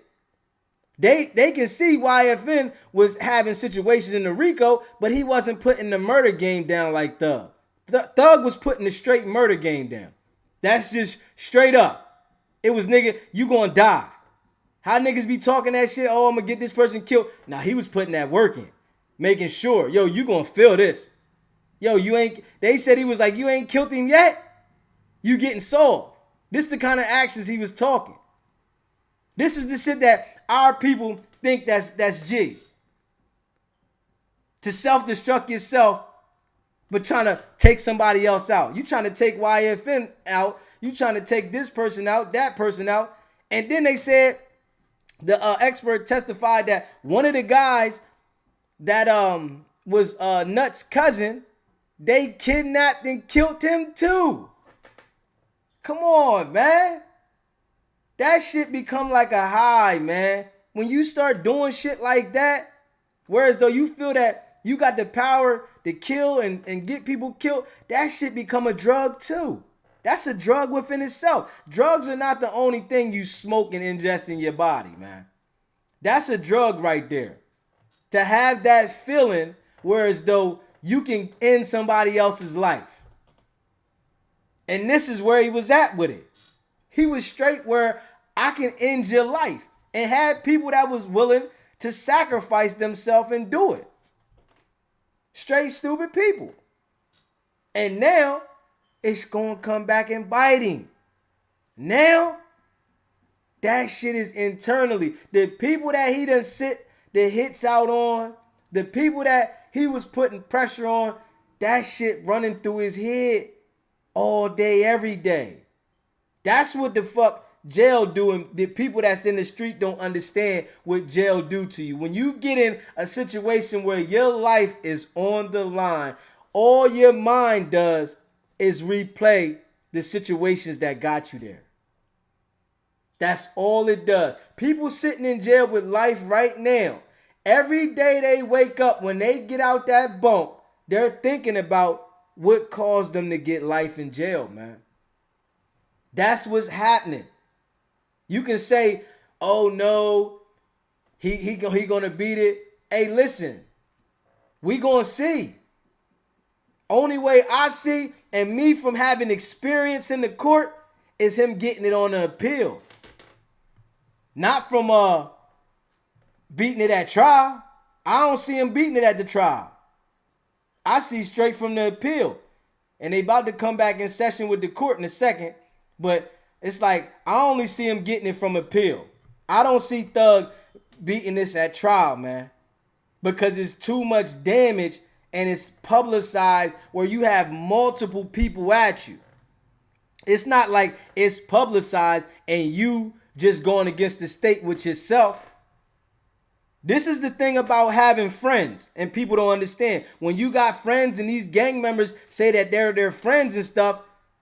They can see YFN was having situations in the Rico, but he wasn't putting the murder game down like Thug. Thug was putting the straight murder game down. That's just straight up. It was, nigga, you gonna die. How niggas be talking that shit? Oh, I'm gonna get this person killed. Nah, he was putting that work in. Making sure, yo, you gonna feel this. Yo, you ain't, they said he was like, you ain't killed him yet? You getting solved. This is the kind of actions he was talking. This is the shit that our people think that's G. To self-destruct yourself, but trying to take somebody else out. You trying to take YFN out. You trying to take this person out, that person out. And then they said, the expert testified that one of the guys that was Nut's cousin, they kidnapped and killed him too. Come on, man. That shit become like a high, man. When you start doing shit like that, whereas though you feel that you got the power to kill and get people killed, that shit become a drug too. That's a drug within itself. Drugs are not the only thing you smoke and ingest in your body, man. That's a drug right there. To have that feeling whereas though you can end somebody else's life. And this is where he was at with it. He was straight where I can end your life and had people that was willing to sacrifice themselves and do it. Straight stupid people. And now it's going to come back and bite him. Now that shit is internally. The people that he done sit the hits out on, the people that he was putting pressure on, that shit running through his head all day, every day. That's what the fuck jail doing. The people that's in the street don't understand what jail do to you. When you get in a situation where your life is on the line, all your mind does is replay the situations that got you there. That's all it does. People sitting in jail with life right now, every day they wake up, when they get out that bunk, they're thinking about what caused them to get life in jail, man. That's what's happening. You can say, oh no, he gonna beat it. Hey, listen, we gonna see. Only way I see, and me from having experience in the court, is him getting it on the appeal. Not from beating it at trial. I don't see him beating it at the trial. I see straight from the appeal. And they about to come back in session with the court in a second. But it's like, I only see him getting it from appeal. I don't see Thug beating this at trial, man. Because it's too much damage and it's publicized where you have multiple people at you. It's not like it's publicized and you just going against the state with yourself. This is the thing about having friends, and people don't understand. When you got friends and these gang members say that they're their friends and stuff,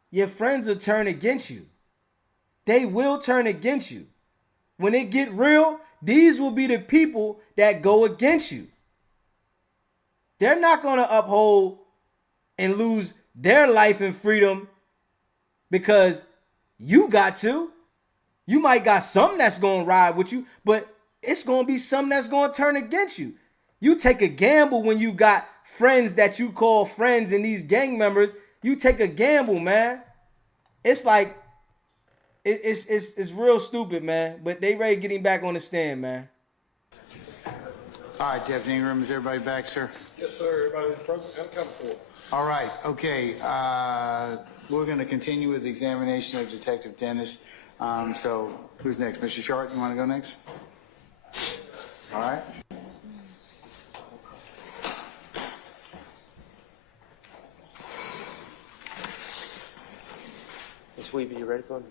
your friends will turn against you. They will turn against you. When it get real, these will be the people that go against you. They're not going to uphold and lose their life and freedom because you got to. You might got some that's going to ride with you, but it's going to be some that's going to turn against you. You take a gamble when you got friends that you call friends and these gang members. You take a gamble, man. It's like, it's real stupid, man. But they ready to get him back on the stand, man. All right, Deputy Ingram, is everybody back, sir? Yes, sir. Everybody's present and accounted for. All right, okay. We're going to continue with the examination of Detective Dennis. So who's next? Mr. Short, you want to go next? All right. Ms. Weaver, you ready for it?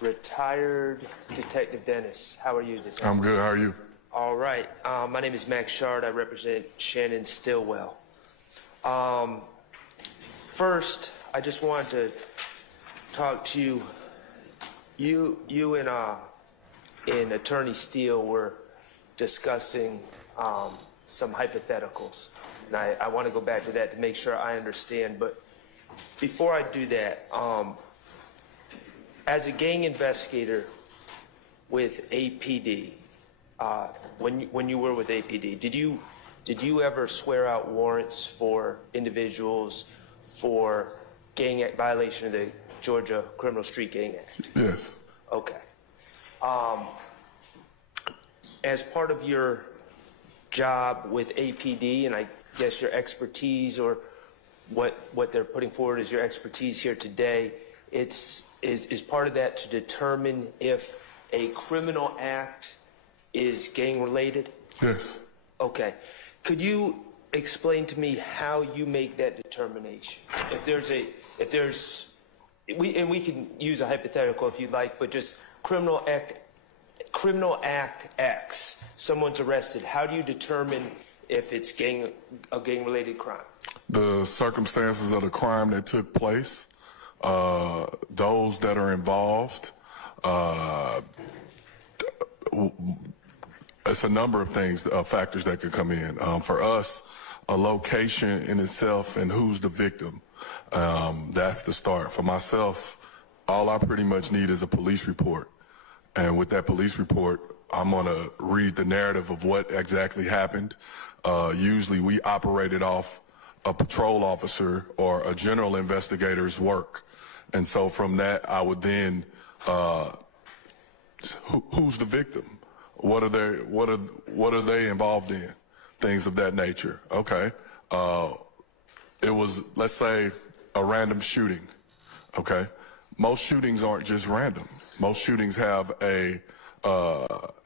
Retired Detective Dennis, how are you this I'm good. How are you? All right. My name is Max Shard. I represent Shannon Stillwell. First, I just wanted to talk to you. You and Attorney Steele were discussing some hypotheticals, and I want to go back to that to make sure I understand. But before I do that, as a gang investigator with APD, when you were with APD, did you ever swear out warrants for individuals for gang act violation of the Georgia Criminal Street Gang Act? Yes. Okay. As part of your job with APD, and I guess your expertise, or what they're putting forward as your expertise here today, is part of that to determine if a criminal act is gang related? Yes. Okay. Could you explain to me how you make that determination? We can use a hypothetical if you'd like, but just criminal act X, someone's arrested. How do you determine if it's a gang-related crime? The circumstances of the crime that took place, those that are involved, it's a number of things, factors that could come in. For us, a location in itself and who's the victim, that's the start. For myself, all I pretty much need is a police report. And with that police report, I'm going to read the narrative of what exactly happened. Usually we operated off a patrol officer or a general investigator's work. And so from that, I would then, who's the victim? What are they involved in? Things of that nature. Okay. It was, let's say, a random shooting. Okay. Most shootings aren't just random. Most shootings have a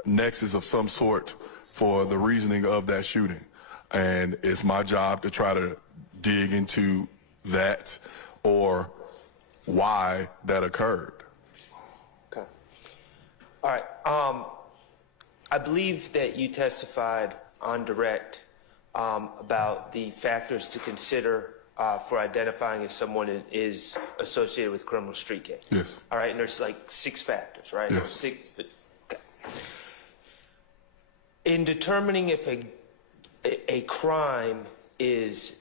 nexus of some sort for the reasoning of that shooting. And it's my job to try to dig into that or why that occurred. Okay. All right. I believe that you testified on direct about the factors to consider for identifying if someone is associated with criminal street gang. Yes. All right, and there's like 6 factors, right? Yes. 6. But, okay. In determining if a crime is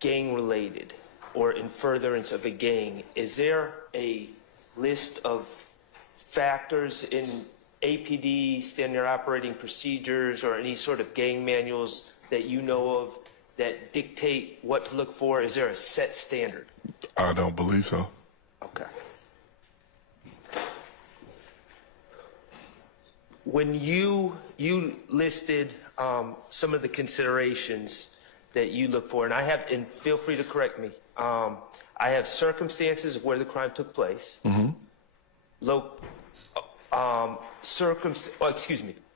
gang-related or in furtherance of a gang, is there a list of factors in APD standard operating procedures or any sort of gang manuals that you know of that dictate what to look for? Is there a set standard? I don't believe so. Okay. When you listed some of the considerations that you look for, and I have, and feel free to correct me, I have circumstances of where the crime took place,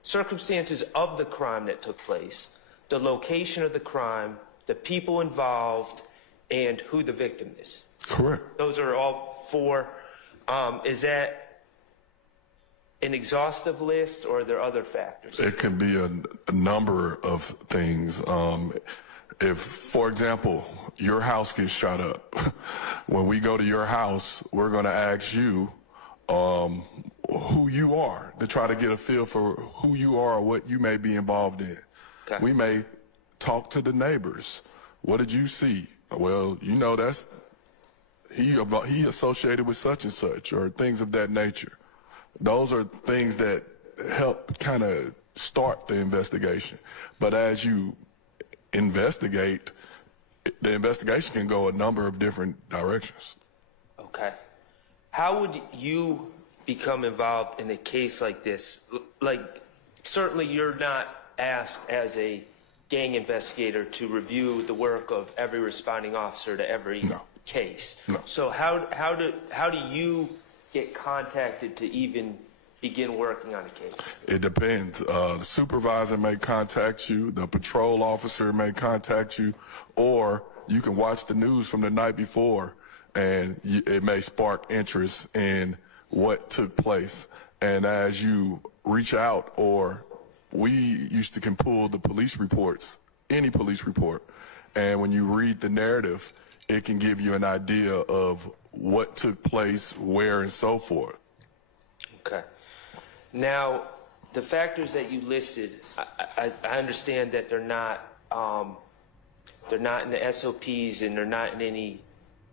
circumstances of the crime that took place, the location of the crime, the people involved, and who the victim is. Correct. Those are all 4. Is that an exhaustive list, or are there other factors? It can be a number of things. If, for example, your house gets shot up, when we go to your house, we're going to ask you who you are to try to get a feel for who you are or what you may be involved in. Okay. We may talk to the neighbors. What did you see? Well, you know, that's he associated with such and such, or things of that nature. Those are things that help kind of start the investigation. But as you investigate, the investigation can go a number of different directions. Okay. How would you become involved in a case like this? Like, certainly you're not asked as a gang investigator to review the work of every responding officer to every case. No. So how do you get contacted to even begin working on a case? It depends. The supervisor may contact you, the patrol officer may contact you, or you can watch the news from the night before and it may spark interest in what took place. And as you reach out, or we used to can pull the police reports, any police report, and when you read the narrative, it can give you an idea of what took place, where, and so forth. Okay. Now, the factors that you listed, I understand that they're not in the SOPs and they're not in any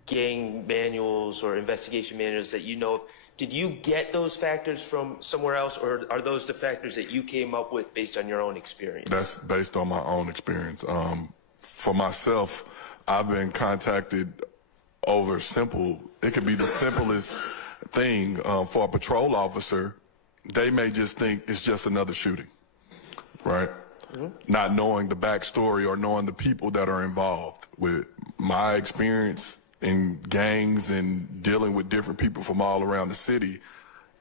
gang manuals or investigation manuals that you know of. Did you get those factors from somewhere else, or are those the factors that you came up with based on your own experience? That's based on my own experience. For myself, I've been contacted over it could be the simplest thing. For a patrol officer, they may just think it's just another shooting, right? Not knowing the backstory or knowing the people that are involved. With my experience in gangs and dealing with different people from all around the city,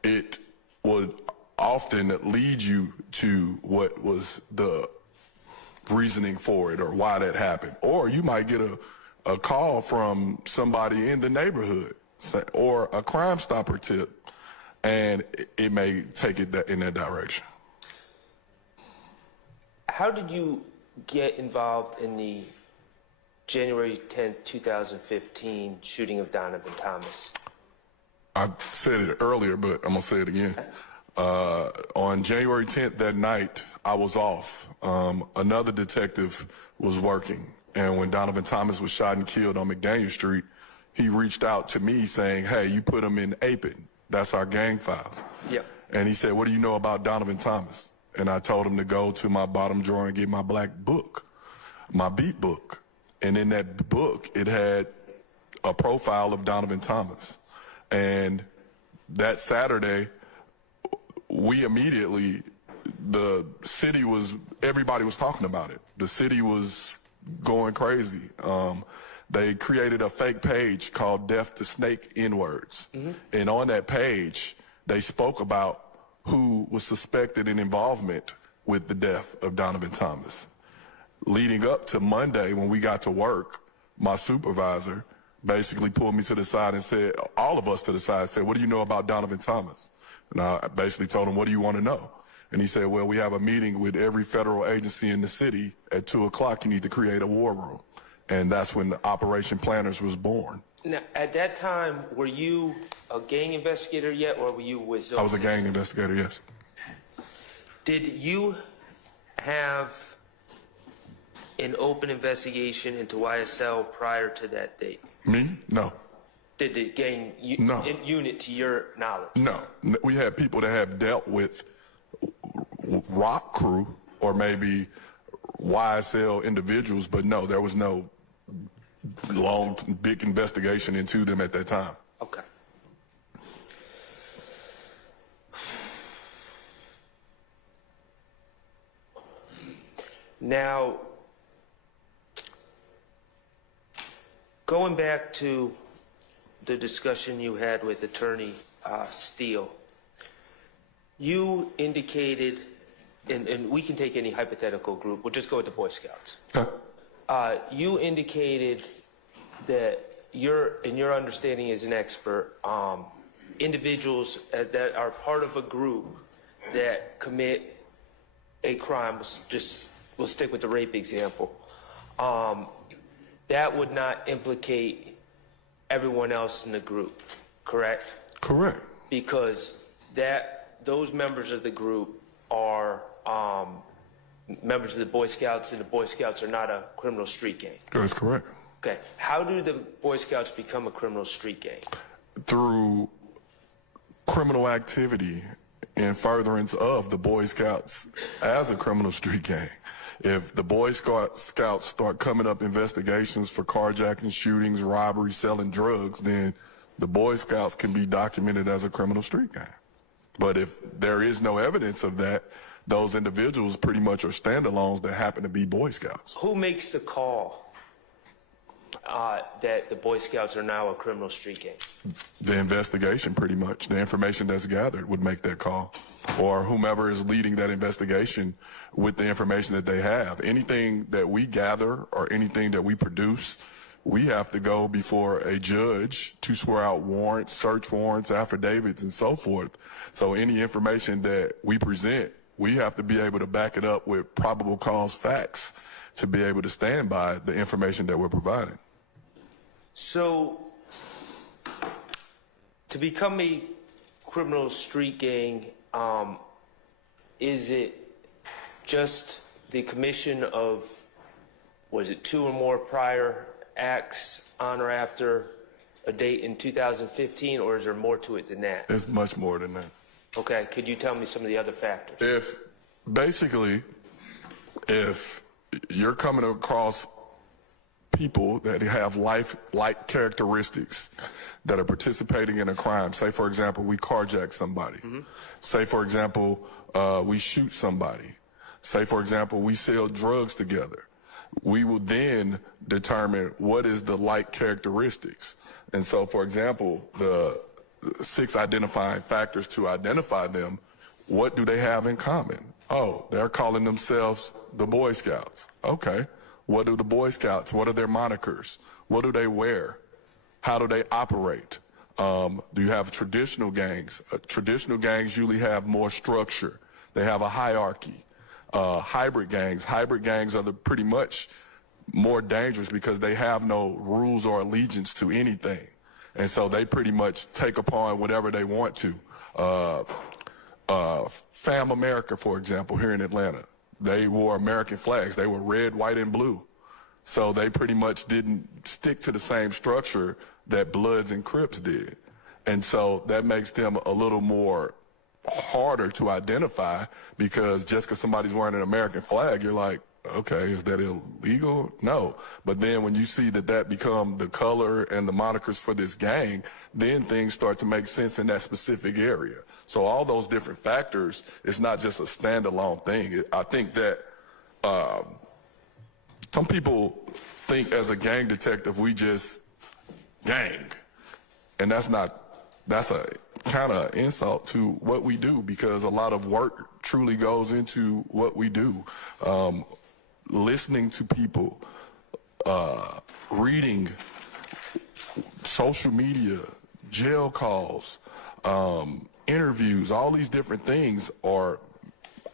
it would often lead you to what was the reasoning for it or why that happened. Or you might get a call from somebody in the neighborhood or a Crime Stopper tip, and it may take it in that direction. How did you get involved in the January 10th, 2015 shooting of Donovan Thomas? I said it earlier, but I'm going to say it again. On January 10th that night, I was off. Another detective was working. And when Donovan Thomas was shot and killed on McDaniel Street, he reached out to me saying, hey, you put him in APID. That's our gang files. Yep. And he said, what do you know about Donovan Thomas? And I told him to go to my bottom drawer and get my black book, my beat book. And in that book, it had a profile of Donovan Thomas. And that Saturday, the city everybody was talking about it. The city was going crazy. They created a fake page called Death to Snake N-Words. And on that page, they spoke about who was suspected in involvement with the death of Donovan Thomas. Leading up to Monday, when we got to work, my supervisor basically pulled me to the side and said, all of us to the side, said, what do you know about Donovan Thomas? And I basically told him, what do you want to know? And he said, well, we have a meeting with every federal agency in the city at 2 o'clock. You need to create a war room. And that's when the Operation Planners was born. Now, at that time, were you a gang investigator yet, or were you with those? I was a gang investigator, yes. Did you have an open investigation into YSL prior to that date? Me? No. Did the gang No. unit, to your knowledge? No. We had people that have dealt with rock crew or maybe YSL individuals, but no, there was no long, big investigation into them at that time. Okay. Now, going back to the discussion you had with Attorney Steele, you indicated, and we can take any hypothetical group, we'll just go with the Boy Scouts. You indicated that in your understanding as an expert, individuals that are part of a group that commit a crime, we'll stick with the rape example, that would not implicate everyone else in the group, correct? Correct. Because those members of the group are members of the Boy Scouts, and the Boy Scouts are not a criminal street gang. That's correct. Okay. How do the Boy Scouts become a criminal street gang? Through Criminal activity in furtherance of the Boy Scouts as a criminal street gang. If the Boy Scouts start coming up investigations for carjacking, shootings, robberies, selling drugs, then the Boy Scouts can be documented as a criminal street gang. But if there is no evidence of that, those individuals pretty much are standalones that happen to be Boy Scouts. Who makes the call that the Boy Scouts are now a criminal street gang? The investigation, pretty much. The information that's gathered would make that call. Or whomever is leading that investigation with the information that they have. Anything that we gather or anything that we produce, we have to go before a judge to swear out warrants, search warrants, affidavits, and so forth. So any information that we present, we have to be able to back it up with probable cause facts to be able to stand by the information that we're providing. So, to become a criminal street gang, is it just the commission of, was it 2 or more prior acts on or after a date in 2015, or is there more to it than that? It's much more than that. Okay, could you tell me some of the other factors? If you're coming across people that have life-like characteristics that are participating in a crime, say for example, we carjack somebody, say for example, we shoot somebody, say for example, we sell drugs together, we will then determine what is the like characteristics. And so, for example, the 6 identifying factors to identify them, what do they have in common? Oh, they're calling themselves the Boy Scouts. Okay. What do the Boy Scouts, what are their monikers? What do they wear? How do they operate? Do you have traditional gangs? Traditional gangs usually have more structure. They have a hierarchy. Hybrid gangs are pretty much more dangerous because they have no rules or allegiance to anything. And so they pretty much take upon whatever they want to. Fam America, for example, here in Atlanta, they wore American flags. They were red, white, and blue. So they pretty much didn't stick to the same structure that Bloods and Crips did. And so that makes them a little more harder to identify, because just because somebody's wearing an American flag, you're like, okay, is that illegal? No. But then when you see that become the color and the monikers for this gang, then things start to make sense in that specific area. So all those different factors, it's not just a standalone thing. I think that some people think as a gang detective, we just gang. And that's a kind of insult to what we do, because a lot of work truly goes into what we do. Listening to people, reading social media, jail calls, interviews, all these different things are,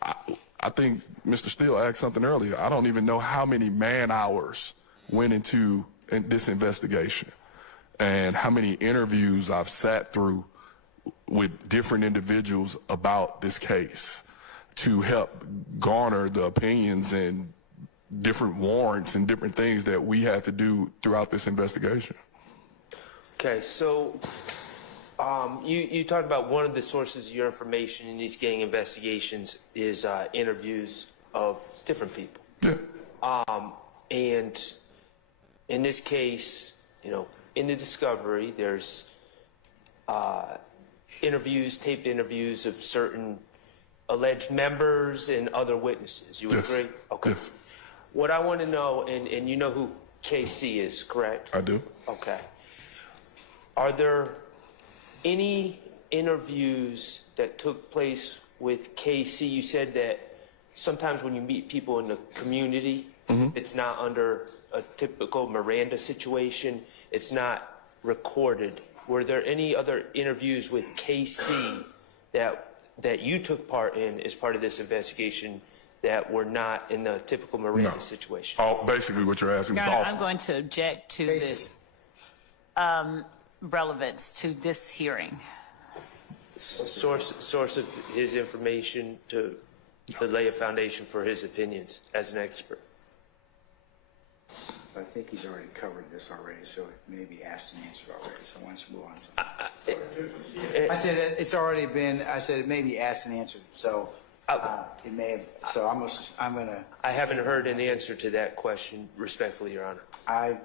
I think Mr. Steele asked something earlier. I don't even know how many man hours went into this investigation and how many interviews I've sat through with different individuals about this case to help garner the opinions and different warrants and different things that we had to do throughout this investigation. Okay, so you talked about one of the sources of your information in these gang investigations is interviews of different people. Yeah. And in this case, you know, in the discovery, there's taped interviews of certain alleged members and other witnesses. You would Yes. agree? Okay. Yes. What I want to know, and you know who KC is, correct? I do. Okay. Are there any interviews that took place with KC? You said that sometimes when you meet people in the community, it's not under a typical Miranda situation, it's not recorded. Were there any other interviews with KC that you took part in as part of this investigation that were not in the typical Miranda situation? Basically what you're asking is Your Honor, all. I'm going to object to this relevance to this hearing. Source of his information to lay a foundation for his opinions as an expert. I think he's already covered this already, so it may be asked and answered already. So why don't you move on to something? I said it's already been. I said it may be asked and answered. So it may have. So I'm gonna. I haven't heard an answer to that question, respectfully, Your Honor. I'm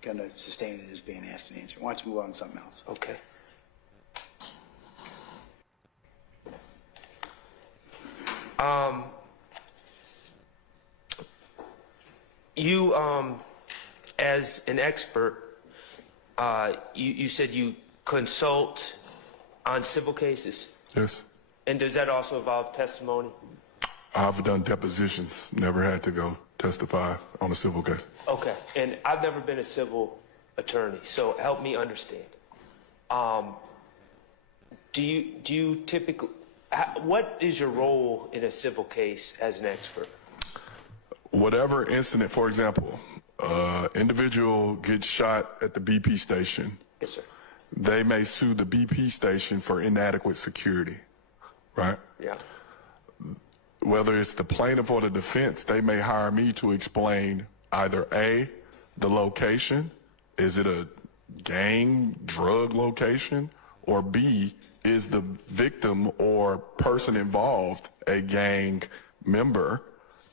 gonna sustain it as being asked and answered. Why don't you move on to something else? Okay. You, as an expert, you said you consult on civil cases, Yes. and does that also involve testimony? I've done depositions, never had to go testify on a civil case. Okay, and I've never been a civil attorney, so help me understand. Do you typically, what is your role in a civil case as an expert? Whatever incident, for example, individual gets shot at the BP station, Yes, sir. they may sue the BP station for inadequate security, right? Yeah. Whether it's the plaintiff or the defense, they may hire me to explain either A, the location, is it a gang drug location, or B, is the victim or person involved a gang member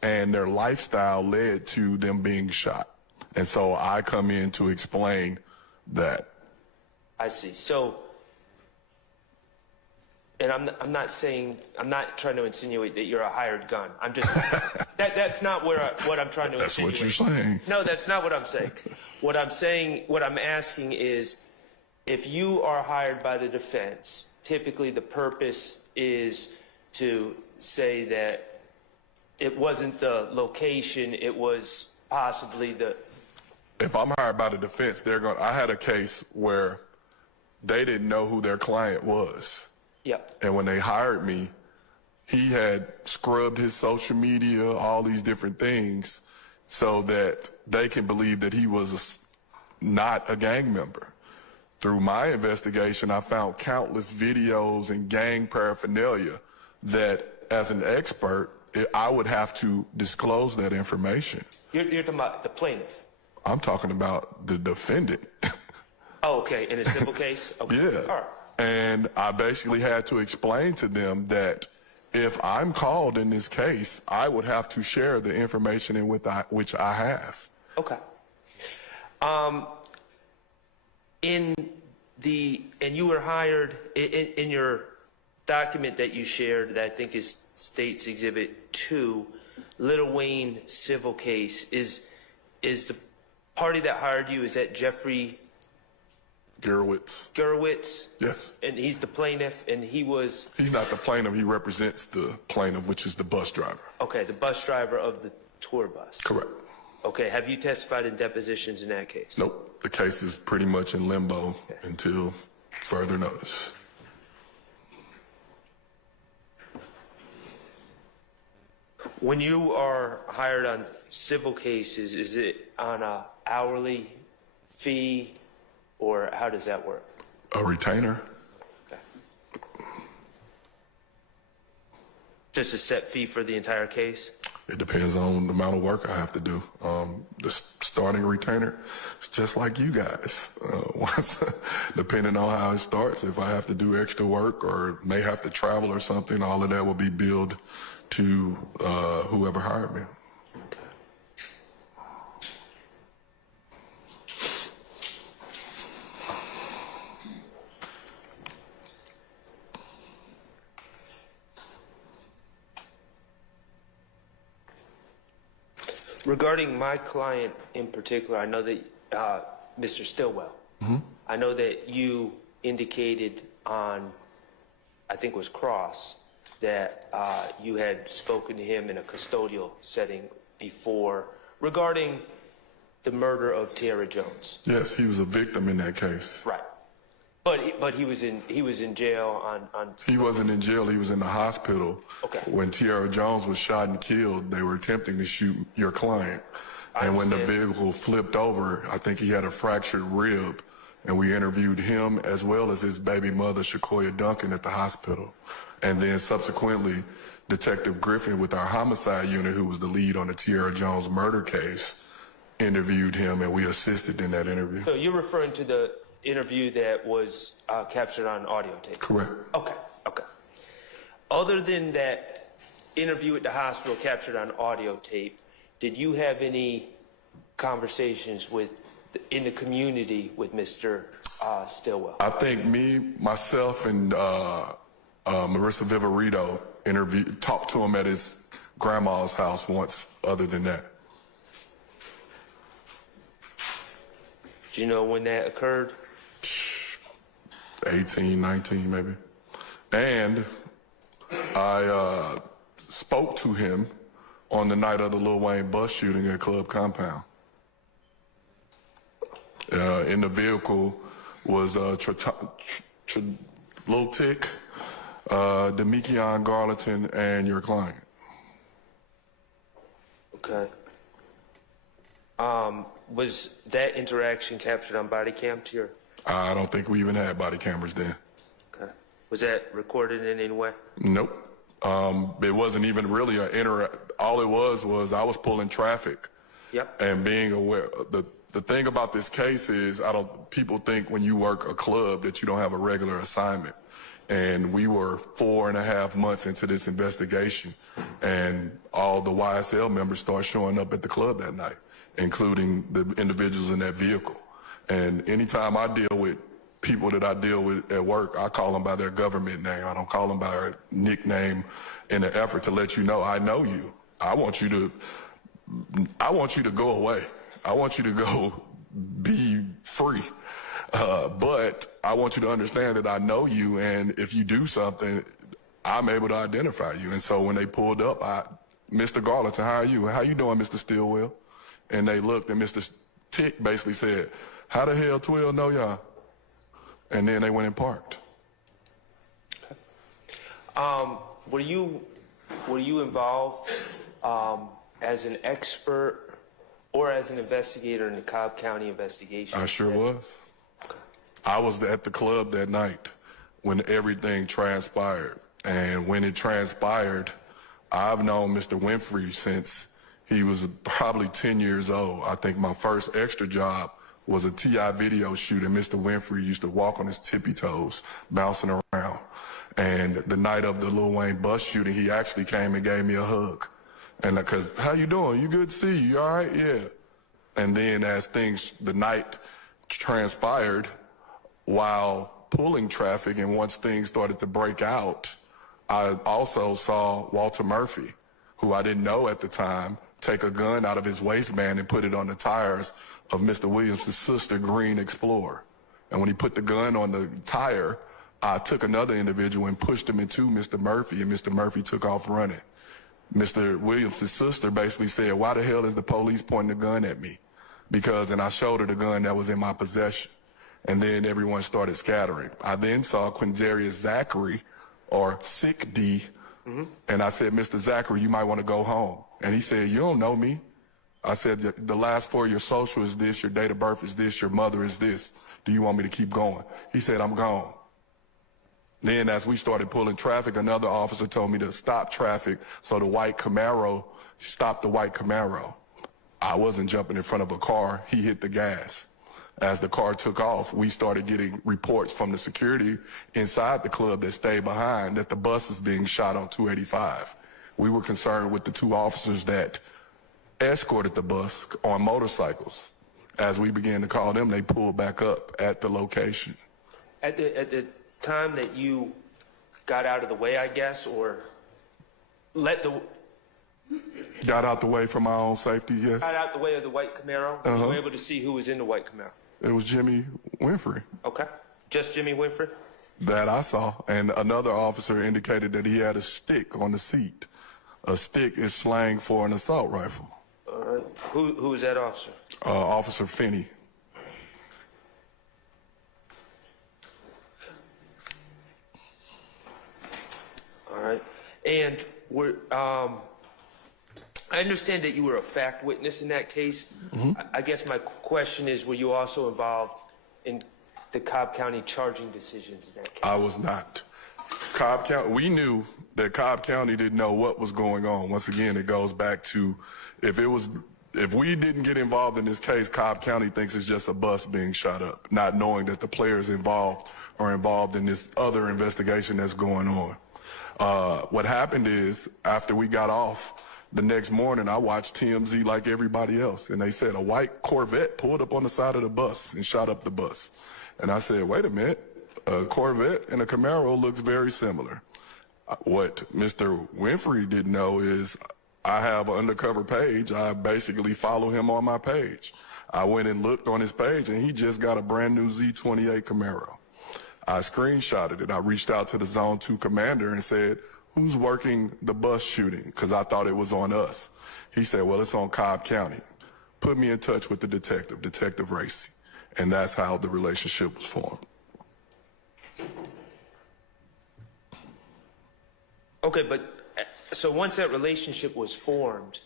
and their lifestyle led to them being shot. And so I come in to explain that. I see. So, and I'm not saying, I'm not trying to insinuate that you're a hired gun. I'm just, that's not what I'm trying to That's insinuate. what you're saying. No, that's not what I'm saying. What I'm asking is, if you are hired by the defense, typically the purpose is to say that it wasn't the location, it was possibly the... If I'm hired by the defense, I had a case where they didn't know who their client was. Yep. And when they hired me, he had scrubbed his social media, all these different things, so that they can believe that he was not a gang member. Through my investigation, I found countless videos and gang paraphernalia that, as an expert, I would have to disclose that information. You're talking about the plaintiff? I'm talking about the defendant. Oh, okay, in a civil case? Okay. Yeah. All right. And I basically had to explain to them that if I'm called in this case, I would have to share the information in which I have. Okay. And you were hired in your document that you shared that I think is States Exhibit 2, Little Wayne civil case, is the party that hired you, is that Jeffrey Gerwitz? Yes. And he's the plaintiff, and he's not the plaintiff, he represents the plaintiff, which is the bus driver. Okay, the bus driver of the tour bus. Correct. Okay, have you testified in depositions in that case? Nope, the case is pretty much in limbo until further notice. When you are hired on civil cases, is it on a hourly fee, or how does that work? A retainer? Okay. Just a set fee for the entire case? It depends on the amount of work I have to do. The starting retainer, it's just like you guys. Depending on how it starts, if I have to do extra work or may have to travel or something, all of that will be billed to whoever hired me. Regarding my client in particular, I know that Mr. Stillwell, I know that you indicated on, I think it was Cross, that you had spoken to him in a custodial setting before regarding the murder of Tierra Jones. Yes, he was a victim in that case. Right. But he was in jail on. He wasn't in jail. He was in the hospital. Okay. When Tierra Jones was shot and killed, they were attempting to shoot your client. And when the vehicle flipped over, I think he had a fractured rib. And we interviewed him as well as his baby mother, Shakoya Duncan, at the hospital. And then subsequently, Detective Griffin with our homicide unit, who was the lead on the Tierra Jones murder case, interviewed him, and we assisted in that interview. So you're referring to the interview that was captured on audio tape? Correct. Okay. Other than that interview at the hospital captured on audio tape, did you have any conversations in the community with Mr. Stillwell? I think myself, and Marissa Viverito talked to him at his grandma's house once, other than that. Do you know when that occurred? 18, 19 maybe. And I spoke to him on the night of the Lil Wayne bus shooting at Club Compound. In the vehicle was Lil Tick, Demikion Garlington, and your client. Okay. Was that interaction captured on body cam to your? I don't think we even had body cameras then. Okay. Was that recorded in any way? Nope. It wasn't even really all it was I was pulling traffic. Yep. And being aware. The thing about this case is people think when you work a club that you don't have a regular assignment. And we were 4.5 months into this investigation, and all the YSL members start showing up at the club that night, including the individuals in that vehicle. And anytime I deal with people that I deal with at work, I call them by their government name. I don't call them by their nickname in an effort to let you know, I know you. I want you to go away. I want you to go be free. But I want you to understand that I know you, and if you do something, I'm able to identify you. And so when they pulled up, Mr. Garlington, how are you? How you doing, Mr. Stillwell? And they looked, and Mr. Tick basically said, how the hell 12 know y'all? And then they went and parked. Were you involved as an expert or as an investigator in the Cobb County investigation? I sure was. I was at the club that night when everything transpired. And when it transpired, I've known Mr. Winfrey since he was probably 10 years old. I think my first extra job was a TI video shoot, and Mr. Winfrey used to walk on his tippy toes, bouncing around. And the night of the Lil Wayne bus shooting, he actually came and gave me a hug. And because, how you doing? You good to see you? You all right? Yeah. And then as the night transpired, while pulling traffic, and once things started to break out, I also saw Walter Murphy, who I didn't know at the time, take a gun out of his waistband and put it on the tires of Mr. Williams' sister, Green Explorer. And when he put the gun on the tire, I took another individual and pushed him into Mr. Murphy, and Mr. Murphy took off running. Mr. Williams' sister basically said, why the hell is the police pointing the gun at me? And I showed her the gun that was in my possession. And then everyone started scattering. I then saw Quindarius Zachary, or Sick D, and I said, Mr. Zachary, you might want to go home. And he said, you don't know me. I said, the last 4 of your social is this, your date of birth is this, your mother is this. Do you want me to keep going? He said, I'm gone. Then as we started pulling traffic, another officer told me to stop traffic, so the white Camaro stopped the white Camaro. I wasn't jumping in front of a car. He hit the gas. As the car took off, we started getting reports from the security inside the club that stayed behind that the bus is being shot on 285. We were concerned with the 2 officers that escorted the bus on motorcycles. As we began to call them, they pulled back up at the location. At the time that you got out of the way, I guess, or got out the way for my own safety, yes. Got out the way of the white Camaro? You were able to see who was in the white Camaro? It was Jimmy Winfrey. Okay. Just Jimmy Winfrey? That I saw. And another officer indicated that he had a stick on the seat. A stick is slang for an assault rifle. All right. Who was that officer? Officer Finney. All right. And I understand that you were a fact witness in that case. I guess my question is, were you also involved in the Cobb County charging decisions in that case? I was not. Cobb County, we knew that Cobb County didn't know what was going on. Once again, it goes back to if we didn't get involved in this case, Cobb County thinks it's just a bus being shot up, not knowing that the players involved are involved in this other investigation that's going on. What happened is, after we got off, the next morning I watched TMZ like everybody else, and they said a white Corvette pulled up on the side of the bus and shot up the bus. And I said, wait a minute, a Corvette and a Camaro looks very similar. What Mr. Winfrey didn't know is I have an undercover page. I basically follow him on my page. I went and looked on his page, and he just got a brand new Z28 Camaro. I screenshotted it. I reached out to the Zone 2 commander and said, who's working the bus shooting? Because I thought it was on us. He said, well, it's on Cobb County. Put me in touch with the detective, Detective Racy. And that's how the relationship was formed. Okay, but so once that relationship was formed,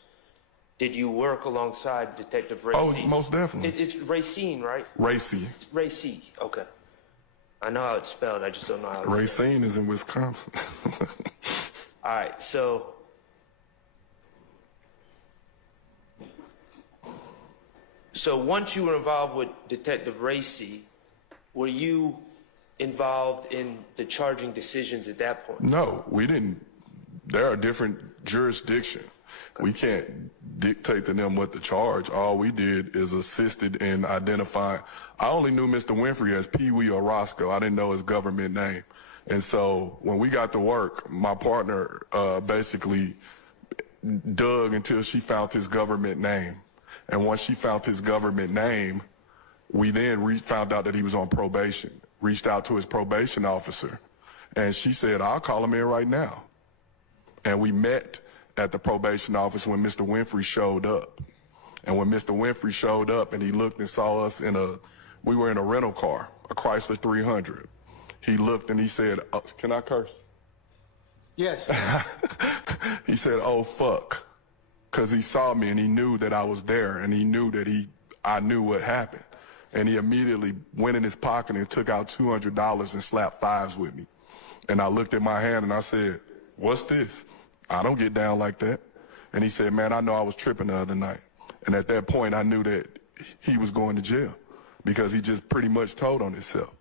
Did you work alongside Detective Racine? Oh, most definitely. It's Racine, right? Racy. Racine. Okay. I know how it's spelled. I just don't know how it's spelled. Racine is in Wisconsin. All right. So once you were involved with Detective Racy, were you involved in the charging decisions at that point? No, we didn't. There are different jurisdictions. We can't dictate to them what to charge. All we did is assisted in identifying. I only knew Mr. Winfrey as Pee Wee or Roscoe. I didn't know his government name. And so when we got to work, my partner basically dug until she found his government name. And once she found his government name, we then found out that he was on probation, reached out to his probation officer, and she said, I'll call him in right now. And we met at the probation office when Mr. Winfrey showed up. And when Mr. Winfrey showed up and he looked and saw us we were in a rental car, a Chrysler 300. He looked and he said, oh, can I curse? Yes. He said, oh, fuck. Because he saw me and he knew that I was there and he knew that I knew what happened. And he immediately went in his pocket and took out $200 and slapped fives with me. And I looked at my hand and I said, what's this? I don't get down like that. And he said, man, I know I was tripping the other night. And at that point, I knew that he was going to jail because he just pretty much told on himself.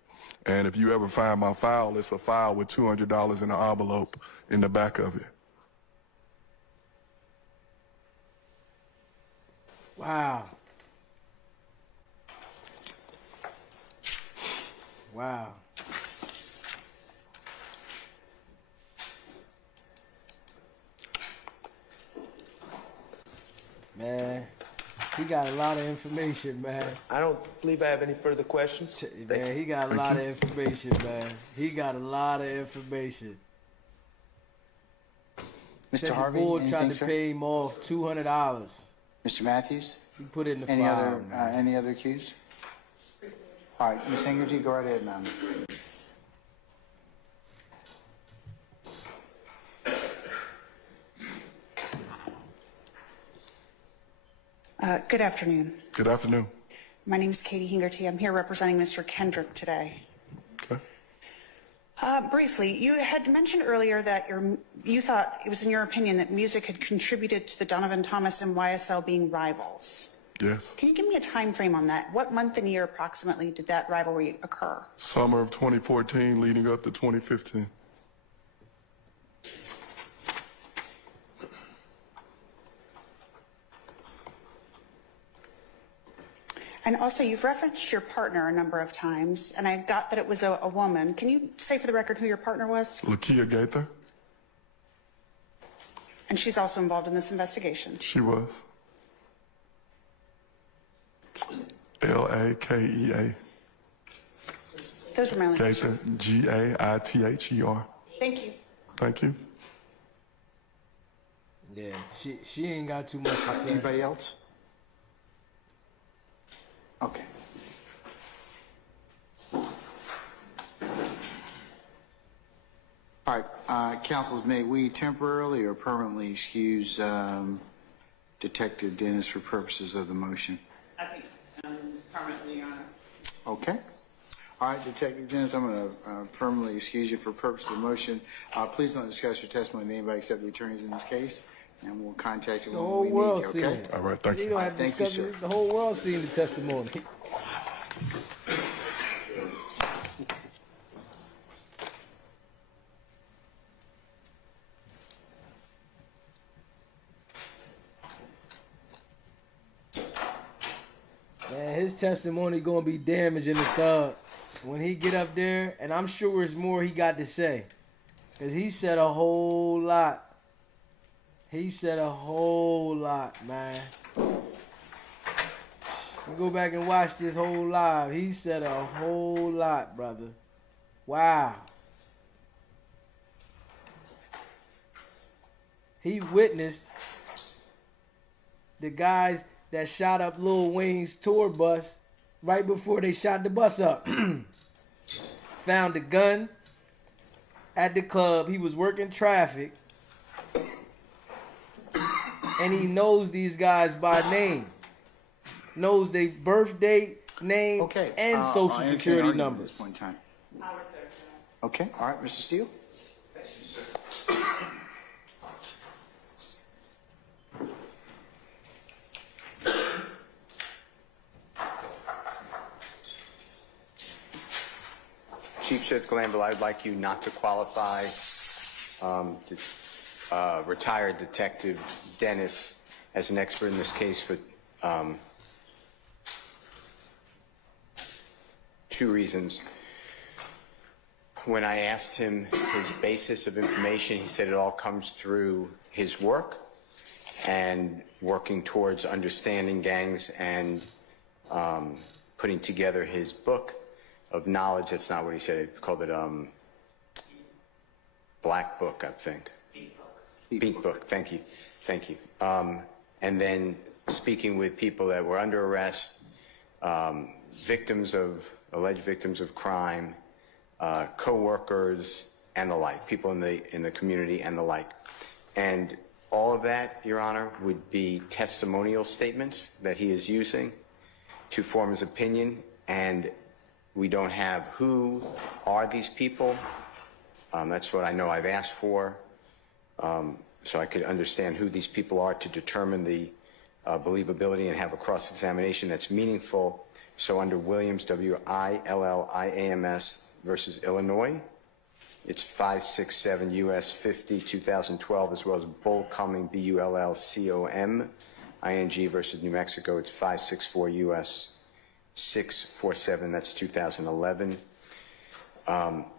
And if you ever find my file, it's a file with $200 in an envelope in the back of it. Wow. Wow. Man, he got a lot of information, man. I don't believe I have any further questions. Man, he got a lot of information, man. He got a lot of information. Mr. Said Harvey, the board anything, tried to sir? pay him off $200. Mr. Matthews? He put it in the Any file. any other cues? All right, Ms. Hingerty, go right ahead, ma'am. Good afternoon. Good afternoon. My name is Katie Hingerty. I'm here representing Mr. Kendrick today. Okay. Briefly, you had mentioned earlier that you thought it was in your opinion that music had contributed to the Donovan Thomas and YSL being rivals. Yes. Can you give me a time frame on that? What month and year approximately did that rivalry occur? Summer of 2014 leading up to 2015. And also, you've referenced your partner a number of times, and I got that it was a woman. Can you say for the record who your partner was? Lakia Gaither? And she's also involved in this investigation. She was. Lakea. Those were my only Gaither, questions. Gaither. Thank you. Thank you. Yeah, she ain't got too much to say. Anybody else? Okay. All right, councils, may we temporarily or permanently excuse Detective Dennis for purposes of the motion? I think permanently, Your Honor. Okay. All right, Detective Dennis, I'm going to permanently excuse you for purpose of the motion. Please don't discuss your testimony with anybody except the attorneys in this case, and we'll contact you The when whole we world need you, seen okay? it. All right, thank You you. don't have to Thank you, discuss sir. it. The whole world seen the testimony. Man, his testimony gonna be damaging the thug when he get up there, and I'm sure it's more he got to say, cause he said a whole lot. He said a whole lot, man. You go back and watch this whole live. He said a whole lot, brother. Wow. He witnessed the guys that shot up Lil Wayne's tour bus right before they shot the bus up. Found a gun at the club. He was working traffic. and he knows these guys by name, knows their birth date, name, Okay. and social I'll entertain security argument at number. this point in time. Okay. All right, Mr. Steele. Chief Judge Glanville, I would like you not to qualify retired Detective Dennis as an expert in this case for two reasons. When I asked him his basis of information, he said it all comes through his work and working towards understanding gangs and putting together his book of knowledge. That's not what he said. He called it Black Book, I think. Beat Book. Thank you. Thank you. And then speaking with people that were under arrest, alleged victims of crime, co-workers, and the like, people in the community and the like. And all of that, Your Honor, would be testimonial statements that he is using to form his opinion, and we don't have who are these people. That's what I know I've asked for, so I could understand who these people are to determine the believability and have a cross-examination that's meaningful. So under Williams, W-I-L-L-I-A-M-S versus Illinois, it's 567 U.S. 50, 2012, as well as Bull Cumming, B-U-L-L-C-O-M-I-N-G versus New Mexico, it's 564 U.S. 647, that's 2011.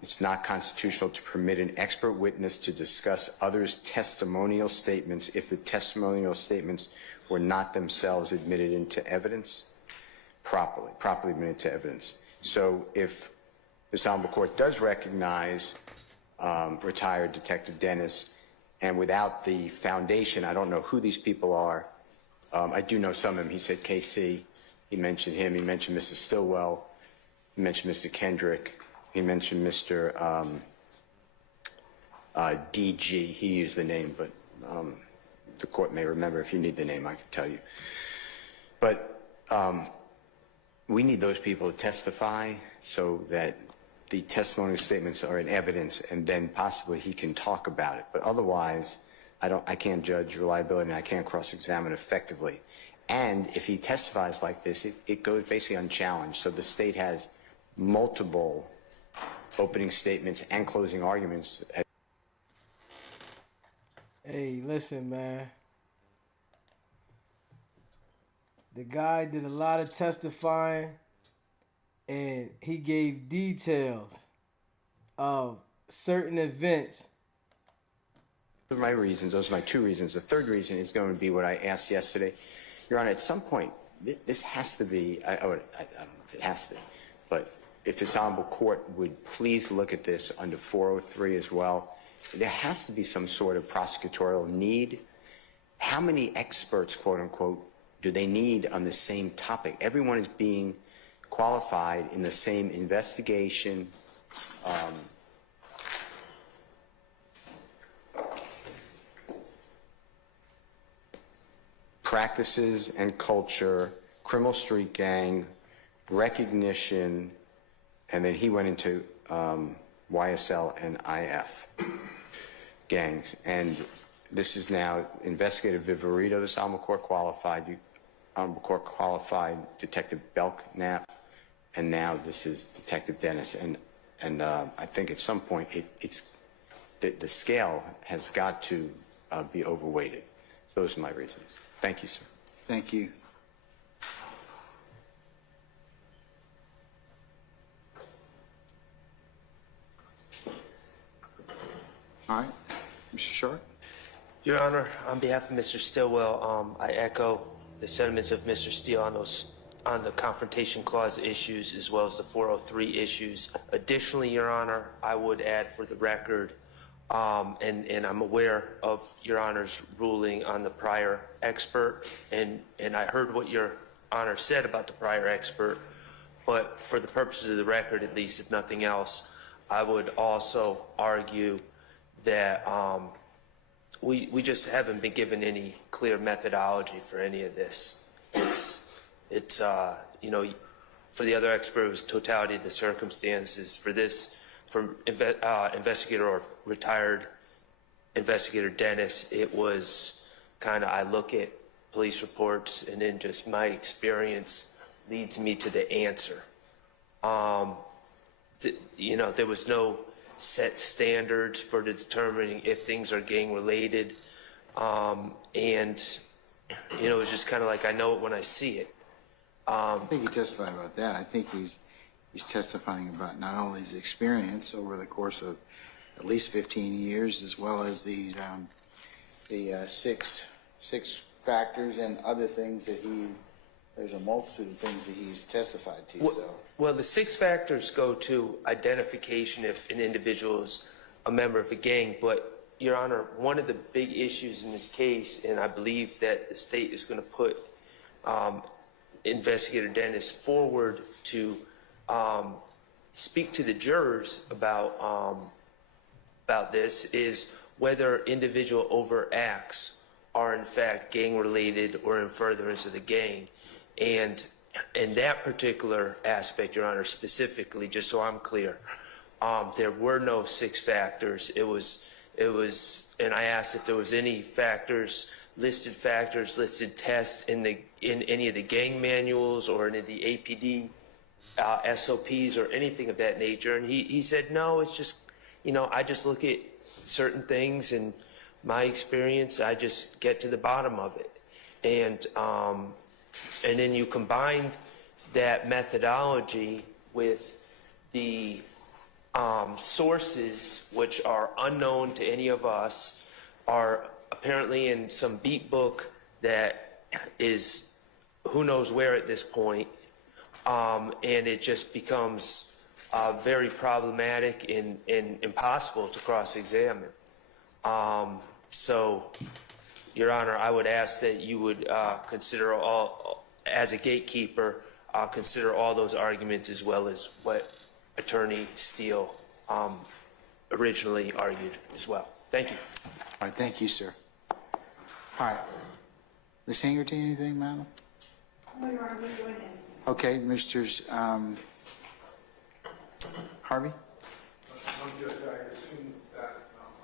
It's not constitutional to permit an expert witness to discuss others' testimonial statements if the testimonial statements were not themselves admitted into evidence, properly admitted to evidence. So if this Honorable Court does recognize retired Detective Dennis, and without the foundation, I don't know who these people are. I do know some of them. He said KC. He mentioned him. He mentioned Mr. Stillwell. He mentioned Mr. Kendrick. He mentioned Mr. DG. He used the name, but the court may remember. If you need the name, I can tell you. But we need those people to testify so that the testimonial statements are in evidence, and then possibly he can talk about it. But otherwise, I can't judge reliability, and I can't cross-examine effectively. And if he testifies like this, it goes basically unchallenged. So the state has multiple opening statements and closing arguments. Hey, listen, man. The guy did a lot of testifying, and he gave details of certain events. Those are my reasons. Those are my two reasons. The third reason is going to be what I asked yesterday. Your Honor, at some point, this has to be, I don't know if it has to be, but if this Honorable Court would please look at this under 403 as well, there has to be some sort of prosecutorial need. How many experts, quote unquote, do they need on the same topic? Everyone is being qualified in the same investigation, practices and culture, criminal street gang, recognition, and then he went into YSL and IF gangs. And this is now Investigator Viverito, this Honorable Court qualified. Honorable Court qualified Detective Belknap, and now this is Detective Dennis. And I think at some point the scale has got to be overweighted. So those are my reasons. Thank you, sir. Thank you. All right, Mr. Short. Your Honor, on behalf of Mr. Stillwell, I echo the sentiments of Mr. Steele on the Confrontation Clause issues as well as the 403 issues. Additionally, Your Honor, I would add for the record, and I'm aware of Your Honor's ruling on the prior expert, and I heard what Your Honor said about the prior expert, but for the purposes of the record, at least if nothing else, I would also argue that we just haven't been given any clear methodology for any of this. It's you know, for the other expert, it was totality of the circumstances. For this, for investigator or retired investigator Dennis, it was kind of, I look at police reports and then just my experience leads me to the answer. You know, there was no set standards for determining if things are gang related. And, you know, it's just kind of like, I know it when I see it. I think he testified about that. I think he's testifying about not only his experience over the course of at least 15 years, as well as the six factors and other things that there's a multitude of things that he's testified to. Well, the 6 factors go to identification if an individual is a member of a gang. But, Your Honor, one of the big issues in this case, and I believe that the state is going to put Investigator Dennis forward to speak to the jurors about this, is whether individual overt acts are in fact gang related or in furtherance of the gang. And in that particular aspect, Your Honor, specifically, just so I'm clear, there were no 6 factors. It was, and I asked if there was any factors, listed tests in any of the gang manuals or any of the APD SOPs or anything of that nature. And he said, no, it's just, you know, I just look at certain things and my experience, I just get to the bottom of it. And then you combine that methodology with the sources, which are unknown to any of us, are apparently in some beat book that is who knows where at this point, and it just becomes very problematic and impossible to cross-examine. So, Your Honor, I would ask that you would consider all, as a gatekeeper, consider all those arguments as well as what Attorney Steele originally argued as well. Thank you. All right, thank you, sir. All right. Ms. Hangerty, anything, madam? No, Your Honor, we join in. Okay, Mr. Harvey? Judge, I assume that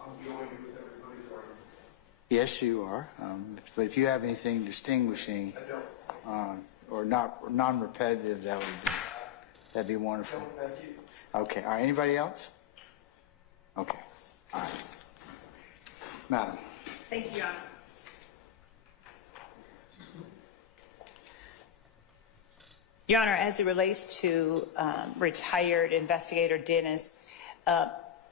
I'm joining with everybody's argument. Yes, you are. But if you have anything distinguishing or not non-repetitive, that'd be wonderful. Thank you. Okay. All right. Anybody else? Okay. All right. Madam. Thank you, Your Honor. Your Honor, as it relates to retired investigator Dennis,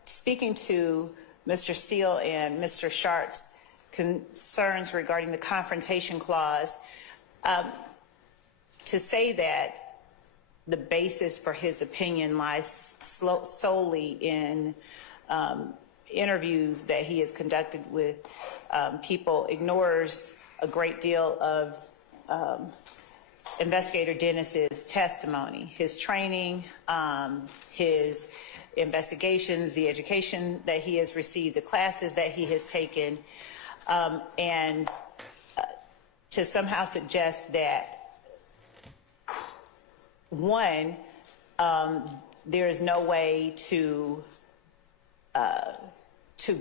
speaking to Mr. Steele and Mr. Sharp's concerns regarding the confrontation clause, to say that the basis for his opinion lies solely in interviews that he has conducted with people ignores a great deal of Investigator Dennis's testimony, his training, his investigations, the education that he has received, the classes that he has taken, and to somehow suggest that, one, there is no way to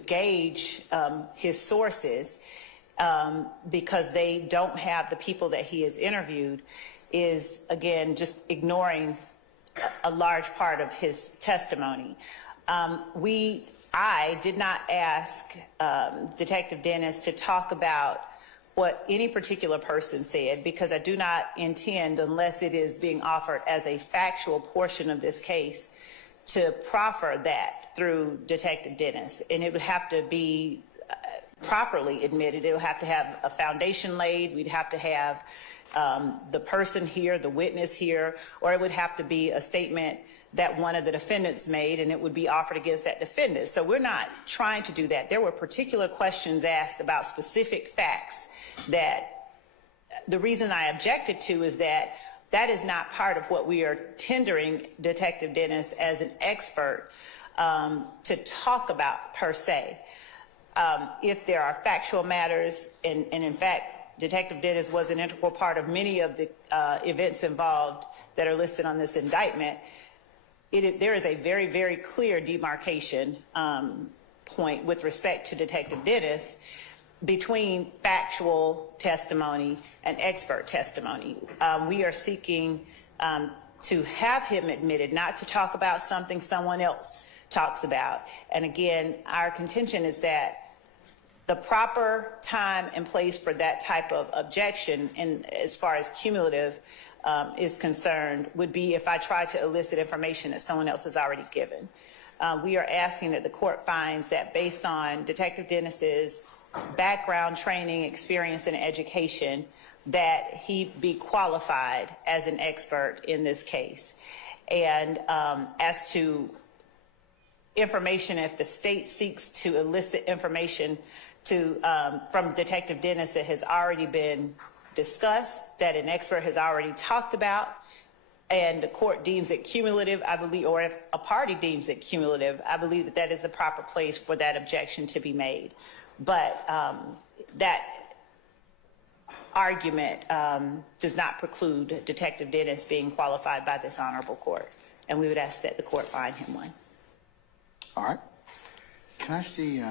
gauge his sources because they don't have the people that he has interviewed, is again just ignoring a large part of his testimony. I did not ask Detective Dennis to talk about what any particular person said because I do not intend, unless it is being offered as a factual portion of this case, to proffer that through Detective Dennis. And it would have to be properly admitted. It would have to have a foundation laid. We'd have to have the person here, the witness here, or it would have to be a statement that one of the defendants made and it would be offered against that defendant. So we're not trying to do that. There were particular questions asked about specific facts that the reason I objected to is that that is not part of what we are tendering Detective Dennis as an expert to talk about per se. If there are factual matters, and in fact, Detective Dennis was an integral part of many of the events involved that are listed on this indictment, there is a very, very clear demarcation point with respect to Detective Dennis between factual testimony and expert testimony. We are seeking to have him admitted, not to talk about something someone else talks about. And again, our contention is that the proper time and place for that type of objection, and as far as cumulative is concerned, would be if I try to elicit information that someone else has already given. We are asking that the court finds that based on Detective Dennis's background, training, experience, and education, that he be qualified as an expert in this case. And as to information, if the state seeks to elicit information from Detective Dennis that has already been discussed, that an expert has already talked about, and the court deems it cumulative, I believe, or if a party deems it cumulative, I believe that that is the proper place for that objection to be made. But that argument does not preclude Detective Dennis being qualified by this honorable court. And we would ask that the court find him one. All right. Can I see,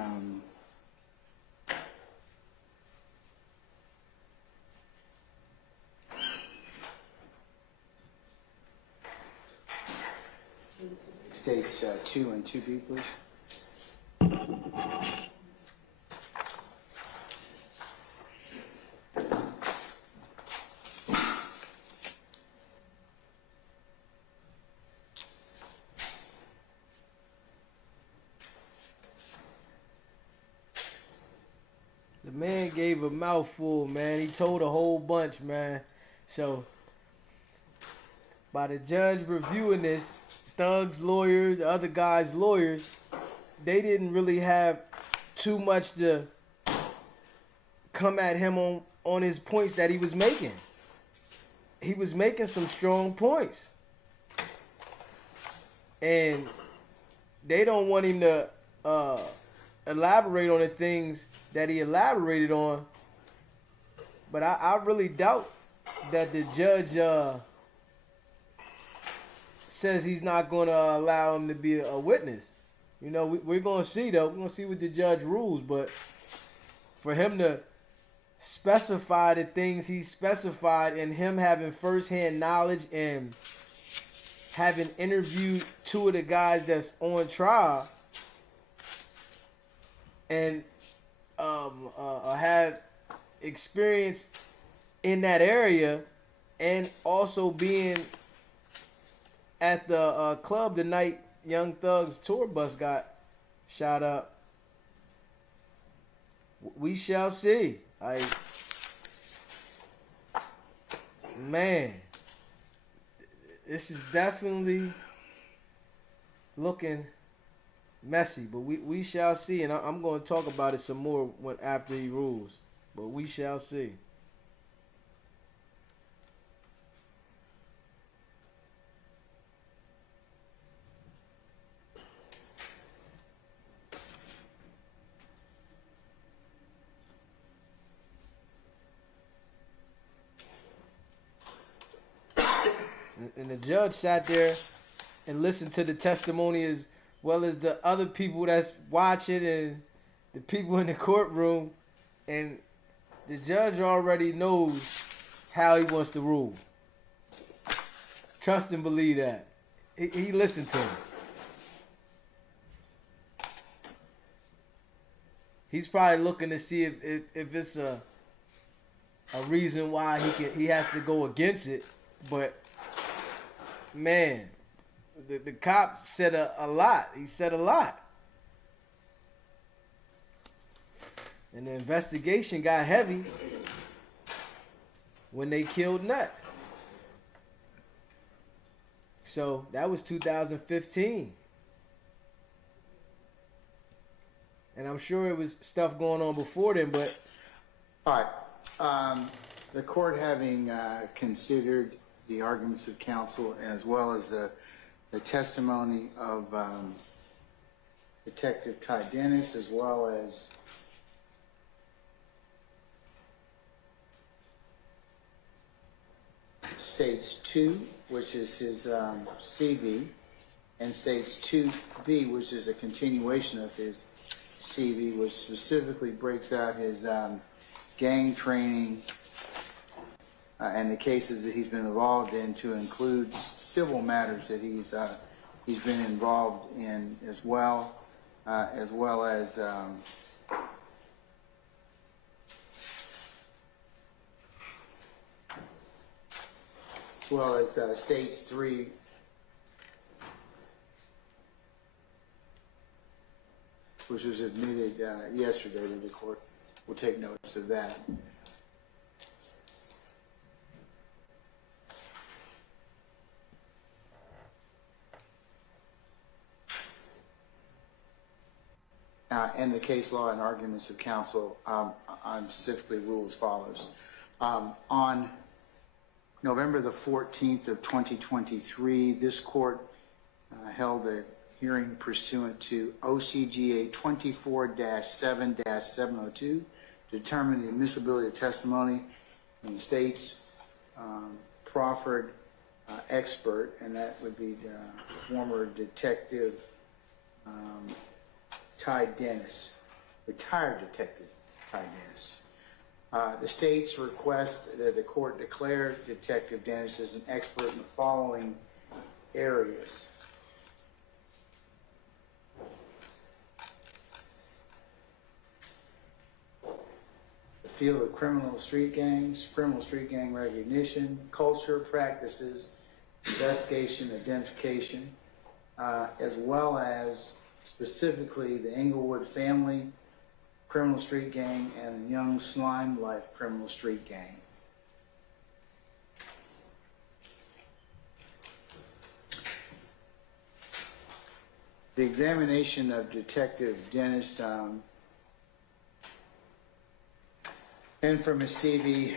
states 2 and 2B, please? The man gave a mouthful, man. He told a whole bunch, man. So, by the judge reviewing this, Thug's lawyer, the other guy's lawyers, they didn't really have too much to come at him on his points that he was making. He was making some strong points. And they don't want him to elaborate on the things that he elaborated on. But I really doubt that the judge says he's not going to allow him to be a witness. You know, we're going to see, though. We're going to see what the judge rules. But for him to specify the things he specified, and him having firsthand knowledge and having interviewed 2 of the guys that's on trial, and had experience in that area, and also being at the club the night Young Thug's tour bus got shot up. We shall see. Man, this is definitely looking messy, but we shall see, and I'm going to talk about it some more after he rules, but we shall see. And the judge sat there and listened to the testimony as well as the other people that's watching and the people in the courtroom. And the judge already knows how he wants to rule. Trust and believe that. He listened to him. He's probably looking to see if it's a reason why he has to go against it. But man, the cop said a lot. He said a lot. And the investigation got heavy when they killed Nut. So that was 2015. And I'm sure it was stuff going on before then, but... All right. The court having considered the arguments of counsel as well as the testimony of Detective Ty Dennis, as well as States 2, which is his CV, and States 2B, which is a continuation of his CV, which specifically breaks out his gang training and the cases that he's been involved in, to include civil matters that he's been involved in as well as States 3, which was admitted yesterday to the court. We'll take notice of that. And the case law and arguments of counsel, I'm specifically rule as follows. On November the 14th of 2023, this court held a hearing pursuant to OCGA 24-7-702 to determine the admissibility of testimony from the state's proffered expert, and that would be the former detective Ty Dennis, retired detective Ty Dennis. The state's request that the court declare Detective Dennis as an expert in the following areas: the field of criminal street gang recognition, culture, practices, investigation, identification, as well as specifically the Englewood family criminal street gang and the Young Slime Life criminal street gang. The examination of Detective Dennis and from his CV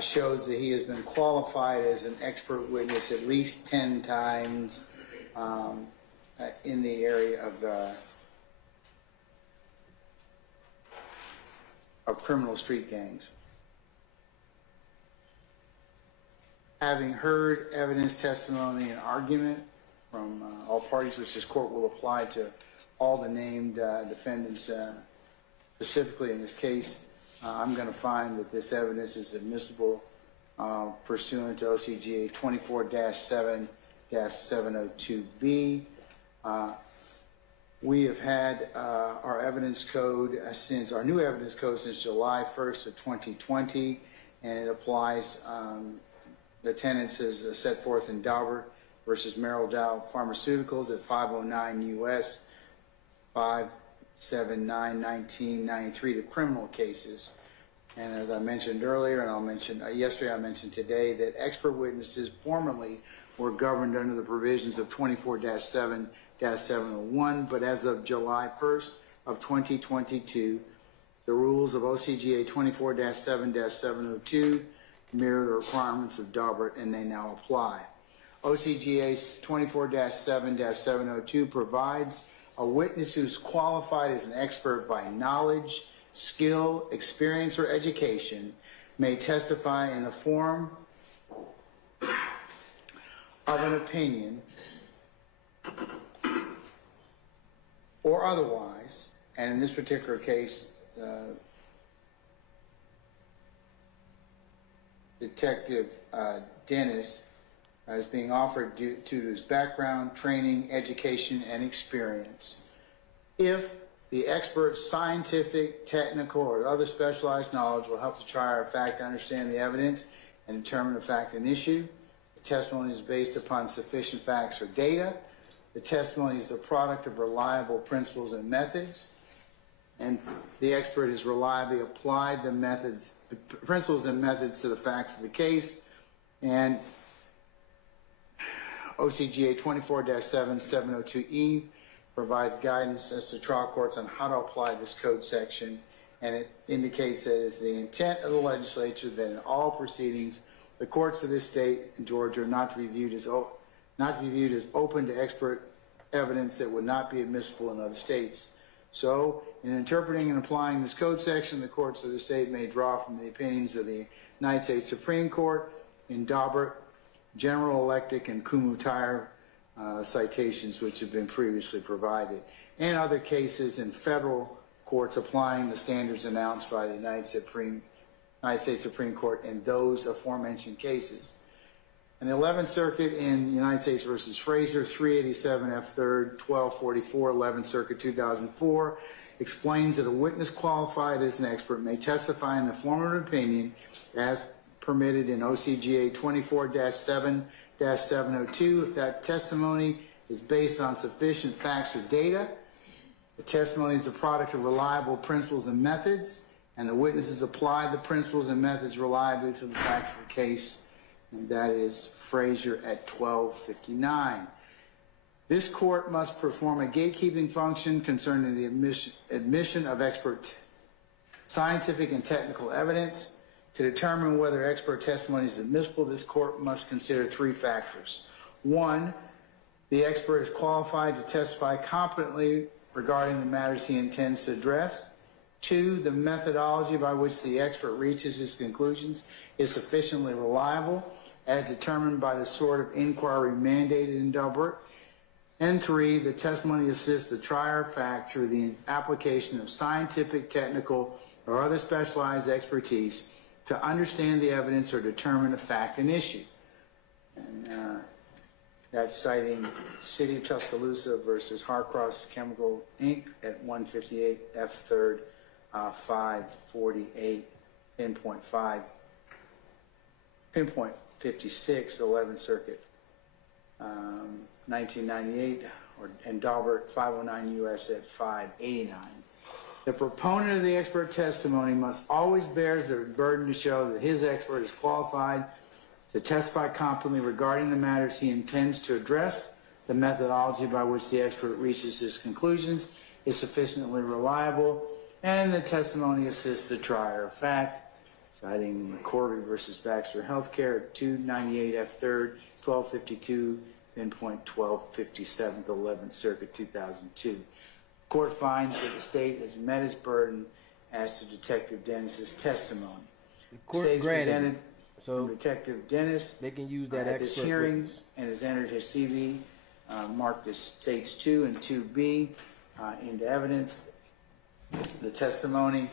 shows that he has been qualified as an expert witness at least 10 times in the area of criminal street gangs. Having heard evidence, testimony, and argument from all parties, which this court will apply to all the named defendants specifically in this case, I'm going to find that this evidence is admissible pursuant to OCGA 24-7-702B. We have had our evidence code our new evidence code since July 1st of 2020, and it applies the tenets as set forth in Daubert versus Merrill Dow Pharmaceuticals at 509 U.S. 579-1993 to criminal cases. And as I mentioned earlier, and I'll mention yesterday, I mentioned today, that expert witnesses formerly were governed under the provisions of 24-7-701, but as of July 1st of 2022, the rules of OCGA 24-7-702 mirror the requirements of Daubert, and they now apply. OCGA 24-7-702 provides a witness who's qualified as an expert by knowledge, skill, experience, or education may testify in the form of an opinion or otherwise, and in this particular case, Detective Dennis is being offered due to his background, training, education, and experience. If the expert's scientific, technical, or other specialized knowledge will help the trier of fact to understand the evidence and determine the fact and issue, the testimony is based upon sufficient facts or data. The testimony is the product of reliable principles and methods, and the expert has reliably applied the principles and methods to the facts of the case. And OCGA 24-7-702E provides guidance as to trial courts on how to apply this code section, and it indicates that it's the intent of the legislature that in all proceedings, the courts of this state in Georgia are not to be viewed as open to expert evidence that would not be admissible in other states. So, in interpreting and applying this code section, the courts of the state may draw from the opinions of the United States Supreme Court in Daubert, General Electric, and Kumho Tire citations which have been previously provided, and other cases in federal courts applying the standards announced by the United States Supreme Court in those aforementioned cases. And the 11th Circuit in United States versus Fraser, 387 F. 3rd, 1244, 11th Circuit, 2004, explains that a witness qualified as an expert may testify in the form of an opinion as permitted in OCGA 24-7-702 if that testimony is based on sufficient facts or data, the testimony is a product of reliable principles and methods, and the witnesses apply the principles and methods reliably to the facts of the case, and that is Fraser at 1259. This court must perform a gatekeeping function concerning the admission of expert scientific and technical evidence. To determine whether expert testimony is admissible, this court must consider three factors. One, the expert is qualified to testify competently regarding the matters he intends to address. Two, the methodology by which the expert reaches his conclusions is sufficiently reliable, as determined by the sort of inquiry mandated in Daubert. And three, the testimony assists the trier of fact through the application of scientific, technical, or other specialized expertise to understand the evidence or determine a fact and issue. And that's citing City of Tuscaloosa versus Harcross Chemical, Inc. at 158 F. 3rd, 548, pinpoint 56, 11th Circuit, 1998, and Daubert, 509 U.S. at 589. The proponent of the expert testimony must always bear the burden to show that his expert is qualified to testify competently regarding the matters he intends to address. The methodology by which the expert reaches his conclusions is sufficiently reliable, and the testimony assists the trier of fact. Citing McCorvey versus Baxter Healthcare, 298 F. 3rd, 1252, pinpoint 1257, 11th Circuit, 2002. Court finds that the state has met its burden as to Detective Dennis's testimony. The court States granted presented it. So Detective Dennis they can use that at this expert hearing witness. and has entered his CV, marked as States 2 and 2B into evidence. The testimony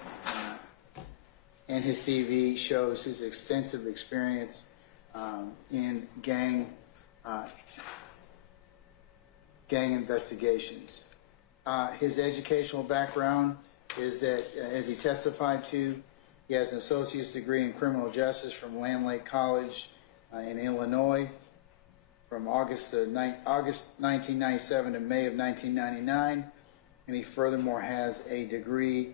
and his CV shows his extensive experience in gang investigations. His educational background is that, as he testified to, he has an associate's degree in criminal justice from Land Lake College in Illinois from August 1997 to May of 1999, and he furthermore has a degree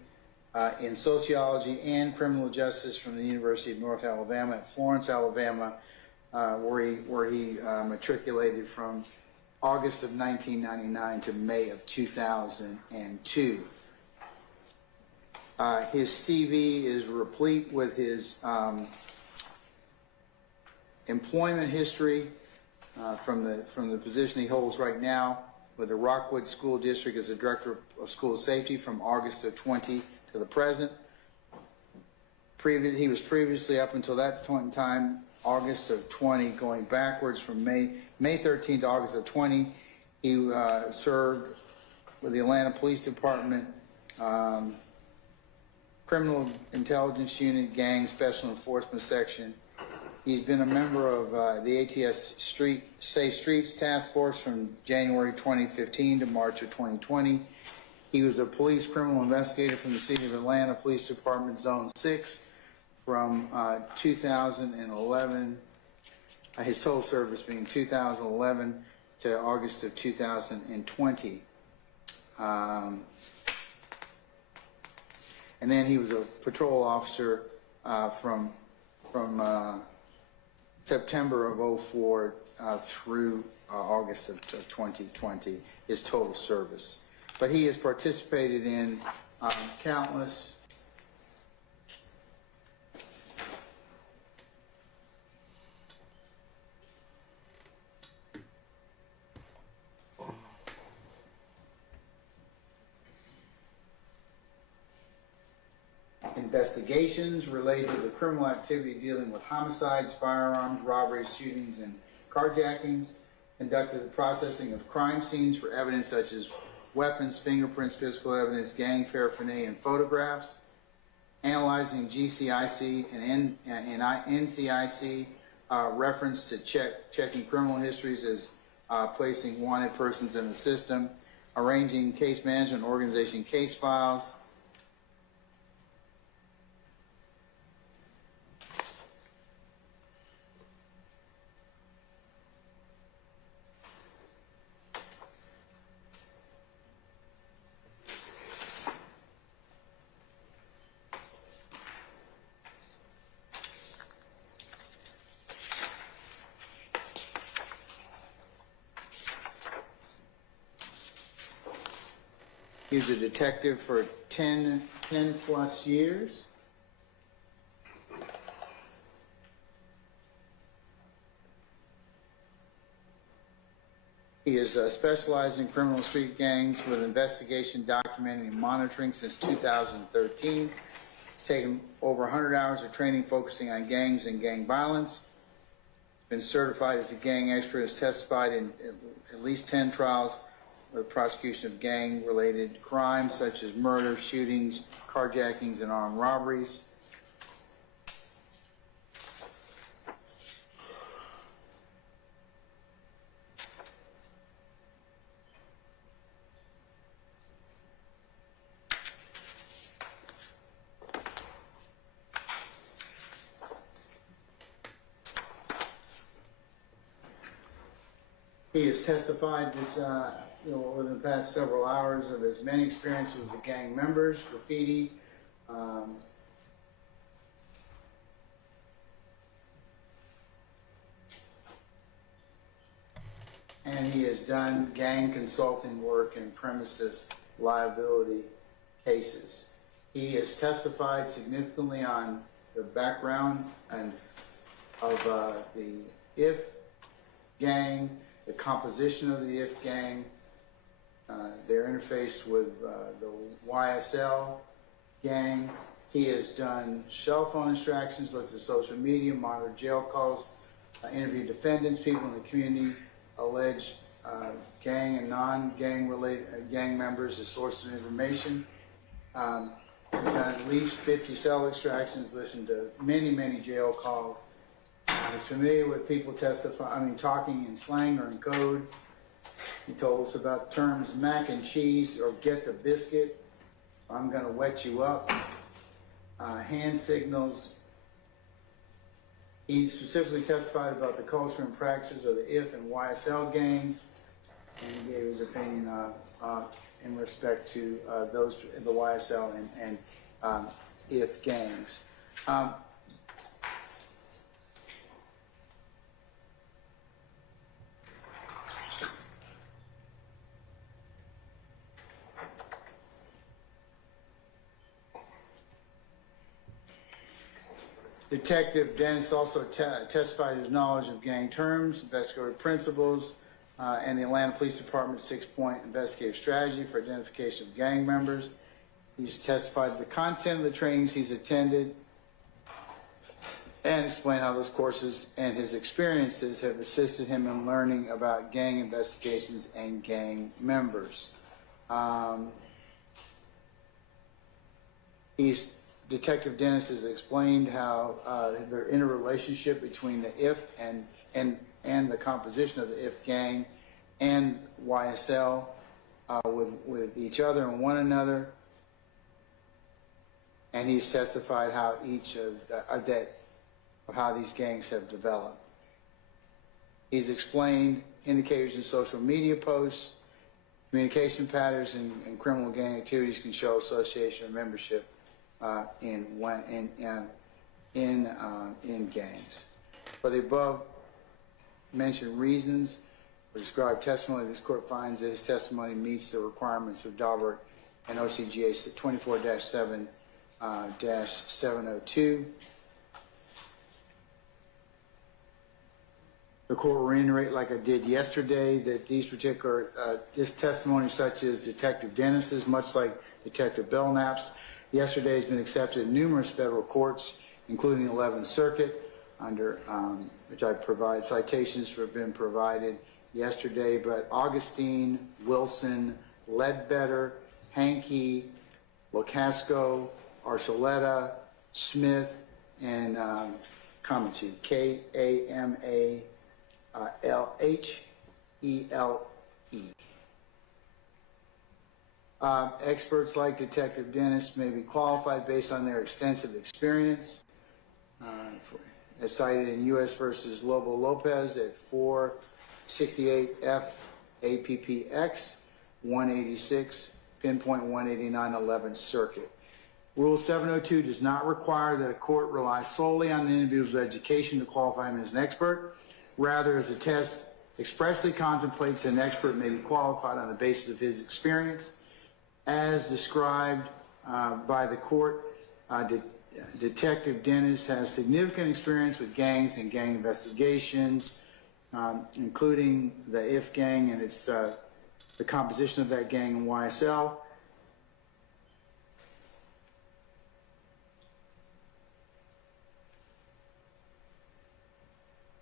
in sociology and criminal justice from the University of North Alabama at Florence, Alabama, where he matriculated from August of 1999 to May of 2002. His CV is replete with his employment history from the position he holds right now with the Rockwood School District as a Director of School Safety from August of 20 to the present. He was previously, up until that point in time, August of 20, going backwards from May 13 to August of 20, he served with the Atlanta Police Department, Criminal Intelligence Unit, Gang Special Enforcement Section. He's been a member of the ATS Safe Streets Task Force from January 2015 to March of 2020. He was a police criminal investigator from the City of Atlanta Police Department Zone 6 from 2011, his total service being 2011 to August of 2020. And then he was a patrol officer from September of 04 through August of 2020, his total service. But he has participated in countless investigations related to criminal activity dealing with homicides, firearms, robberies, shootings, and carjackings, conducted the processing of crime scenes for evidence such as weapons, fingerprints, physical evidence, gang paraphernalia, and photographs, analyzing GCIC and NCIC reference to checking criminal histories as placing wanted persons in the system, arranging case management, organization case files, He was a detective for 10 plus years. He is specialized in criminal street gangs with investigation, documenting, and monitoring since 2013. He's taken over 100 hours of training focusing on gangs and gang violence. Been certified as a gang expert, has testified in at least 10 trials with prosecution of gang-related crimes such as murder, shootings, carjackings, and armed robberies. He has testified this over the past several hours of his many experiences with gang members, graffiti, and he has done gang consulting work in premises liability cases. He has testified significantly on the background and of the IF gang, the composition of the IF gang, their interface with the YSL gang. He has done cell phone extractions, looked at social media, monitored jail calls, interviewed defendants, people in the community, alleged gang and non-gang related gang members as sources of information. He's done at least 50 cell extractions, listened to many jail calls. He's familiar with people talking in slang or in code. He told us about terms mac and cheese or get the biscuit, I'm going to wet you up, hand signals. He specifically testified about the culture and practices of the IF and YSL gangs, and he gave his opinion in respect to those, the YSL and IF gangs. Detective Dennis also testified his knowledge of gang terms, investigatory principles, and the Atlanta Police Department's 6-point investigative strategy for identification of gang members. He's testified to the content of the trainings he's attended and explained how those courses and his experiences have assisted him in learning about gang investigations and gang members. Detective Dennis has explained how the interrelationship between the IF and the composition of the IF gang and YSL with each other and one another, and he's testified how each of how these gangs have developed. He's explained indicators in social media posts, communication patterns, and criminal gang activities can show association or membership in gangs. For the above mentioned reasons, for described testimony, this court finds that his testimony meets the requirements of Daubert and OCGA 24-7-702. The court will reiterate, like I did yesterday, that these particular this testimony, such as Detective Dennis's, much like Detective Belknap's, yesterday has been accepted in numerous federal courts, including the 11th Circuit, under which I provide citations have been provided yesterday. But Augustine, Wilson, Ledbetter, Hankey, Locasco, Archuleta, Smith, and Kamachi, Kamalhele. Experts like Detective Dennis may be qualified based on their extensive experience, as cited in U.S. versus Lobo Lopez at 468 F APPX 186, pinpoint 189, 11th Circuit. Rule 702 does not require that a court rely solely on an individual's education to qualify him as an expert. Rather, as a test expressly contemplates an expert may be qualified on the basis of his experience. As described by the court, Detective Dennis has significant experience with gangs and gang investigations, including the IF gang and its the composition of that gang in YSL.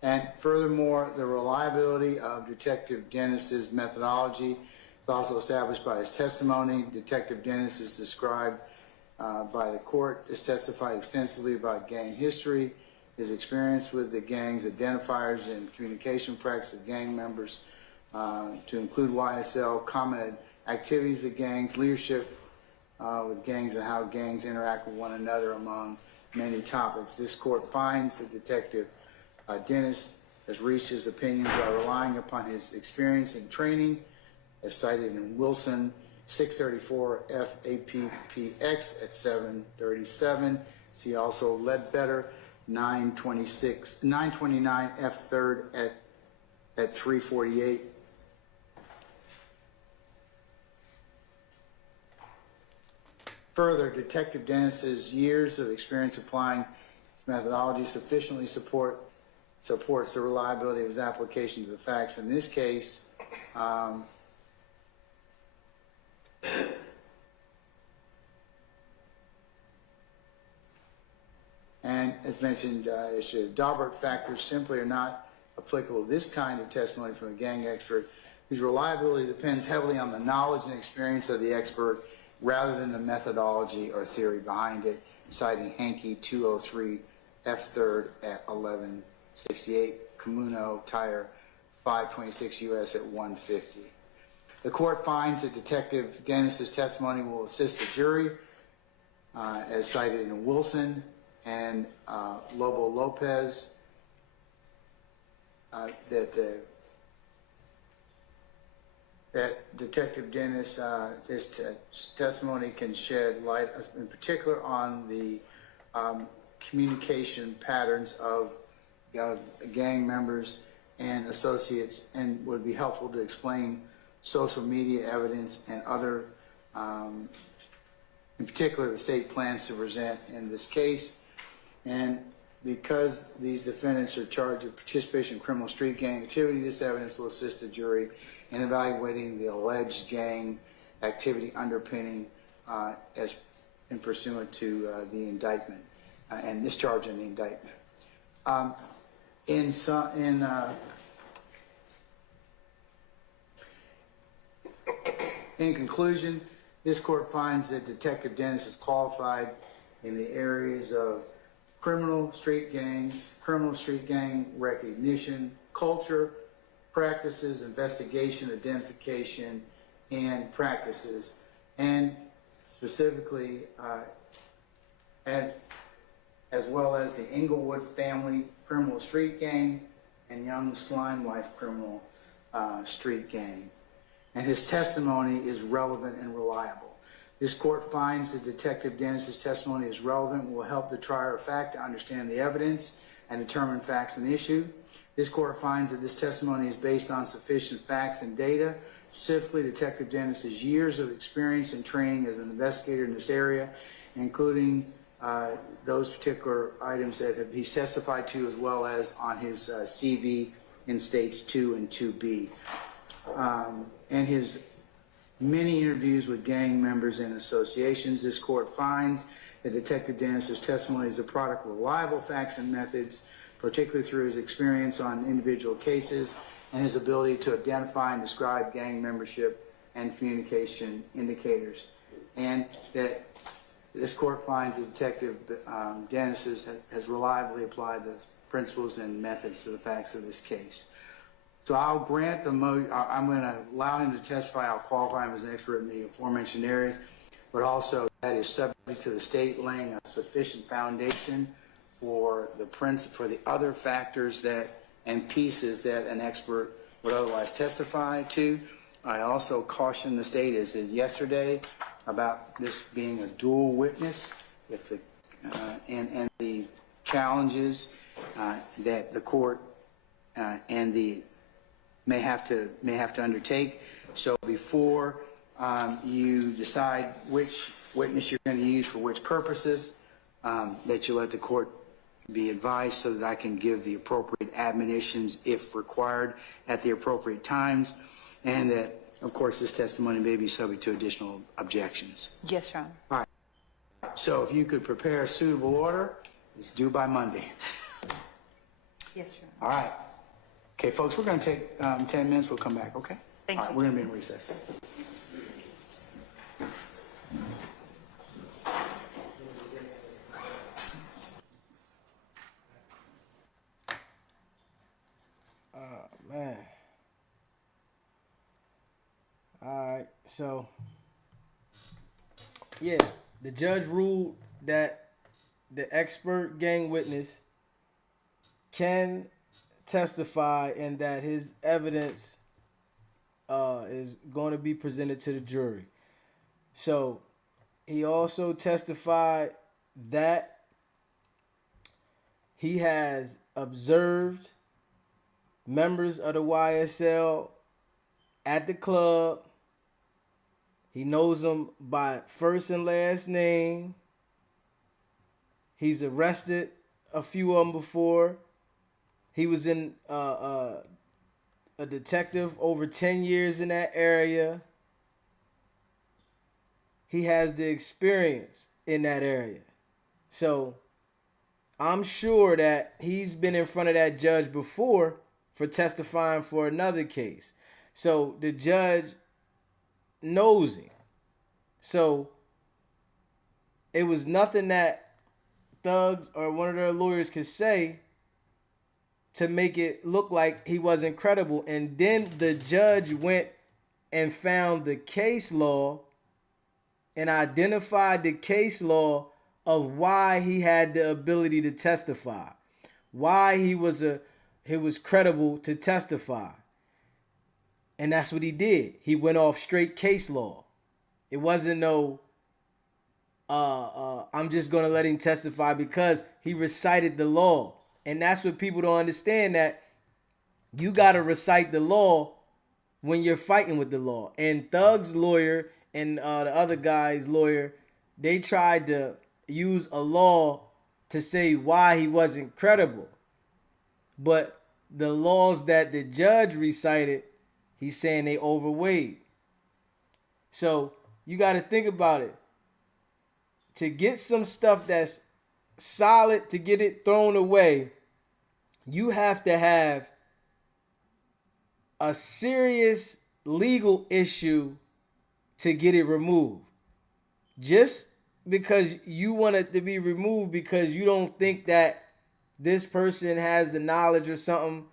And furthermore, the reliability of Detective Dennis's methodology is also established by his testimony. Detective Dennis is described by the court, has testified extensively about gang history, his experience with the gangs, identifiers, and communication practices of gang members, to include YSL, common activities of gangs, leadership with gangs, and how gangs interact with one another, among many topics. This court finds that Detective Dennis has reached his opinions by relying upon his experience and training, as cited in Wilson 634 FAPPX at 737. See also Ledbetter 929 F3rd at 348. Further, Detective Dennis's years of experience applying his methodology sufficiently supports the reliability of his application to the facts. In this case, and as mentioned, Daubert factors simply are not applicable to this kind of testimony from a gang expert, whose reliability depends heavily on the knowledge and experience of the expert rather than the methodology or theory behind it, citing Hankey 203 F3rd at 1168, Camuno Tire 526 U.S. at 150. The court finds that Detective Dennis's testimony will assist the jury, as cited in Wilson and Lobo Lopez, that Detective Dennis, his testimony can shed light, in particular, on the communication patterns of gang members and associates, and would be helpful to explain social media evidence and other, in particular, the state plans to present in this case. And because these defendants are charged with participation in criminal street gang activity, this evidence will assist the jury in evaluating the alleged gang activity underpinning as in pursuant to the indictment and this charge in the indictment. In conclusion, this court finds that Detective Dennis is qualified in the areas of criminal street gang recognition, culture, practices, investigation, identification, and practices, and specifically as well as the Englewood Family Criminal Street Gang and Young Slime Life Criminal Street Gang. And his testimony is relevant and reliable. This court finds that Detective Dennis's testimony is relevant and will help the trier of fact to understand the evidence and determine facts and issue. This court finds that this testimony is based on sufficient facts and data, specifically Detective Dennis's years of experience and training as an investigator in this area, including those particular items that he's testified to, as well as on his CV in states 2 and 2B. And his many interviews with gang members and associations. This court finds that Detective Dennis's testimony is a product of reliable facts and methods, particularly through his experience on individual cases and his ability to identify and describe gang membership and communication indicators. And that this court finds that Detective Dennis has reliably applied the principles and methods to the facts of this case. So I'll grant I'm going to allow him to testify. I'll qualify him as an expert in the aforementioned areas, but also that is subject to the state laying a sufficient foundation for the other factors and pieces that an expert would otherwise testify to. I also caution the state, as did yesterday, about this being a dual witness with the and the challenges that the court and the may have to undertake. So before you decide which witness you're going to use for which purposes, that you let the court be advised so that I can give the appropriate admonitions if required at the appropriate times, and that, of course, this testimony may be subject to additional objections. Yes, Your Honor. All right. So if you could prepare a suitable order, it's due by Monday. Yes, Your Honor. All right. Okay, folks, we're going to take 10 minutes. We'll come back, okay? Thank All right, you. we're going to be in recess. Man. Alright, so yeah, the judge ruled that the expert gang witness can testify and that his evidence is going to be presented to the jury. So he also testified that he has observed members of the YSL at the club. He knows them by first and last name. He's arrested a few of them before. He was in a detective over 10 years in that area. He has the experience in that area. So I'm sure that he's been in front of that judge before for testifying for another case. So the judge knows him. So it was nothing that Thugs or one of their lawyers could say to make it look like he wasn't credible. And then the judge went and found the case law and identified the case law of why he had the ability to testify, why he was credible to testify. And that's what he did. He went off straight case law. It wasn't no, I'm just going to let him testify, because he recited the law. And that's what people don't understand, that you got to recite the law when you're fighting with the law. And Thug's lawyer and the other guy's lawyer, they tried to use a law to say why he wasn't credible. But the laws that the judge recited, he's saying they overweighed. So you got to think about it. To get some stuff that's solid, to get it thrown away, you have to have a serious legal issue to get it removed. Just because you want it to be removed because you don't think that this person has the knowledge or something,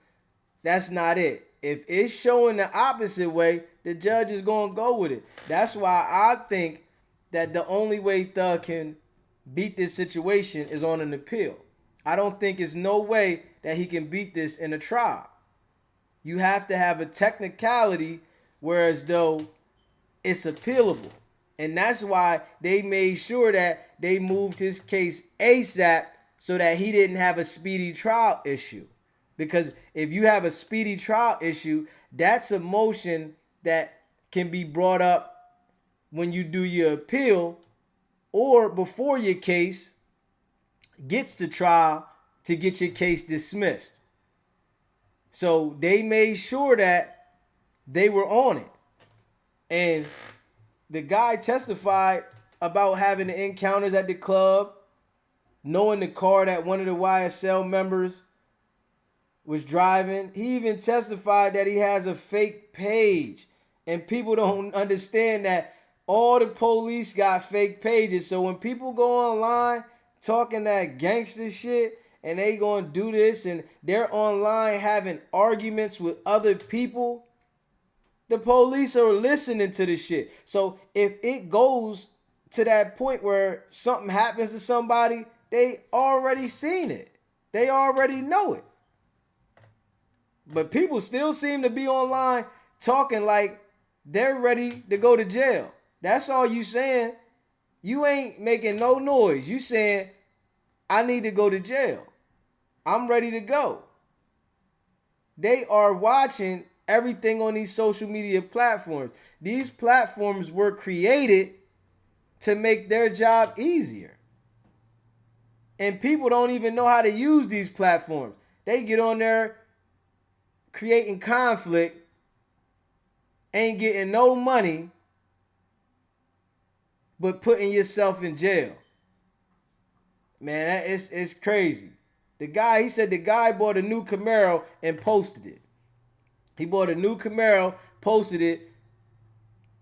that's not it. If it's showing the opposite way, the judge is going to go with it. That's why I think that the only way Thug can beat this situation is on an appeal. I don't think there's no way that he can beat this in a trial. You have to have a technicality, whereas though it's appealable. And that's why they made sure that they moved his case ASAP so that he didn't have a speedy trial issue. Because if you have a speedy trial issue, that's a motion that can be brought up when you do your appeal or before your case gets to trial to get your case dismissed. So they made sure that they were on it. And the guy testified about having the encounters at the club, knowing the car that one of the YSL members was driving. He even testified that he has a fake page. And people don't understand that all the police got fake pages. So when people go online talking that gangster shit and they gonna do this and they're online having arguments with other people, the police are listening to this shit. So if it goes to that point where something happens to somebody, they already seen it. They already know it. But people still seem to be online talking like they're ready to go to jail. That's all you saying. You ain't making no noise. You saying, I need to go to jail. I'm ready to go. They are watching everything on these social media platforms. These platforms were created to make their job easier. And people don't even know how to use these platforms. They get on there creating conflict, ain't getting no money, but putting yourself in jail. Man, it's crazy. He said the guy bought a new Camaro and posted it. He bought a new Camaro, posted it,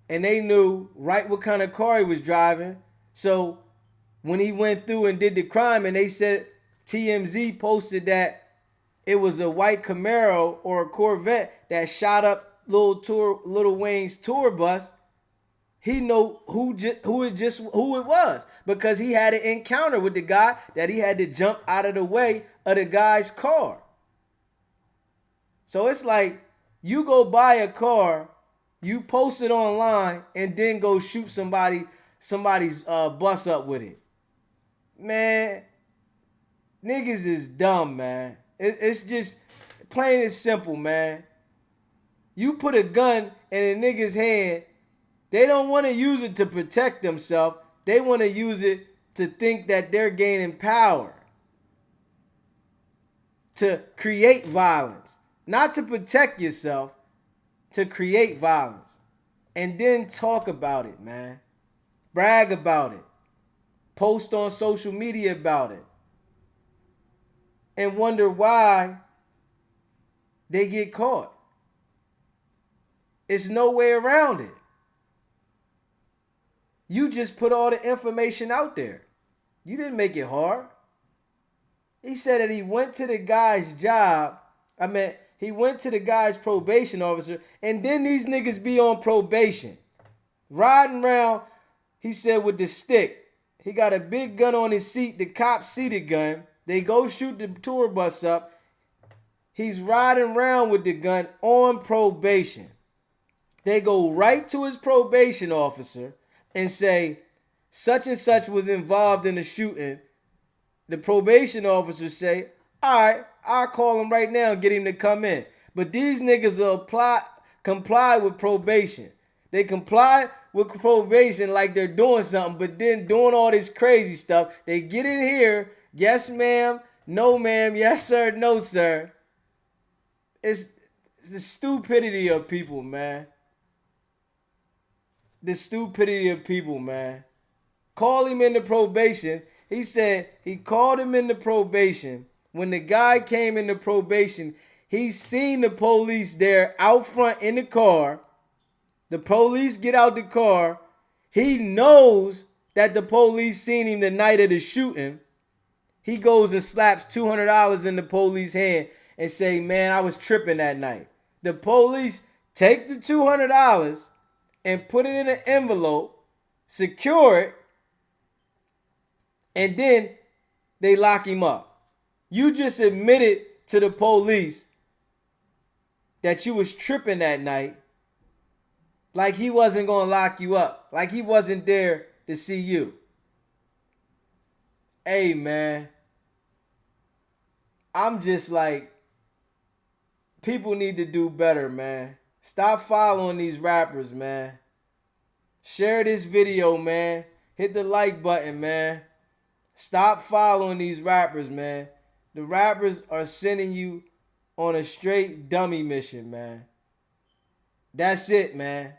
and they knew right what kind of car he was driving. So when he went through and did the crime, and they said TMZ posted that it was a white Camaro or a Corvette that shot up Lil Wayne's tour bus, he know who it was, because he had an encounter with the guy that he had to jump out of the way of the guy's car. So it's like you go buy a car, you post it online, and then go shoot somebody's bus up with it. Man, niggas is dumb, man. It's just plain and simple, man. You put a gun in a nigga's hand, they don't want to use it to protect themselves. They want to use it to think that they're gaining power. To create violence. Not to protect yourself, to create violence. And then talk about it, man. Brag about it. Post on social media about it. And wonder why they get caught. It's no way around it. You just put all the information out there. You didn't make it hard. He said that he went to the guy's job. He went to the guy's probation officer, and then these niggas be on probation. Riding around, he said, with the stick. He got a big gun on his seat. The cops see the gun. They go shoot the tour bus up. He's riding around with the gun on probation. They go right to his probation officer and say, such and such was involved in the shooting. The probation officer say, all right, I'll call him right now and get him to come in. But these niggas will comply with probation. They comply with probation like they're doing something, but then doing all this crazy stuff. They get in here, yes ma'am, no ma'am, yes sir, no sir. It's the stupidity of people, man. The stupidity of people, man. Call him into probation. He said he called him into probation. When the guy came into probation, he seen the police there out front in the car. The police get out the car. He knows that the police seen him the night of the shooting. He goes and slaps $200 in the police hand and say, man, I was tripping that night. The police take the $200 and put it in an envelope, secure it, and then they lock him up. You just admitted to the police that you was tripping that night, like he wasn't going to lock you up, like he wasn't there to see you. Hey, man, I'm just like, people need to do better, man. Stop following these rappers, man. Share this video, man. Hit the like button, man. Stop following these rappers, man. The rappers are sending you on a straight dummy mission, man. That's it, man.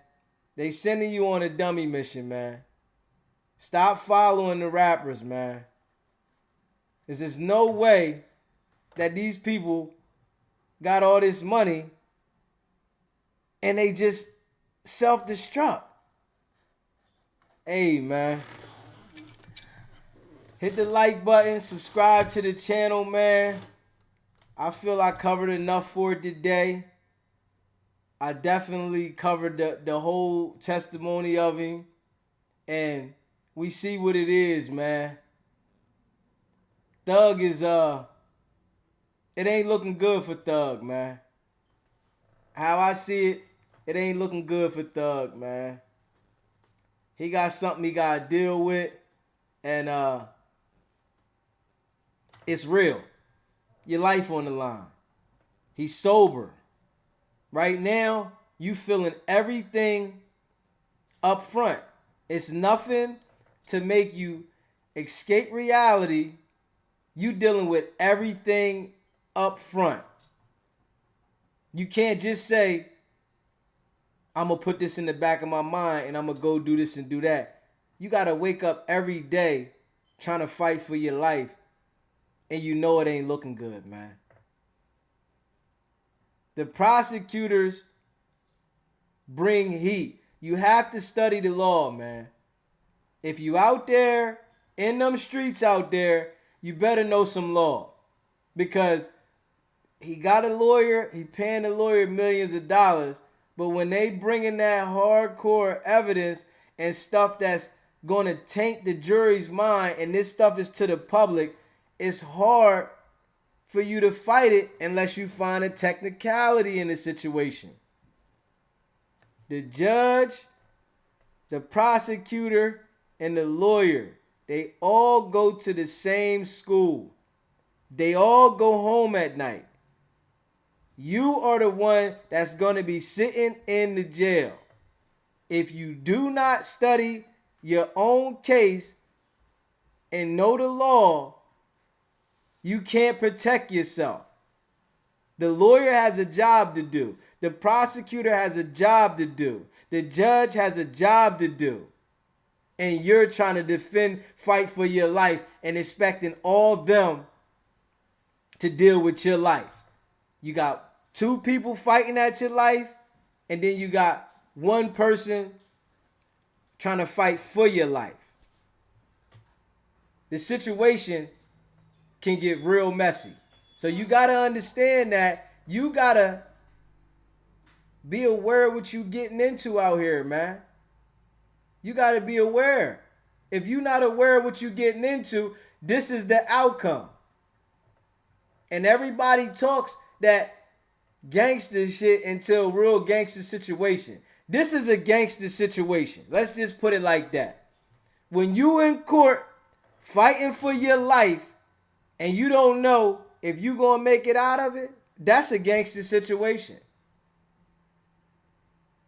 They sending you on a dummy mission, man. Stop following the rappers, man. There's no way that these people got all this money and they just self-destruct. Hey, man. Hit the like button, subscribe to the channel, man. I feel I covered enough for it today. I definitely covered the whole testimony of him. And we see what it is, man. Thug is, it ain't looking good for Thug, man. How I see it, it ain't looking good for Thug, man. He got something he got to deal with. And, it's real. Your life on the line. He's sober. Right now, you feeling everything up front. It's nothing to make you escape reality. You dealing with everything up front. You can't just say, I'm going to put this in the back of my mind and I'm going to go do this and do that. You got to wake up every day trying to fight for your life. And you know it ain't looking good, man. The prosecutors bring heat. You have to study the law, man. If you out there, in them streets out there, you better know some law. Because he got a lawyer, he paying the lawyer millions of dollars, but when they bring in that hardcore evidence and stuff that's going to taint the jury's mind, and this stuff is to the public, it's hard for you to fight it unless you find a technicality in the situation. The judge, the prosecutor, and the lawyer, they all go to the same school. They all go home at night. You are the one that's going to be sitting in the jail. If you do not study your own case and know the law, you can't protect yourself. The lawyer has a job to do. The prosecutor has a job to do. The judge has a job to do. And you're trying to defend, fight for your life and expecting all them to deal with your life. You got two people fighting at your life, and then you got one person trying to fight for your life. The situation can get real messy. So you got to understand that you got to be aware of what you getting into out here, man. You got to be aware. If you're not aware of what you getting into, this is the outcome. And everybody talks that gangster shit until real gangster situation. This is a gangster situation. Let's just put it like that. When you in court fighting for your life and you don't know if you gonna make it out of it, that's a gangster situation.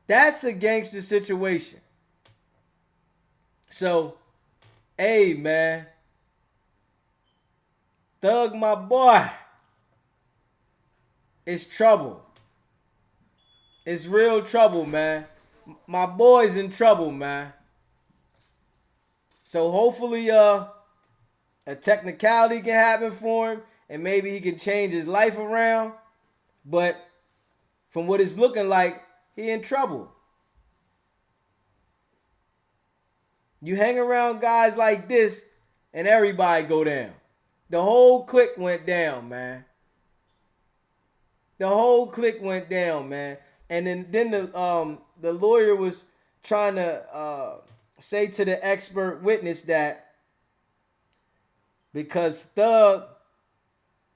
That's a gangster situation. So, hey, man. Thug, my boy. It's trouble. It's real trouble, man. My boy's in trouble, man. So hopefully a technicality can happen for him and maybe he can change his life around. But from what it's looking like, he in trouble. You hang around guys like this and everybody go down. The whole clique went down, man. The whole clique went down, man. And then the lawyer was trying to say to the expert witness that because Thug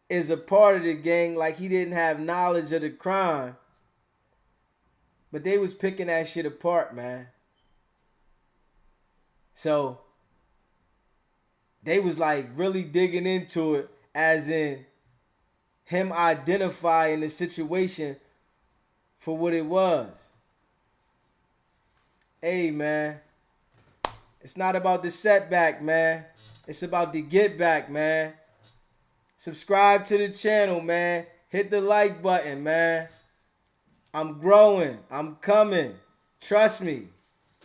is a part of the gang, like he didn't have knowledge of the crime. But they was picking that shit apart, man. So they was like really digging into it, as in him identifying the situation for what it was. Hey, man. It's not about the setback, man. It's about the get back, man. Subscribe to the channel, man. Hit the like button, man. I'm growing. I'm coming. Trust me.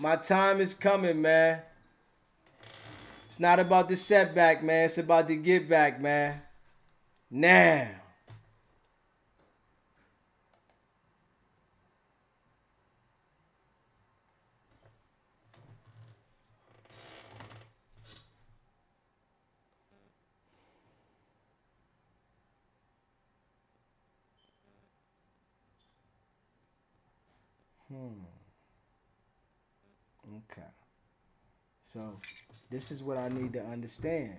My time is coming, man. It's not about the setback, man. It's about the get back, man. Now. Okay. So, this is what I need to understand.